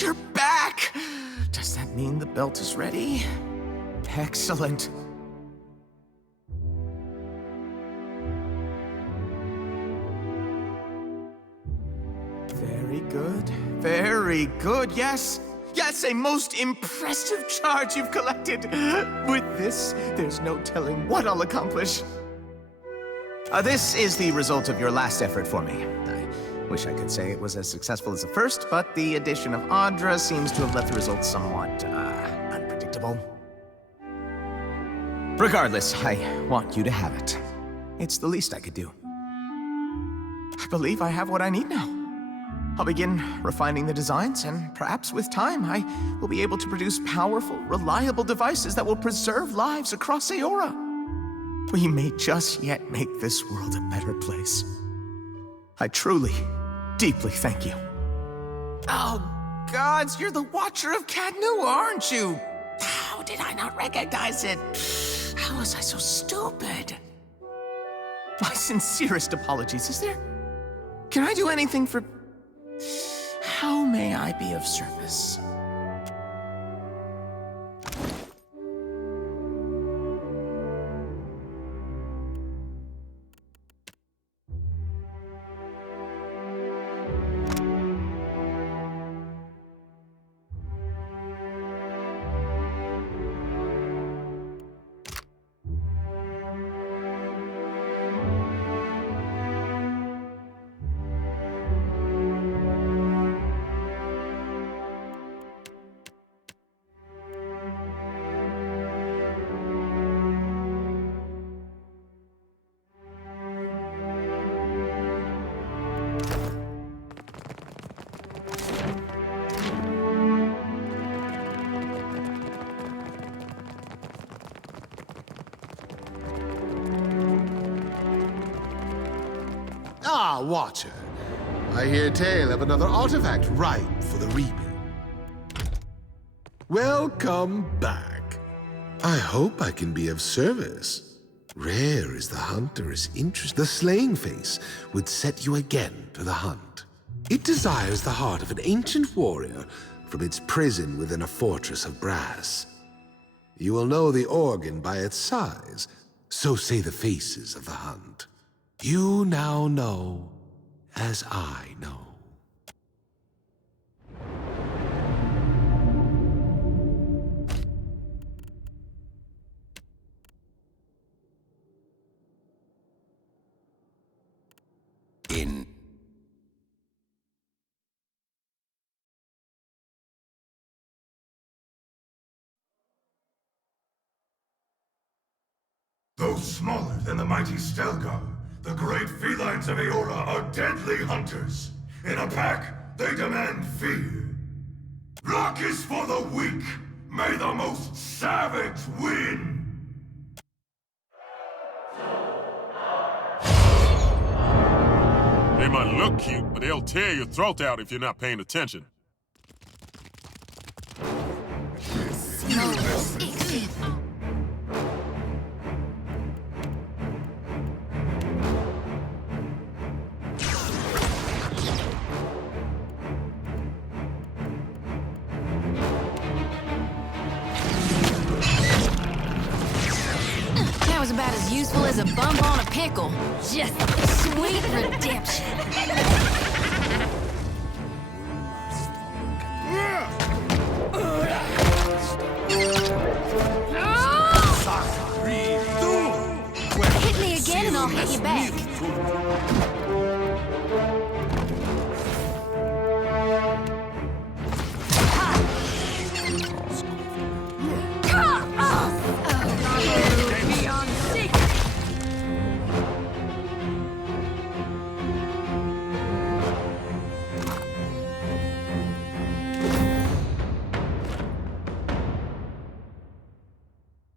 You're back! Does that mean the belt is ready? Excellent. Very good. Very good, yes! Yes, a most impressive charge you've collected! With this, there's no telling what I'll accomplish. This is the result of your last effort for me. I wish I could say it was as successful as the first, but the addition of Adra seems to have left the results somewhat, unpredictable. Regardless, I want you to have it. It's the least I could do. I believe I have what I need now. I'll begin refining the designs, and perhaps with time, I will be able to produce powerful, reliable devices that will preserve lives across Aora. We may just yet make this world a better place. I truly, deeply thank you. Oh, gods, you're the Watcher of Cadnu, aren't you? How did I not recognize it? How was I so stupid? My sincerest apologies. Can I do anything for... How may I be of service? Ah, Watcher. I hear tale of another artifact ripe for the reaping. Welcome back. I hope I can be of service. Rare is the hunter's interest. The slaying face would set you again to the hunt. It desires the heart of an ancient warrior from its prison within a fortress of brass. You will know the organ by its size, so say the faces of the hunt. You now know, as I know. Though smaller than the mighty Stelgar, the great felines of Eora are deadly hunters. In a pack, they demand fear. Luck is for the weak. May the most savage win! They might look cute, but they'll tear your throat out if you're not paying attention. That was about as useful as a bump on a pickle. Just sweet redemption. Hit me again and I'll hit you back.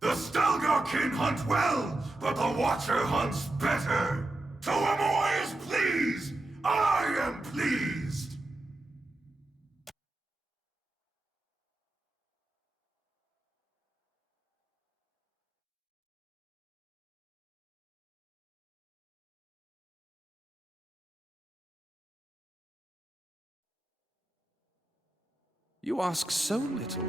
The Stelgar kin hunt well, but the Watcher hunts better. Tuamoy is pleased. I am pleased. You ask so little.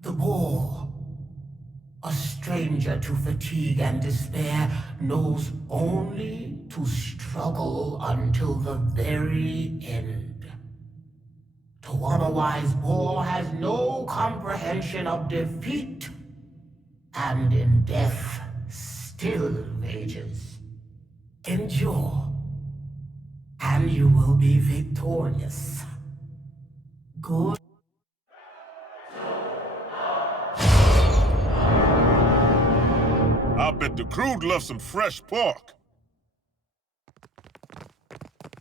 The boar, a stranger to fatigue and despair, knows only to struggle until the very end. Tuamawai's boar has no comprehension of defeat, and in death still rages. Endure, and you will be victorious. Good. I bet the crew'd love some fresh pork.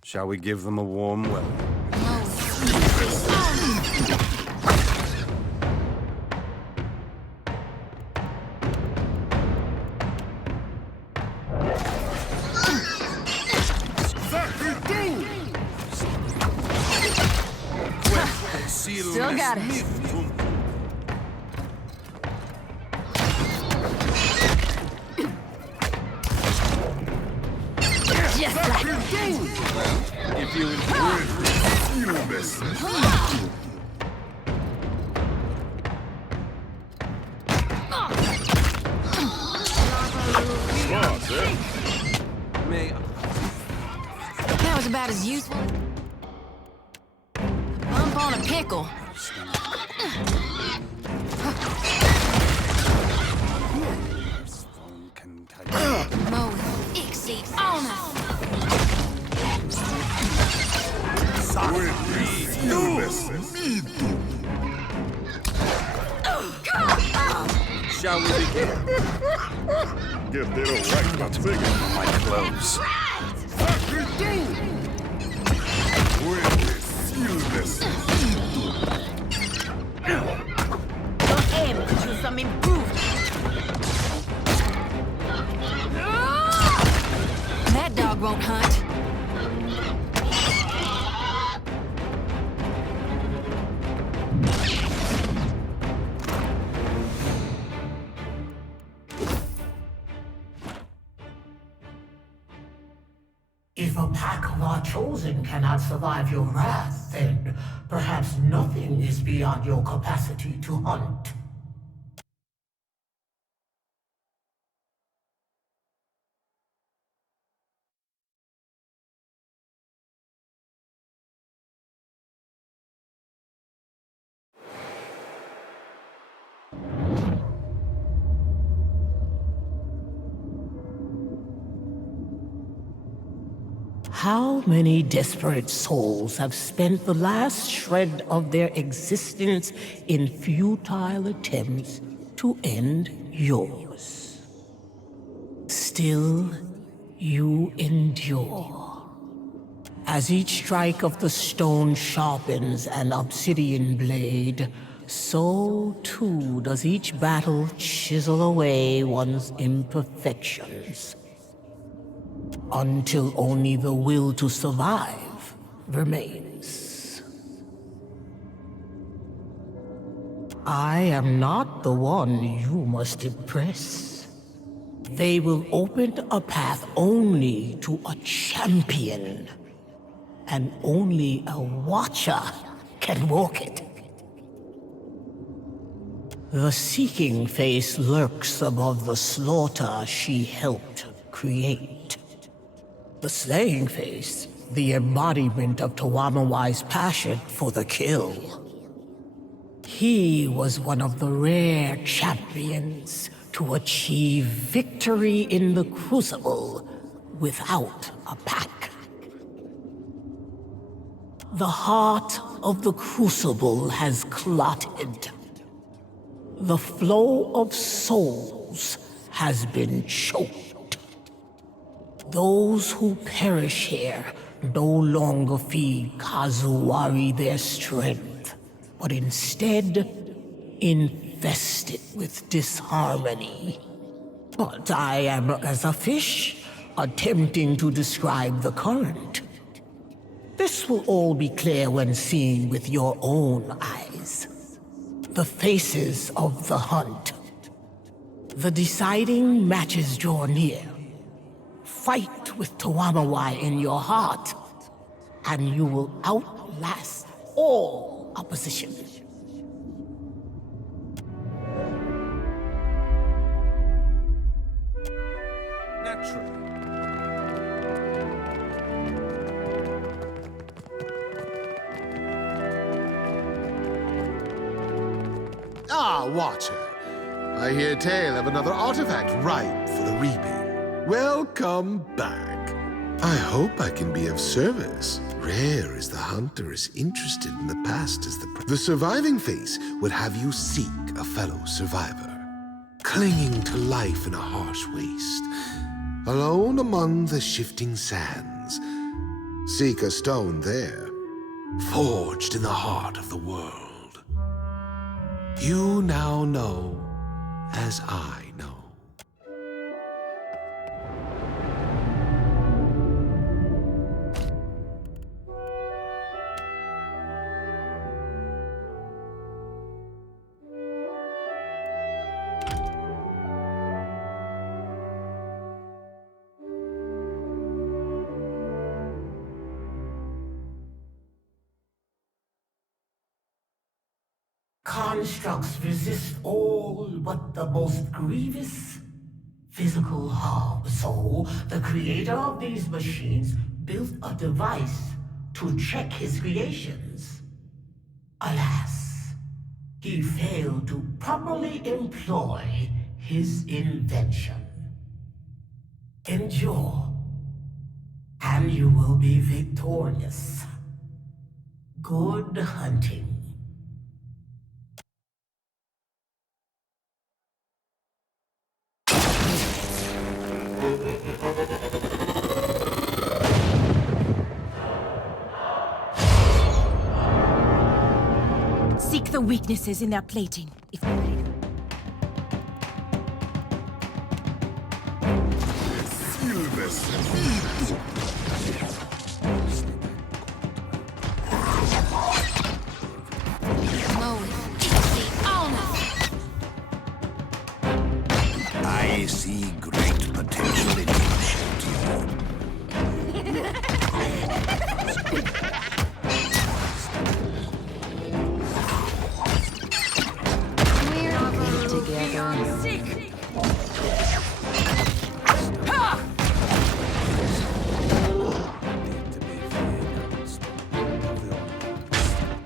Shall we give them a warm welcome? Still got it. Just like If you enjoy, you miss it. That was about as useful. Bump on a pickle. Mo, Ixie, on us. Shall we begin? Guess they don't like my fingers on my clothes. When we seal this. Your aim could use some improvement. That dog won't hunt. If a pack of our chosen cannot survive your wrath, then perhaps nothing is beyond your capacity to hunt. How many desperate souls have spent the last shred of their existence in futile attempts to end yours? Still, you endure. As each strike of the stone sharpens an obsidian blade, so too does each battle chisel away one's imperfections. Until only the will to survive remains. I am not the one you must impress. They will open a path only to a champion, and only a watcher can walk it. The seeking face lurks above the slaughter she helped create. The slaying face, the embodiment of Tawamawai's passion for the kill. He was one of the rare champions to achieve victory in the Crucible without a pack. The heart of the Crucible has clotted. The flow of souls has been choked. Those who perish here no longer feed Kazuwari their strength, but instead infest it with disharmony. But I am as a fish, attempting to describe the current. This will all be clear when seen with your own eyes. The faces of the hunt. The deciding matches draw near. Fight with Tawamawai in your heart, and you will outlast all opposition. Naturally. Ah, Watcher. I hear tale of another artifact ripe for the reaping. Welcome back. I hope I can be of service. Rare as the hunter is interested in the past as the surviving face would have you seek a fellow survivor, clinging to life in a harsh waste, alone among the shifting sands. Seek a stone there, forged in the heart of the world. You now know as I know. Constructs resist all but the most grievous physical harm. So, the creator of these machines built a device to check his creations. Alas, he failed to properly employ his invention. Endure, and you will be victorious. Good hunting. the weaknesses in their plating, if needed. I see great potential in you, Sheltier.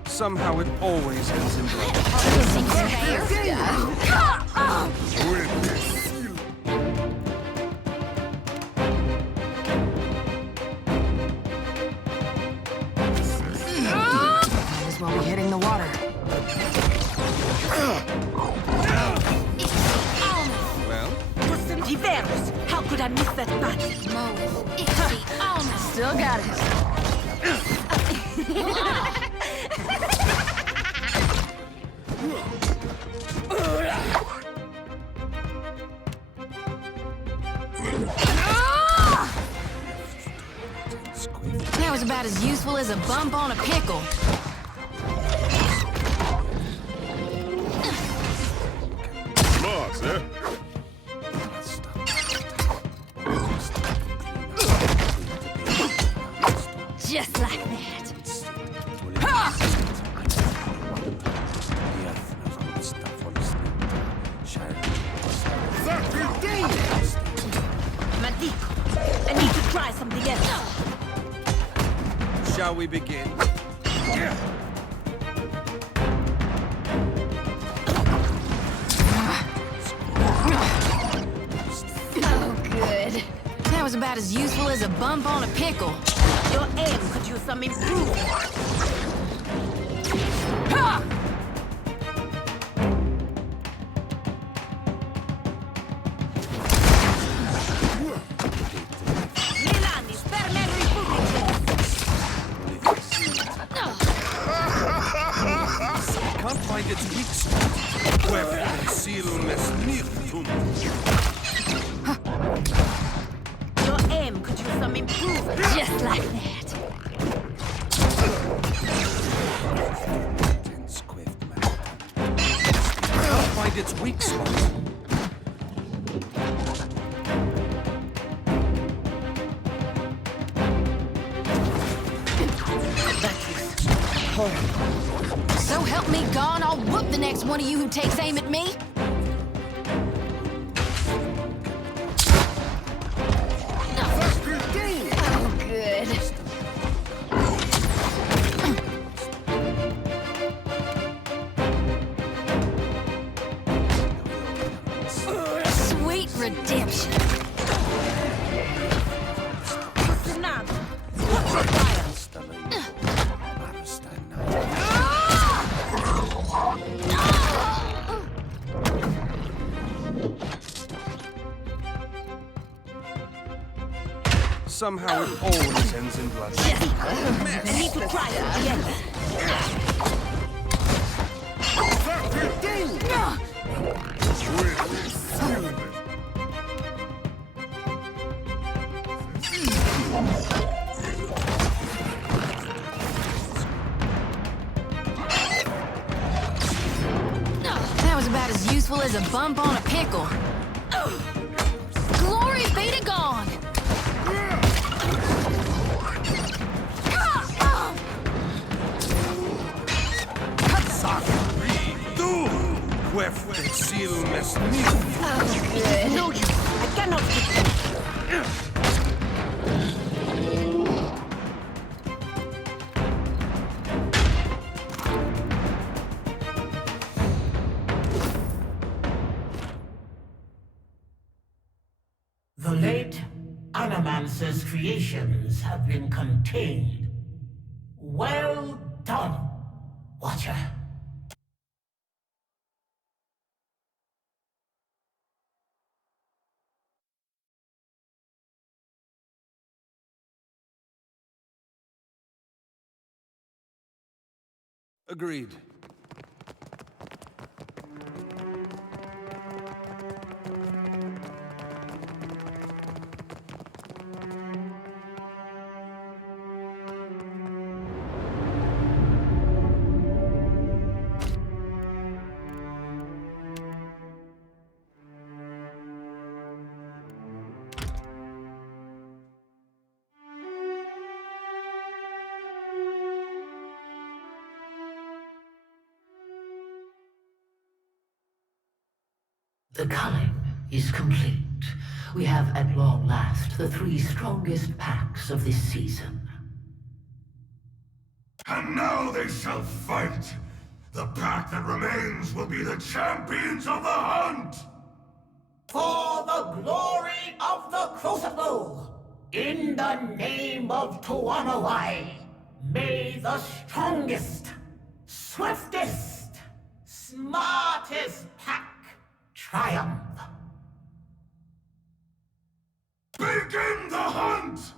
Somehow it always ends in blood. Might as well be hitting the water. Well? Diverus! How could I miss that battle? Still got it. That was about as useful as a bump on a pickle. Come on, sir. Just like that. Mythical. I need to try something else. Shall we begin? Oh, good. That was about as useful as a bump on a pickle. Your aim could use some improvement. Can't find its weak spot. Wherefore seal mesnirtum. Your aim could use some improvement. Just like that. Can't find its weak spot. So help me God, I'll whoop the next one of you who takes aim at me. Oh, good. Sweet redemption. Somehow it always ends in blood. I need to try something else. That was about as useful as a bump on a pickle. Glory be to God! Wherefore seal mesnirtum. Oh, good. No use. I cannot The late Animancer's creations have been contained. Well done, Watcher. Agreed. The culling is complete. We have at long last the 3 strongest packs of this season. And now they shall fight! The pack that remains will be the champions of the hunt! For the glory of the Crucible, in the name of Tuamawai, may the strongest, swiftest, smartest pack triumph. Begin the hunt!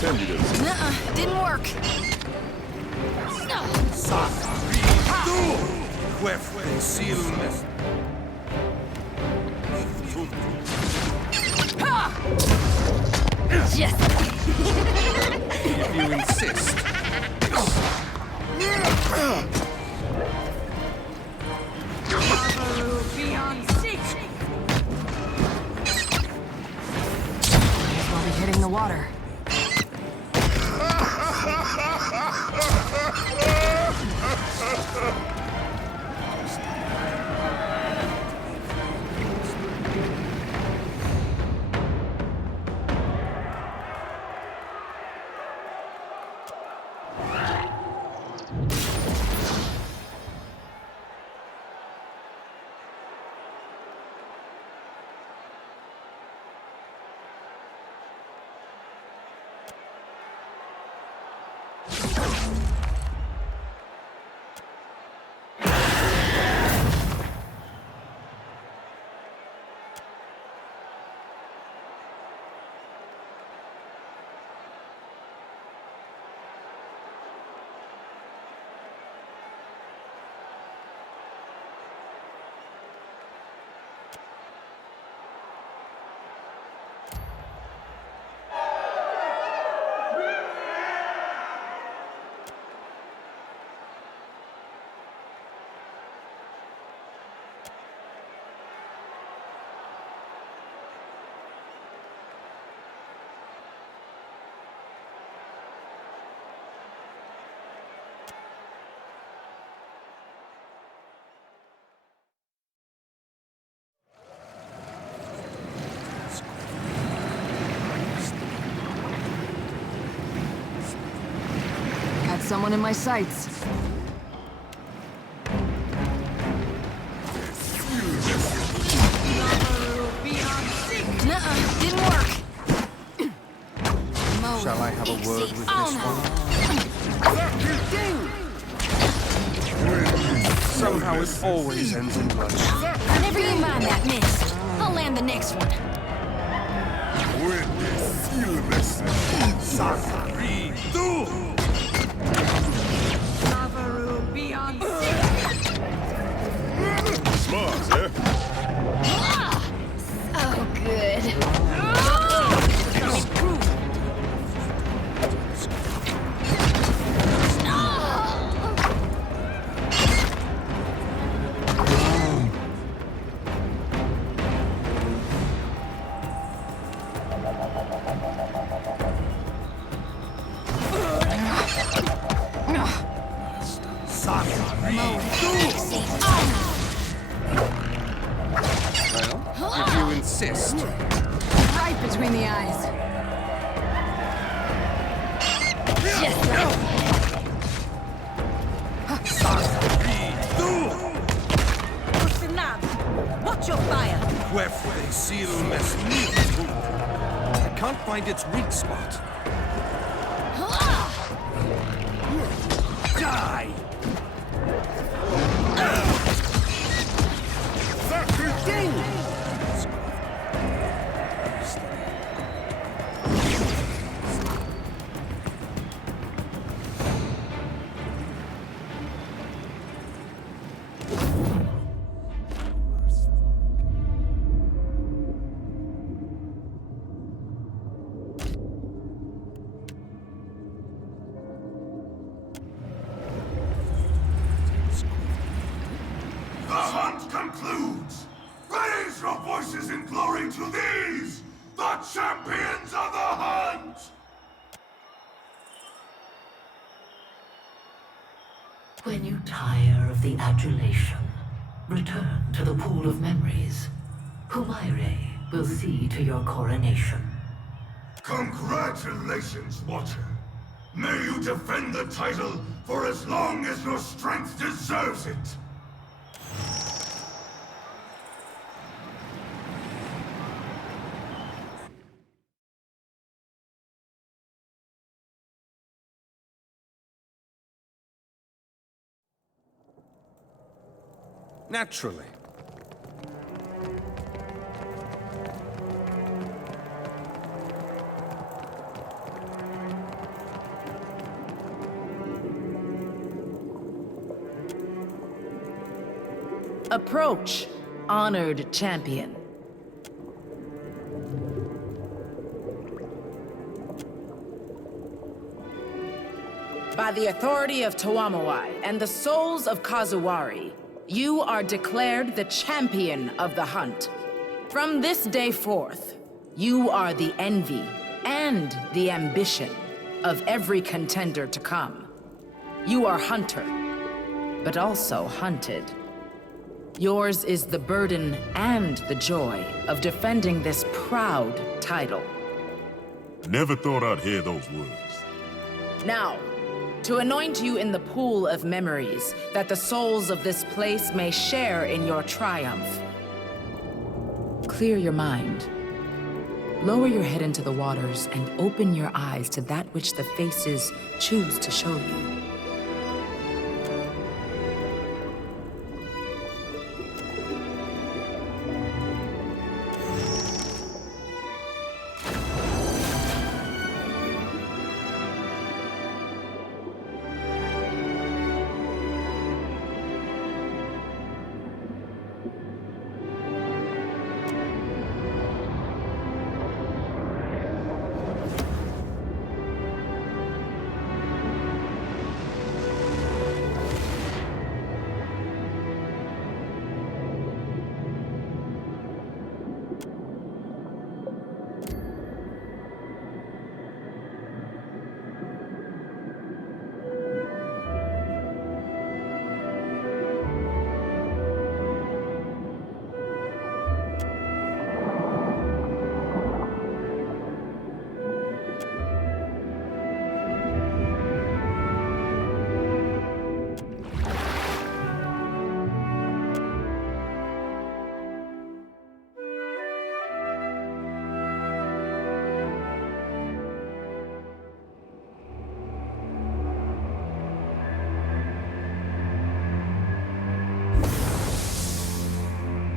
Nuh-uh, didn't work. Yes. If you insist. I'll be hitting the water. Someone in my sights. Nuh-uh, didn't work. Shall I have a word with this one? Somehow it always ends in bloodshed. Never you mind that miss. I'll land the next one. Smart, eh? Oh, good. If you insist. Right between the eyes. Just like... Watch your fire! I can't find its weak spot. Die! The hunt concludes! Raise your voices in glory to these, the champions of the hunt! When you tire of the adulation, return to the pool of memories. Humaire will see to your coronation. Congratulations, Watcher. May you defend the title for as long as your strength deserves it. Naturally. Approach, honored champion. By the authority of Tuamawai and the souls of Kazuwari, you are declared the champion of the hunt. From this day forth, you are the envy and the ambition of every contender to come. You are hunter, but also hunted. Yours is the burden and the joy of defending this proud title. Never thought I'd hear those words. Now, to anoint you in the pool of memories, that the souls of this place may share in your triumph. Clear your mind. Lower your head into the waters and open your eyes to that which the faces choose to show you.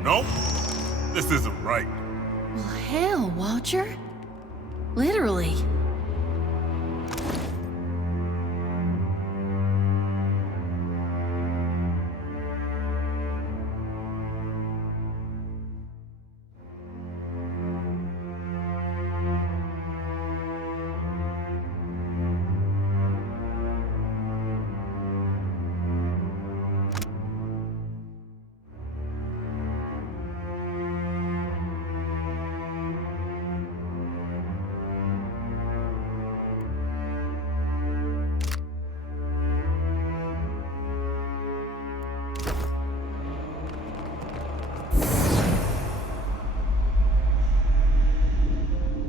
Nope. This isn't right. Well, hell, Watcher. Literally.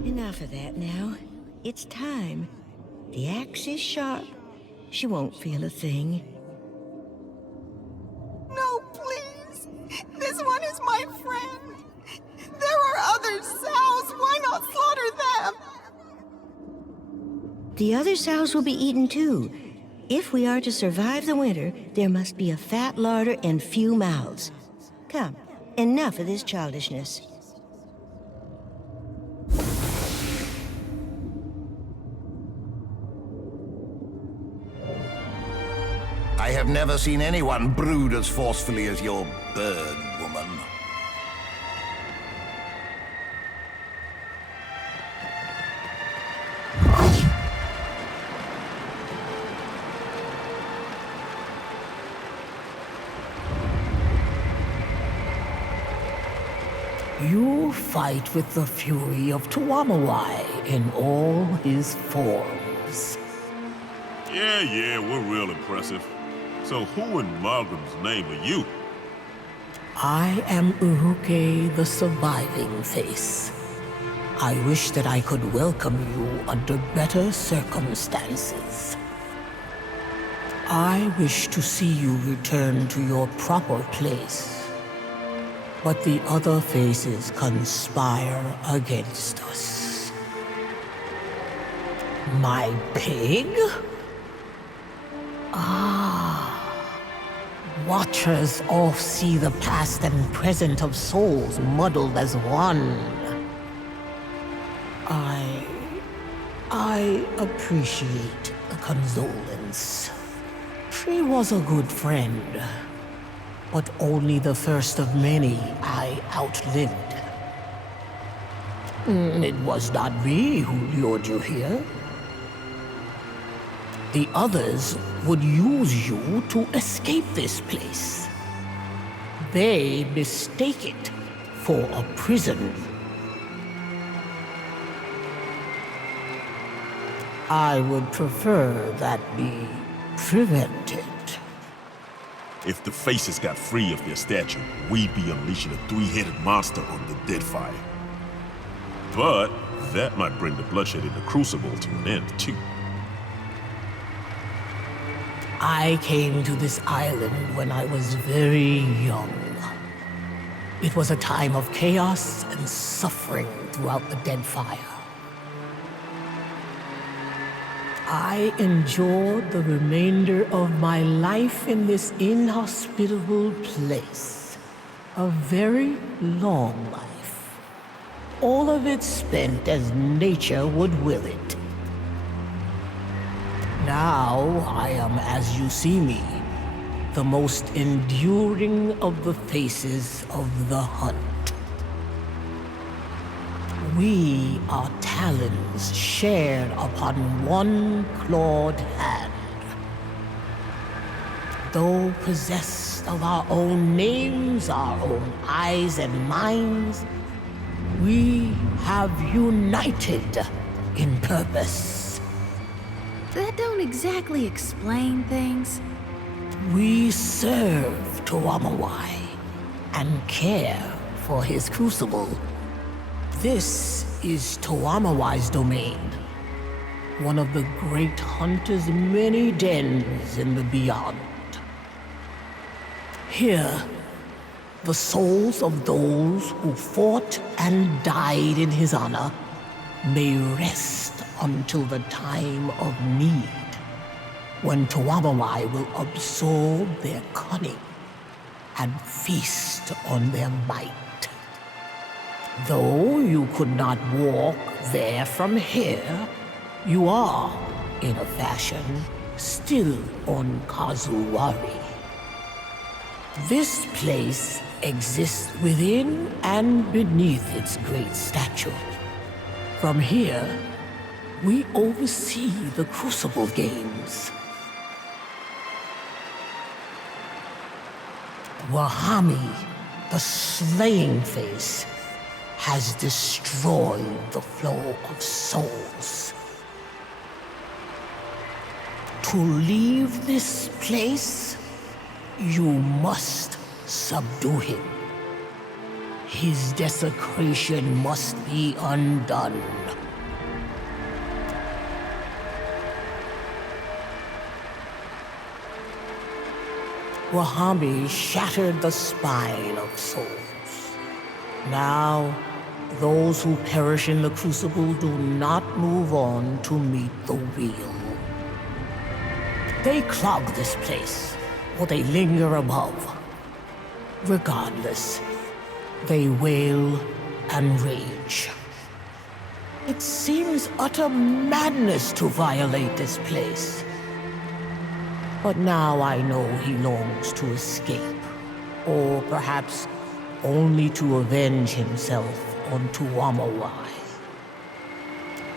Enough of that now. It's time. The axe is sharp. She won't feel a thing. No, please! This one is my friend! There are other sows! Why not slaughter them? The other sows will be eaten too. If we are to survive the winter, there must be a fat larder and few mouths. Come, enough of this childishness. I have never seen anyone brood as forcefully as your bird woman. You fight with the fury of Tuamawai in all his forms. Yeah, we're real impressive. So who in Margram's name are you? I am Uruke, the surviving face. I wish that I could welcome you under better circumstances. I wish to see you return to your proper place. But the other faces conspire against us. My pig? Watchers all see the past and present of souls muddled as one. I appreciate the condolence. She was a good friend, but only the first of many I outlived. It was not me who lured you here. The others would use you to escape this place. They mistake it for a prison. I would prefer that be prevented. If the faces got free of their statue, we'd be unleashing a three-headed monster on the Deadfire. But that might bring the bloodshed in the Crucible to an end, too. I came to this island when I was very young. It was a time of chaos and suffering throughout the Deadfire. I enjoyed the remainder of my life in this inhospitable place. A very long life. All of it spent as nature would will it. Now I am as you see me, the most enduring of the faces of the hunt. We are talons shared upon one clawed hand. Though possessed of our own names, our own eyes and minds, we have united in purpose. That don't exactly explain things. We serve Tuamawai and care for his crucible. This is Tuamawai's domain, one of the great hunter's many dens in the beyond. Here, the souls of those who fought and died in his honor may rest until the time of need, when Tuamawai will absorb their cunning and feast on their might. Though you could not walk there from here, you are, in a fashion, still on Kazuwari. This place exists within and beneath its great statue. From here, we oversee the Crucible Games. Wahami, the Slaying Face, has destroyed the flow of souls. To leave this place, you must subdue him. His desecration must be undone. Wahami shattered the spine of souls. Now, those who perish in the Crucible do not move on to meet the real. They clog this place, or they linger above. Regardless, they wail and rage. It seems utter madness to violate this place. But now I know he longs to escape, or perhaps only to avenge himself on Tuamawai.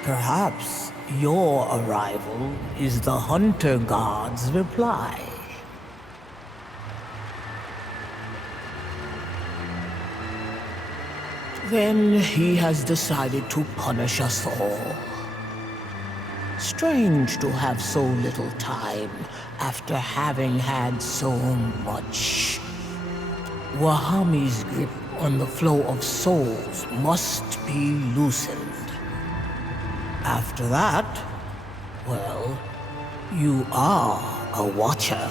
Perhaps your arrival is the Hunter God's reply. Then he has decided to punish us all. Strange to have so little time after having had so much. Wahami's grip on the flow of souls must be loosened. After that, well, you are a Watcher.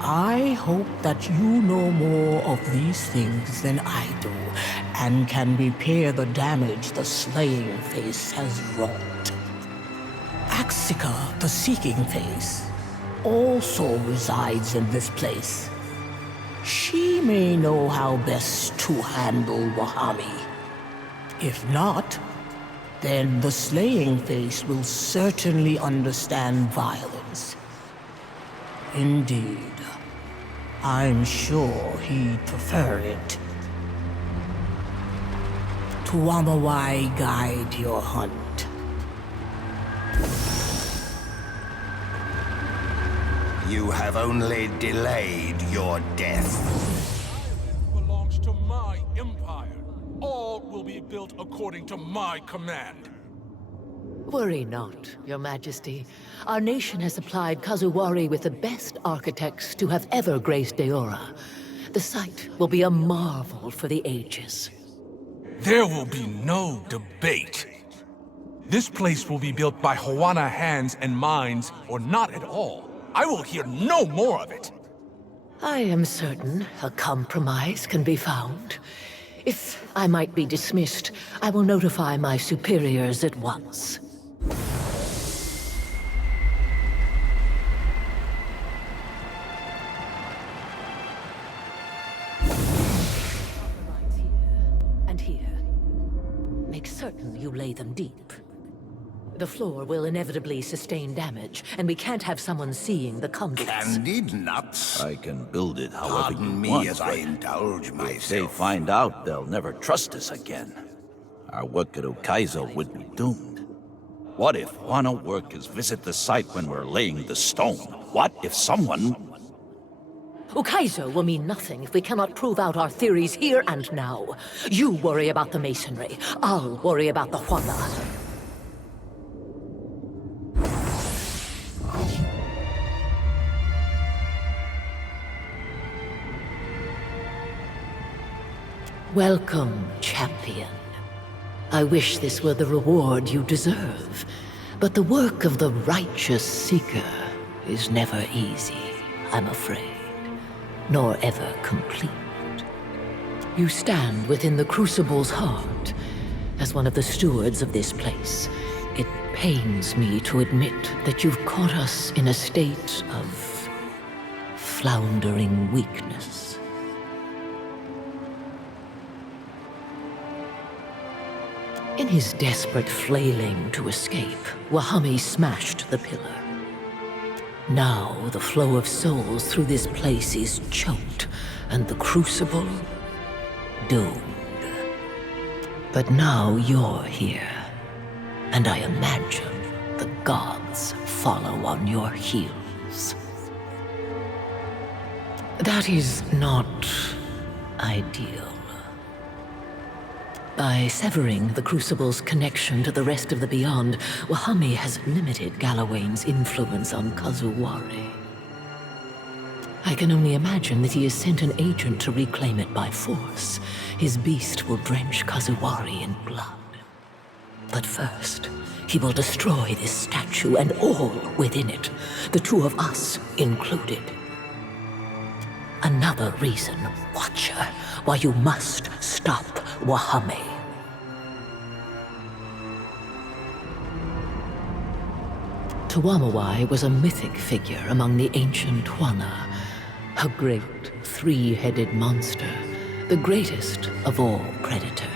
I hope that you know more of these things than I do, and can repair the damage the Slaying Face has wrought. Axika, the Seeking Face, also resides in this place. She may know how best to handle Wahami. If not, then the Slaying Face will certainly understand violence. Indeed, I'm sure he'd prefer it. Tuamawai guide your hunt. You have only delayed your death. Belongs to my empire. All will be built according to my command. Worry not, Your Majesty. Our nation has supplied Kazuwari with the best architects to have ever graced Deora. The site will be a marvel for the ages. There will be no debate. This place will be built by Hawana hands and minds, or not at all. I will hear no more of it. I am certain a compromise can be found. If I might be dismissed, I will notify my superiors at once. And here. Make certain you lay them deep. The floor will inevitably sustain damage, and we can't have someone seeing the conduits. Candied nuts? I can build it however Pardon you want. me as I indulge myself. If they find out, they'll never trust us again. Our work at Ukaizo would be doomed. What if Wano workers visit the site when we're laying the stone? What if someone... Ukaizo will mean nothing if we cannot prove out our theories here and now. You worry about the masonry. I'll worry about the Hwana. Welcome, champion. I wish this were the reward you deserve, but the work of the righteous seeker is never easy, I'm afraid, nor ever complete. You stand within the Crucible's heart. As one of the stewards of this place, it pains me to admit that you've caught us in a state of floundering weakness. In his desperate flailing to escape, Wahami smashed the pillar. Now the flow of souls through this place is choked, and the crucible doomed. But now you're here, and I imagine the gods follow on your heels. That is not ideal. By severing the Crucible's connection to the rest of the Beyond, Wahami has limited Galawain's influence on Kazuwari. I can only imagine that he has sent an agent to reclaim it by force. His beast will drench Kazuwari in blood. But first, he will destroy this statue and all within it, the two of us included. Another reason, Watcher, why you must stop Wahami. Tuamawai was a mythic figure among the ancient Huana, a great three-headed monster, the greatest of all predators.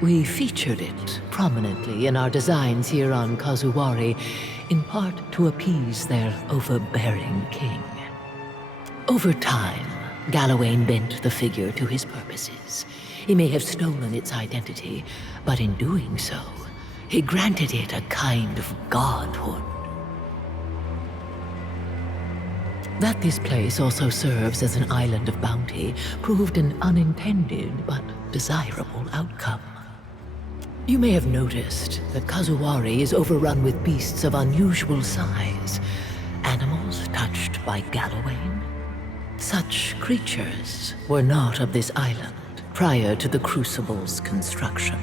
We featured it prominently in our designs here on Kazuwari, in part to appease their overbearing king. Over time, Galawain bent the figure to his purposes. He may have stolen its identity, but in doing so, he granted it a kind of godhood. That this place also serves as an island of bounty proved an unintended but desirable outcome. You may have noticed that Kazuwari is overrun with beasts of unusual size, animals touched by Galawain. Such creatures were not of this island prior to the Crucible's construction.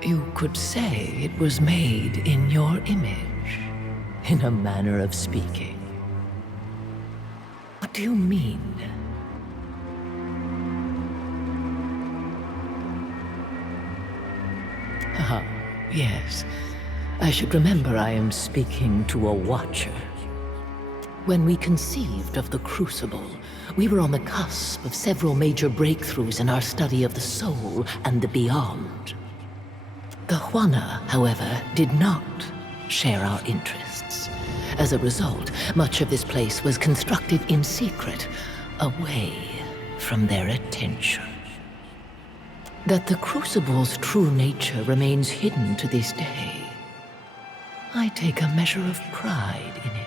You could say it was made in your image, in a manner of speaking. What do you mean? Ah, yes. I should remember I am speaking to a Watcher. When we conceived of the Crucible, we were on the cusp of several major breakthroughs in our study of the soul and the beyond. The Huana, however, did not share our interests. As a result, much of this place was constructed in secret, away from their attention. That the Crucible's true nature remains hidden to this day, I take a measure of pride in it.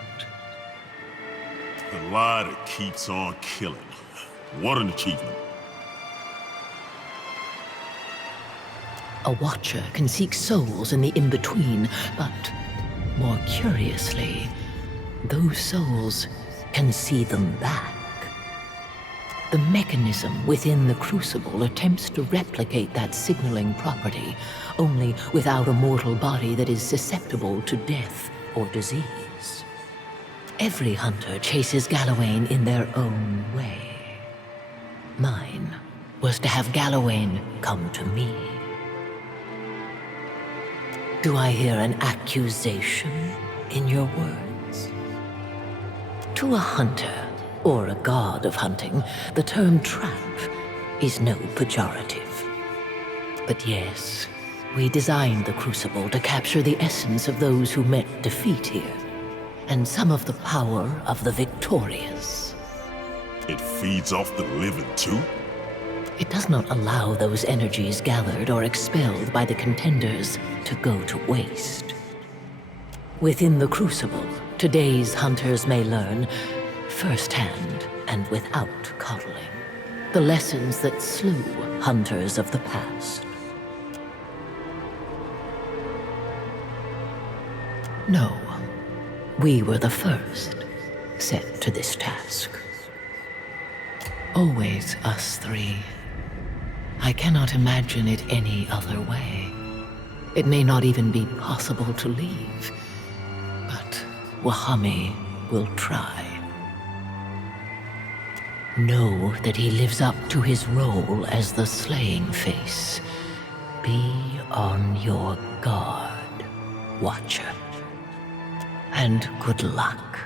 The lie that keeps on killing. What an achievement. A Watcher can seek souls in the in-between, but more curiously, those souls can see them back. The mechanism within the Crucible attempts to replicate that signaling property, only without a mortal body that is susceptible to death or disease. Every hunter chases Galawain in their own way. Mine was to have Galawain come to me. Do I hear an accusation in your words? To a hunter, or a god of hunting, the term trap is no pejorative. But yes, we designed the Crucible to capture the essence of those who met defeat here, and some of the power of the victorious. It feeds off the living too? It does not allow those energies gathered or expelled by the contenders to go to waste. Within the Crucible, today's hunters may learn, firsthand and without coddling, the lessons that slew hunters of the past. No, we were the first set to this task. Always us three. I cannot imagine it any other way. It may not even be possible to leave, but Wahami will try. Know that he lives up to his role as the slaying face. Be on your guard, Watcher. And good luck.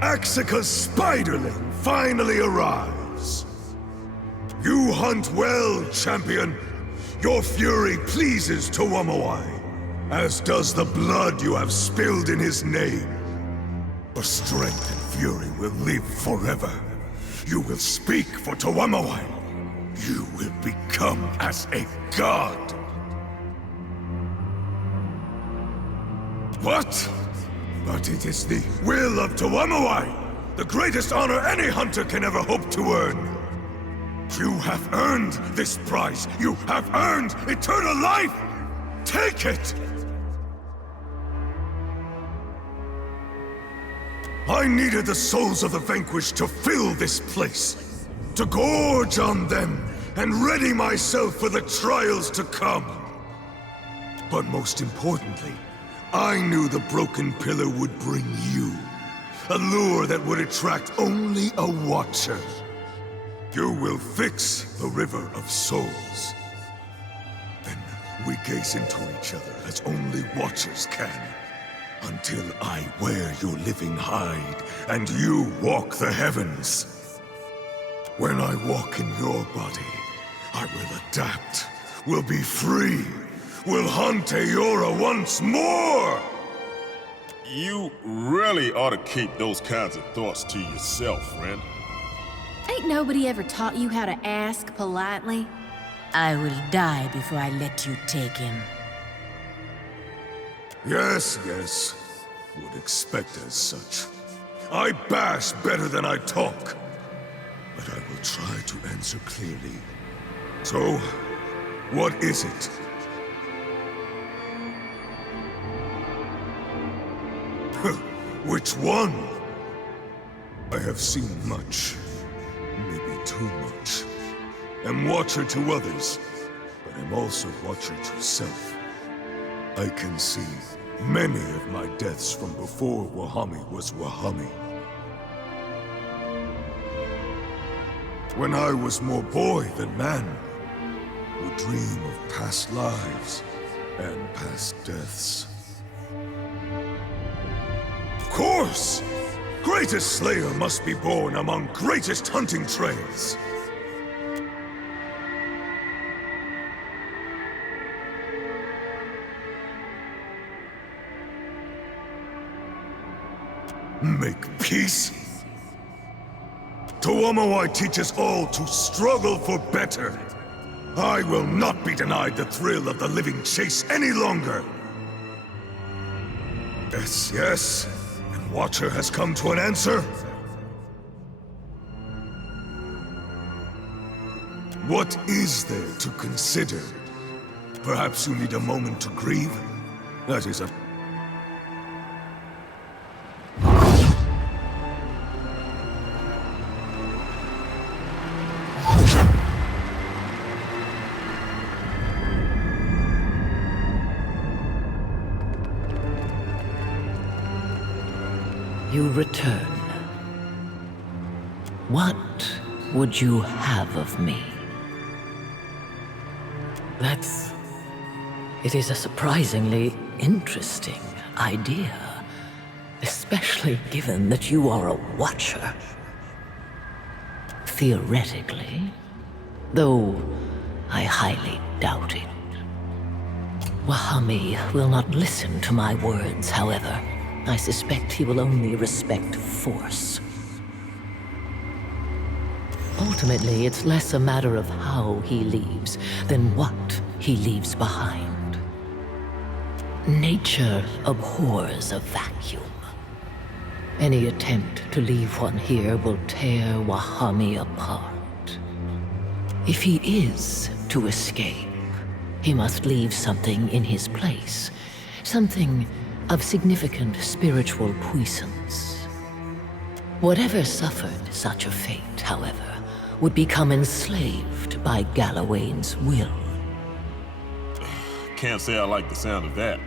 Axika's spiderling finally arrives. You hunt well, champion. Your fury pleases Tuwamawai, as does the blood you have spilled in his name. Your strength and fury will live forever. You will speak for Tuwamawai. You will become as a god. What? But it is the will of Tuwamawai, the greatest honor any hunter can ever hope to earn. You have earned this prize. You have earned eternal life. Take it! I needed the souls of the vanquished to fill this place, to gorge on them and ready myself for the trials to come. But most importantly, I knew the broken pillar would bring you, a lure that would attract only a watcher. You will fix the River of Souls. Then we gaze into each other as only watchers can. Until I wear your living hide, and you walk the heavens. When I walk in your body, I will adapt, will be free, will hunt Eora once more! You really ought to keep those kinds of thoughts to yourself, friend. Ain't nobody ever taught you how to ask politely? I will die before I let you take him. Yes, yes. Would expect as such. I bash better than I talk. But I will try to answer clearly. So, what is it? Which one? I have seen much. Maybe too much. Am watcher to others, but am also watcher to self. I can see many of my deaths from before Wahami was Wahami. When I was more boy than man, would dream of past lives and past deaths. Of course! Greatest Slayer must be born among greatest hunting trails. Make peace? Tuwamawai teaches all to struggle for better. I will not be denied the thrill of the living chase any longer. Yes, yes. And Watcher has come to an answer. What is there to consider? Perhaps you need a moment to grieve? That is a... You return. What would you have of me? It is a surprisingly interesting idea, especially given that you are a watcher. Theoretically, though I highly doubt it. Wahami will not listen to my words, however. I suspect he will only respect force. Ultimately, it's less a matter of how he leaves than what he leaves behind. Nature abhors a vacuum. Any attempt to leave one here will tear Wahami apart. If he is to escape, he must leave something in his place. Something of significant spiritual puissance. Whatever suffered such a fate, however, would become enslaved by Galawain's will. Can't say I like the sound of that.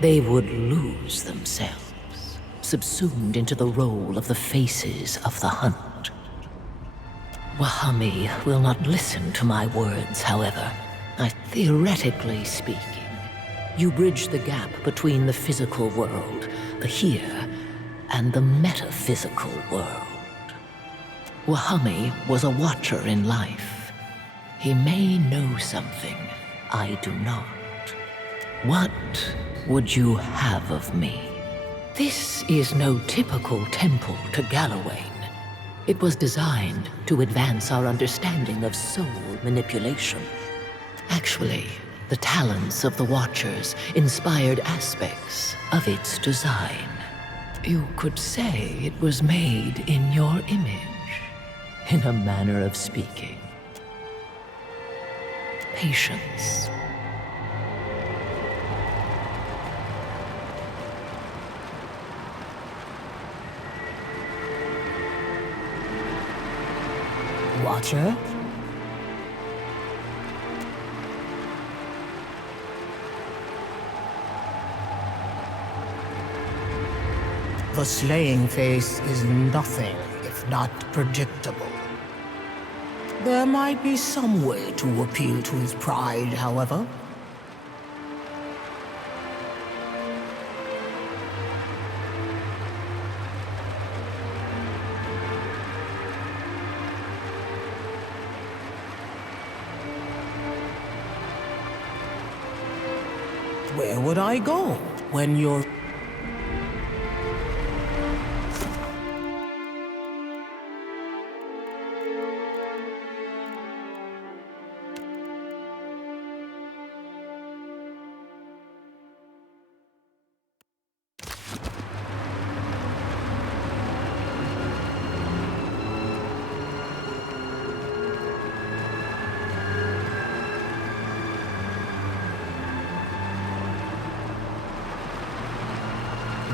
They would lose themselves, subsumed into the role of the faces of the hunt. Wahami will not listen to my words, however. Theoretically speaking, you bridge the gap between the physical world, the here, and the metaphysical world. Wahami was a watcher in life. He may know something I do not. What would you have of me? This is no typical temple to Gallowayne. It was designed to advance our understanding of soul manipulation. Actually, the talents of the Watchers inspired aspects of its design. You could say it was made in your image, in a manner of speaking. Patience. Watcher? The slaying face is nothing if not predictable. There might be some way to appeal to his pride, however. Where would I go when you're...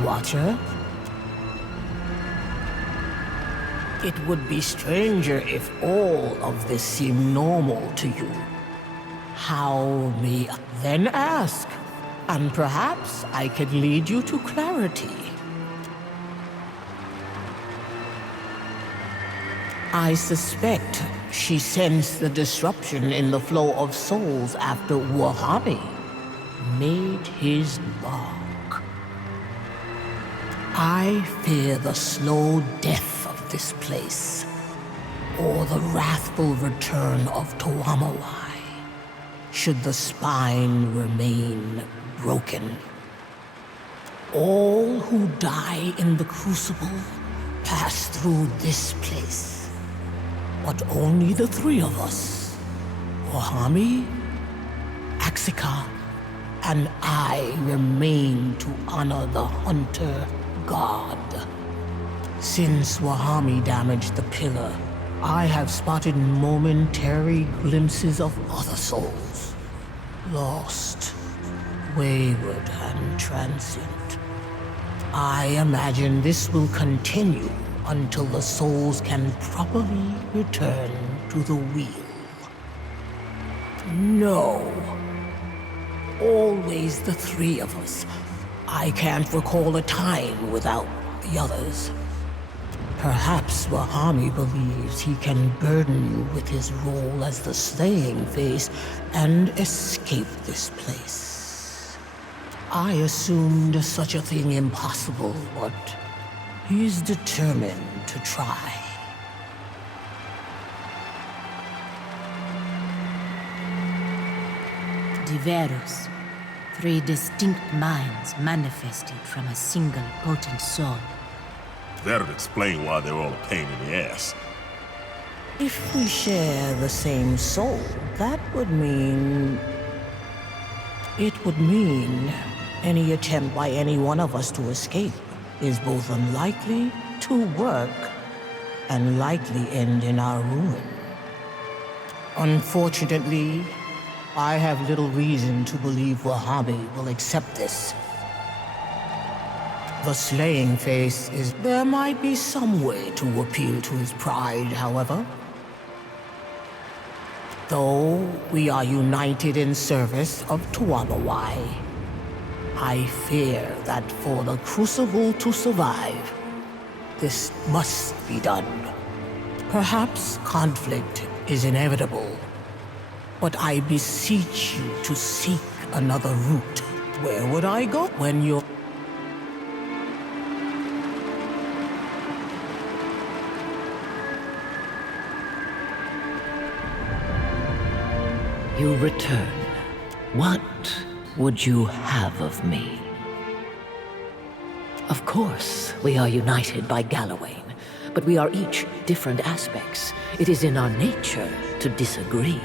Watcher? It would be stranger if all of this seemed normal to you. How may I then ask? And perhaps I could lead you to clarity. I suspect she sensed the disruption in the flow of souls after Wahami made his mark. I fear the slow death of this place, or the wrathful return of Tuamawai, should the spine remain broken. All who die in the Crucible pass through this place, but only the three of us, Wahami, Axika, and I, remain to honor the Hunter God. Since Wahami damaged the pillar, I have spotted momentary glimpses of other souls. Lost, wayward, and transient. I imagine this will continue until the souls can properly return to the wheel. No. Always the three of us. I can't recall a time without the others. Perhaps Wahami believes he can burden you with his role as the slaying face and escape this place. I assumed such a thing impossible, but he's determined to try. Diverus. 3 distinct minds manifested from a single potent soul. That'd explain why they're all a pain in the ass. If we share the same soul, that would mean... It would mean any attempt by any one of us to escape is both unlikely to work and likely end in our ruin. Unfortunately, I have little reason to believe Wahami will accept this. The slaying face is... There might be some way to appeal to his pride, however. Though we are united in service of Tuamawai, I fear that for the Crucible to survive, this must be done. Perhaps conflict is inevitable, but I beseech you to seek another route. Where would I go when you're... You return. What would you have of me? Of course, we are united by Gallowayne, but we are each different aspects. It is in our nature to disagree.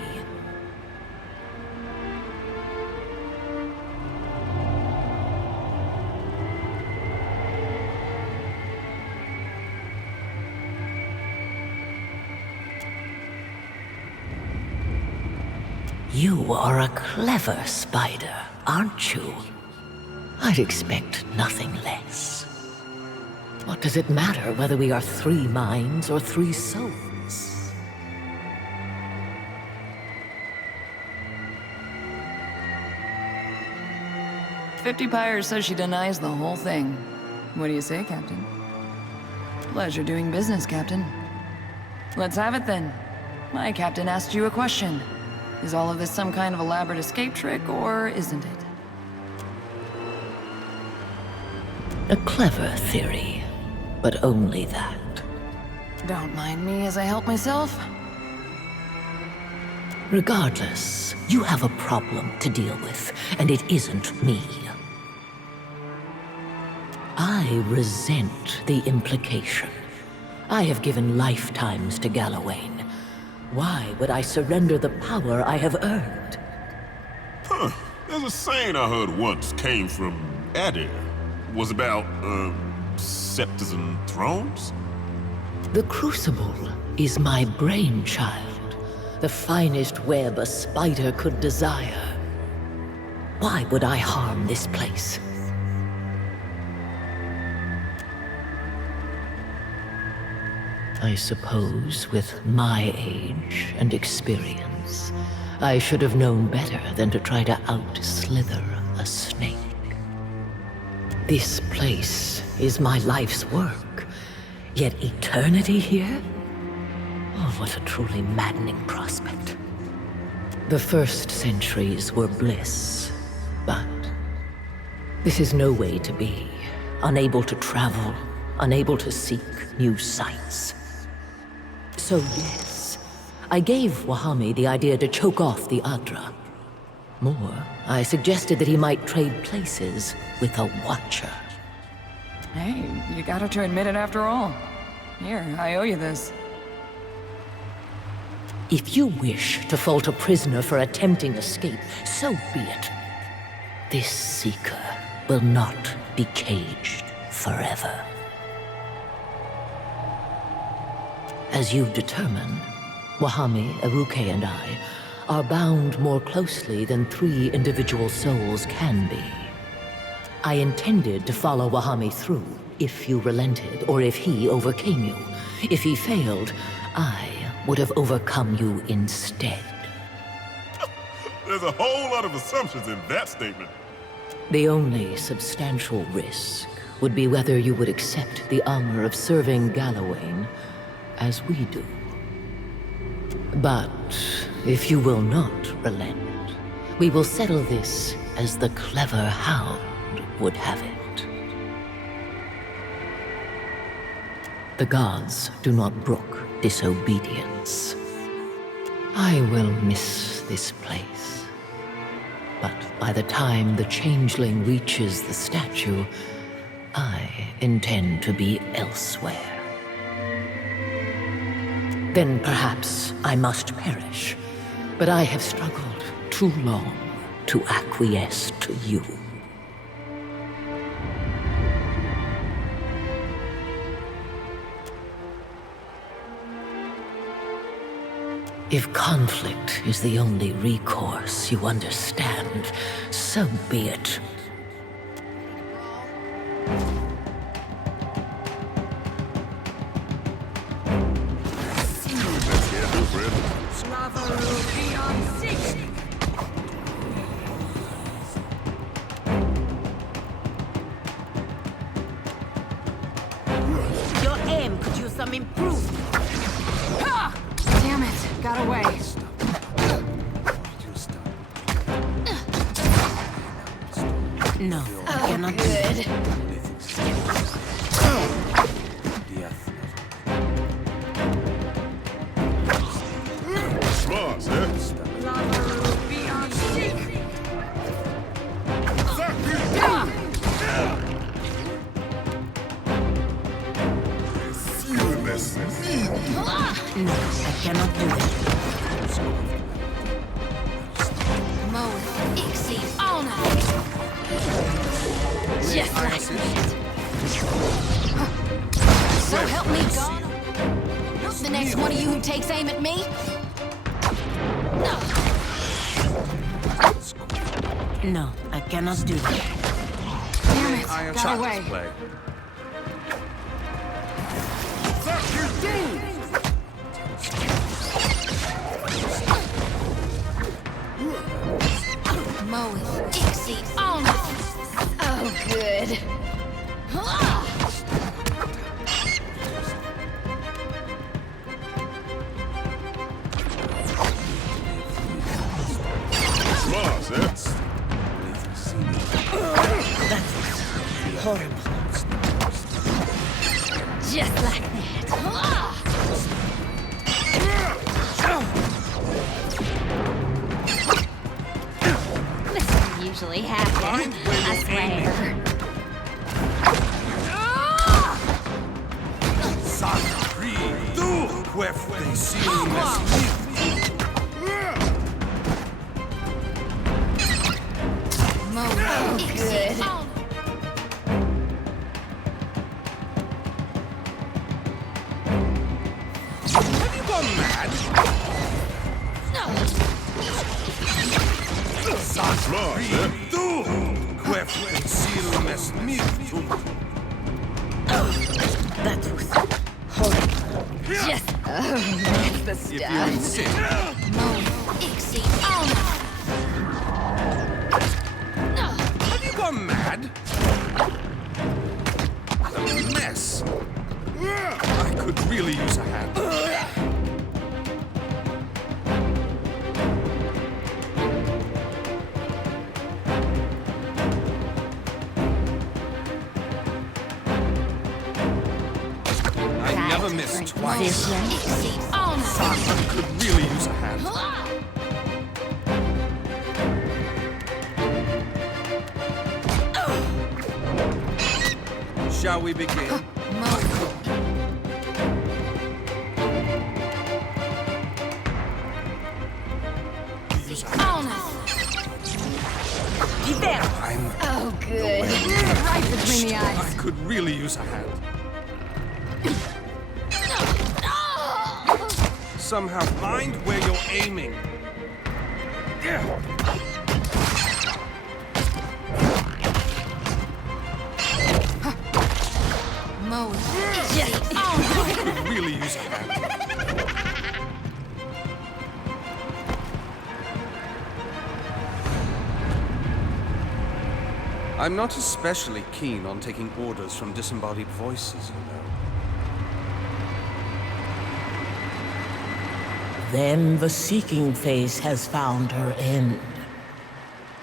You are a clever spider, aren't you? I'd expect nothing less. What does it matter whether we are 3 minds or 3 souls? $50 says she denies the whole thing. What do you say, Captain? Pleasure doing business, Captain. Let's have it then. My captain asked you a question. Is all of this some kind of elaborate escape trick, or isn't it? A clever theory, but only that. Don't mind me as I help myself. Regardless, you have a problem to deal with, and it isn't me. I resent the implication. I have given lifetimes to Gallowayne. Why would I surrender the power I have earned? Huh. There's a saying I heard once came from Eder. Was about, scepters and thrones? The Crucible is my brainchild. The finest web a spider could desire. Why would I harm this place? I suppose with my age and experience, I should have known better than to try to out-slither a snake. This place is my life's work, yet eternity here? Oh, what a truly maddening prospect. The first centuries were bliss, but this is no way to be. Unable to travel, unable to seek new sights. So yes, I gave Wahami the idea to choke off the Adra. More, I suggested that he might trade places with a Watcher. Hey, you got her to admit it after all. Here, I owe you this. If you wish to fault a prisoner for attempting escape, so be it. This Seeker will not be caged forever. As you've determined, Wahami, Eruke, and I are bound more closely than 3 individual souls can be. I intended to follow Wahami through, if you relented, or if he overcame you. If he failed, I would have overcome you instead. There's a whole lot of assumptions in that statement. The only substantial risk would be whether you would accept the honor of serving Gallowayne as we do. But if you will not relent, we will settle this as the clever hound would have it. The gods do not brook disobedience. I will miss this place. But by the time the changeling reaches the statue, I intend to be elsewhere. Then perhaps I must perish. But I have struggled too long to acquiesce to you. If conflict is the only recourse you understand, so be it. Your aim could use some improvement. Ah! Damn it, got away. No, I cannot do good. Smart, eh? takes aim at me? No, I cannot do that. Damn it, got away. Play. Moe, Dixie, on! Oh, good. Mars, that's Horrible. Just like that. This doesn't usually happen, I swear. Oh, good. Have you gone mad? That was horrible. Just, that's the stuff. If you insist. Moe, Ixie, on! Have you gone mad? A mess. I could really use a hand. I never missed twice. I could really use a hand. Shall we begin? Oh, good. Right between the eyes. I could really use a hand. Somehow mind where you're aiming. Moe, I could really use a hand. I'm not especially keen on taking orders from disembodied voices, you know. Then the seeking face has found her end.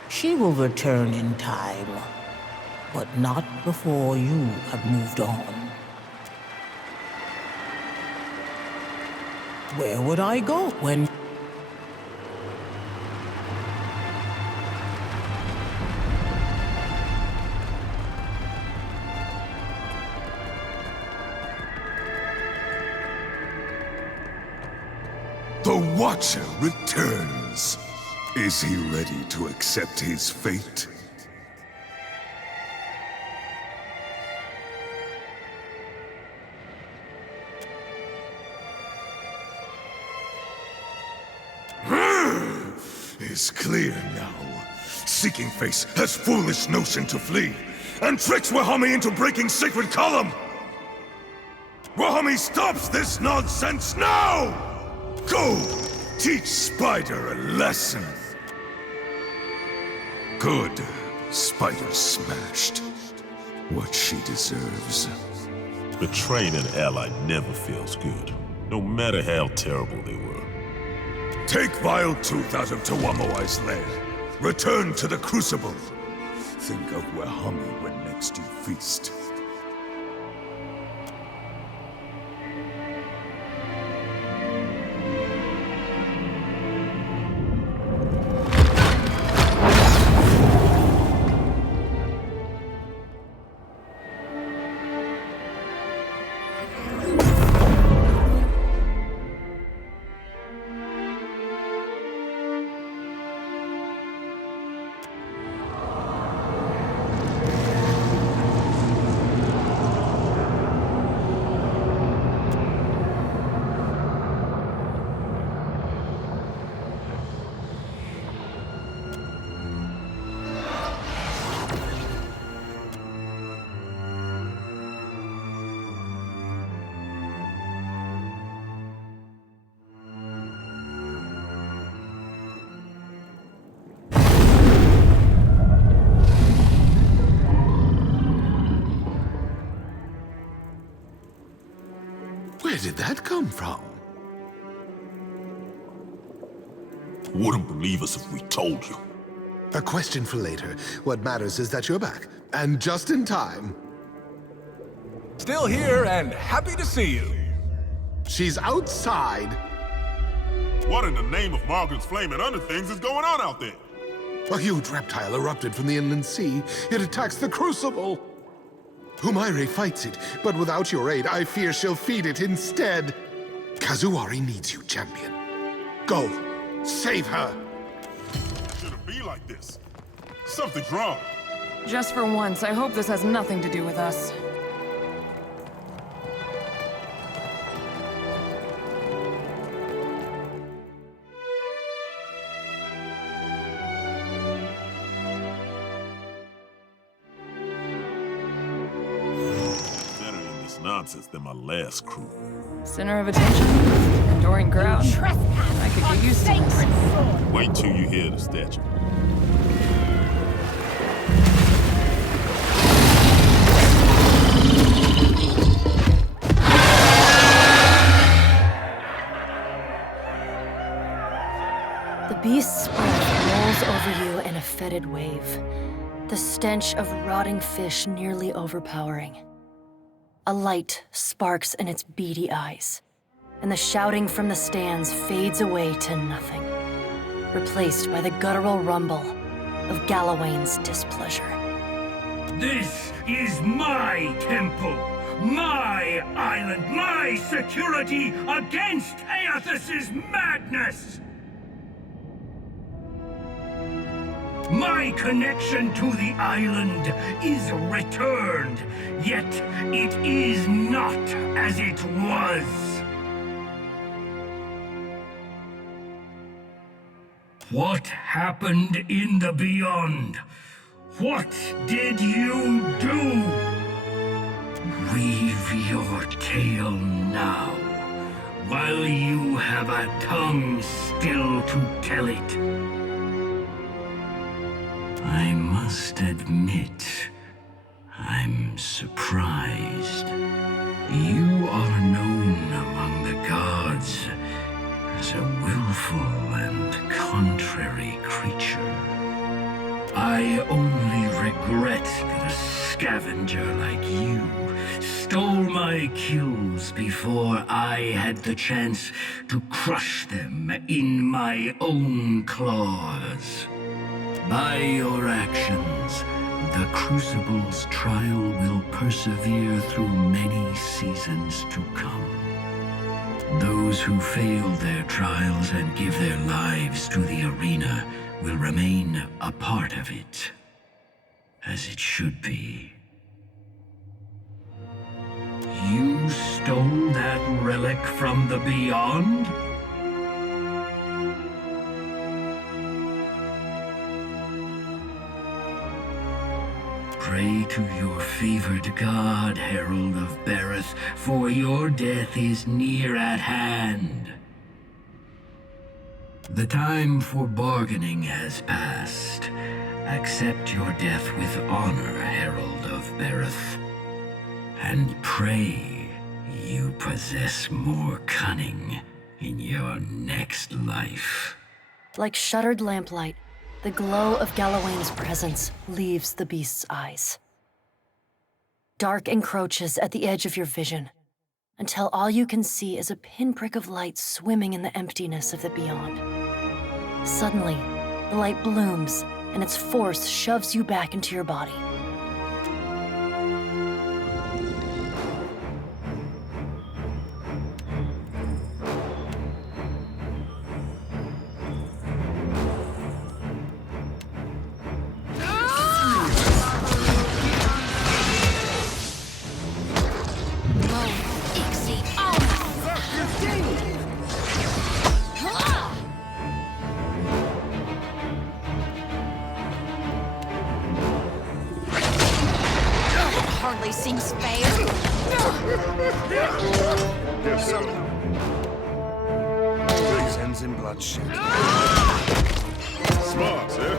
She will return in time, but not before you have moved on. Where would I go when... The Watcher returns. Is he ready to accept his fate? It's clear now. Seeking Face has foolish notion to flee, and tricks Wahami into breaking Sacred Column! Wahami stops this nonsense now! Go! Teach Spider a lesson! Good. Spider smashed. What she deserves. betraying an ally never feels good, no matter how terrible they were. Take Vile Tooth out of Tuamawai's lair. Return to the Crucible. Think of Wahami when next you feast. did that come from? Wouldn't believe us if we told you. A question for later. What matters is that you're back, and just in time. Still here and happy to see you. She's outside. What in the name of Margaret's flame and other things is going on out there? A huge reptile erupted from the inland sea. It attacks the Crucible. Humaire fights it, but without your aid, I fear she'll feed it instead. Kazuari needs you, champion. Go, save her. Shouldn't be like this. Something's wrong. Just for once, I hope this has nothing to do with us. Nonsense than my last crew. Center of attention, enduring crowd. I could get used to this. Wait till you hear the statue. The beast's breath rolls over you in a fetid wave. The stench of rotting fish nearly overpowering. A light sparks in its beady eyes, and the shouting from the stands fades away to nothing, replaced by the guttural rumble of Galawain's displeasure. This is my temple, my island, my security against Aethys's madness! My connection to the island is returned, yet it is not as it was. What happened in the beyond? What did you do? Weave your tale now, while you have a tongue still to tell it. I must admit, I'm surprised. You are known among the gods as a willful and contrary creature. I only regret that a scavenger like you stole my kills before I had the chance to crush them in my own claws. By your actions, the Crucible's trial will persevere through many seasons to come. Those who fail their trials and give their lives to the arena will remain a part of it, as it should be. You stole that relic from the beyond? Pray to your favored god, Herald of Berath, for your death is near at hand. The time for bargaining has passed. Accept your death with honor, Herald of Berath. And pray you possess more cunning in your next life. Like shuttered lamplight, the glow of Galawain's presence leaves the beast's eyes. Dark encroaches at the edge of your vision, until all you can see is a pinprick of light swimming in the emptiness of the beyond. Suddenly, the light blooms, and its force shoves you back into your body. Hardly seems fair. There's some. This ends in bloodshed. Smart, eh?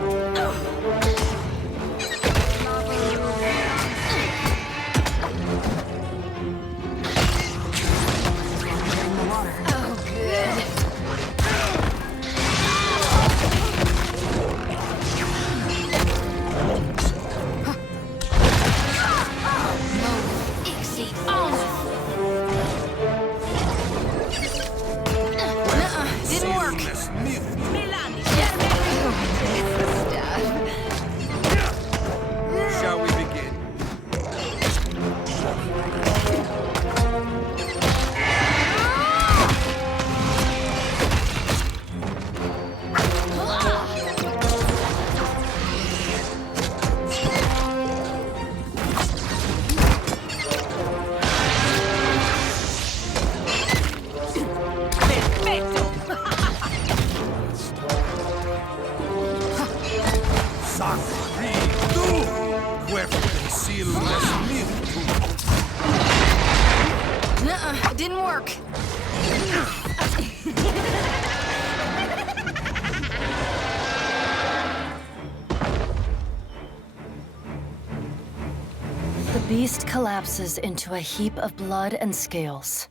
beast collapses into a heap of blood and scales.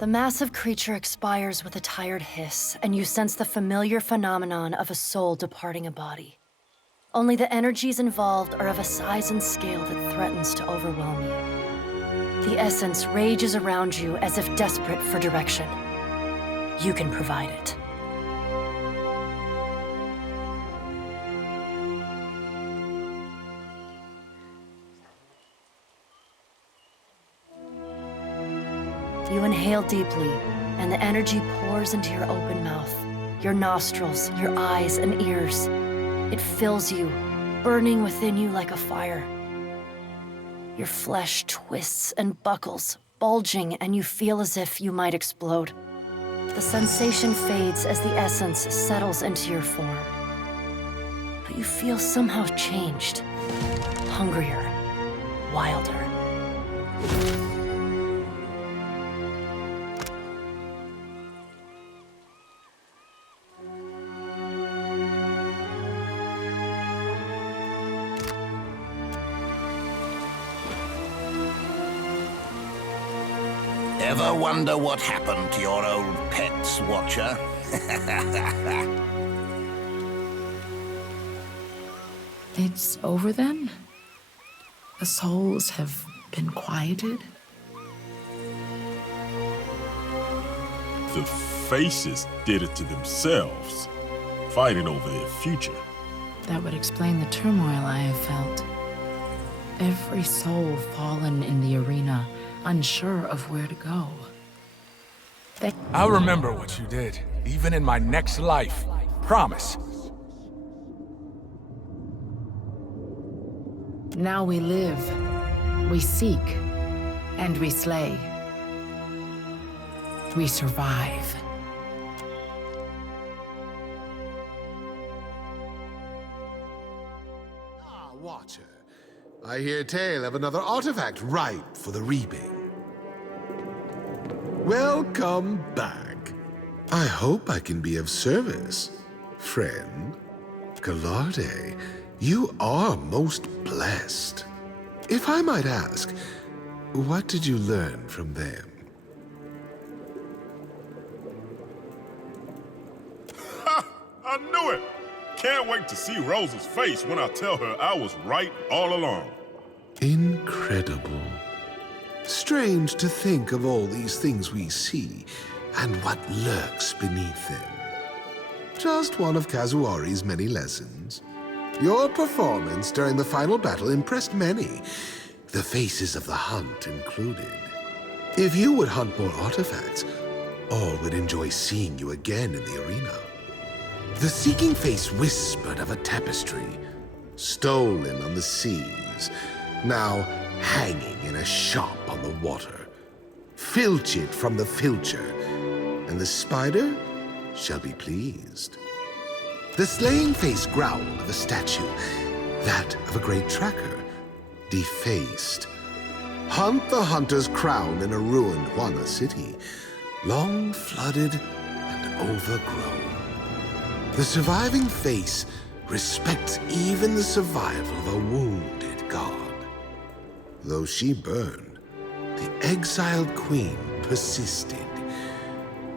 The massive creature expires with a tired hiss, and you sense the familiar phenomenon of a soul departing a body. Only the energies involved are of a size and scale that threatens to overwhelm you. The essence rages around you as if desperate for direction. You can provide it. You inhale deeply, and the energy pours into your open mouth, your nostrils, your eyes, and ears. It fills you, burning within you like a fire. Your flesh twists and buckles, bulging, and you feel as if you might explode. The sensation fades as the essence settles into your form. But you feel somehow changed, hungrier, wilder. Ever wonder what happened to your old pets, Watcher? It's over then? The souls have been quieted? The faces did it to themselves, fighting over their future. That would explain the turmoil I have felt. Every soul fallen in the arena, unsure of where to go. I'll remember what you did, even in my next life. Promise. Now we live, we seek, and we slay. We survive. Watcher. I hear tale of another artifact ripe for the reaping. Welcome back. I hope I can be of service, friend. Gallarde, you are most blessed. If I might ask, what did you learn from them? Ha! I knew it! Can't wait to see Rose's face when I tell her I was right all along. Incredible. Strange to think of all these things we see and what lurks beneath them. Just one of Kazuari's many lessons. Your performance during the final battle impressed many, the faces of the hunt included. If you would hunt more artifacts, all would enjoy seeing you again in the arena. The seeking face whispered of a tapestry, stolen on the seas, now hanging in a shop on the water. Filch it from the filcher, and the spider shall be pleased. The slaying face growled of a statue, that of a great tracker, defaced. Hunt the hunter's crown in a ruined Huana city, long flooded and overgrown. The surviving face respects even the survival of a wounded god. Though she burned, the exiled queen persisted.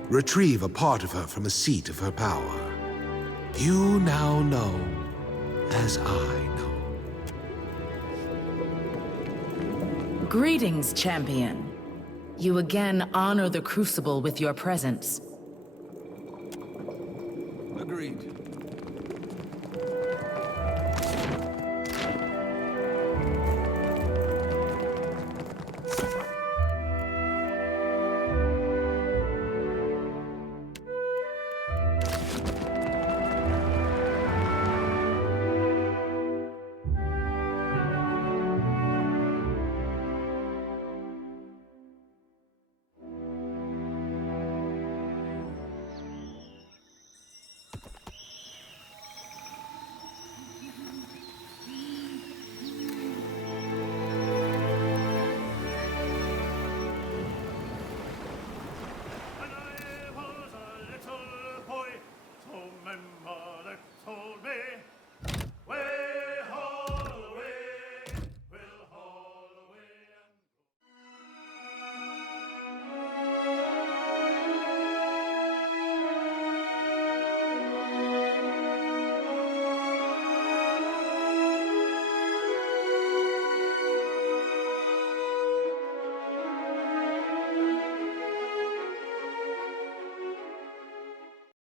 Retrieve a part of her from a seat of her power. You now know, as I know. Greetings, champion. You again honor the Crucible with your presence. Agreed.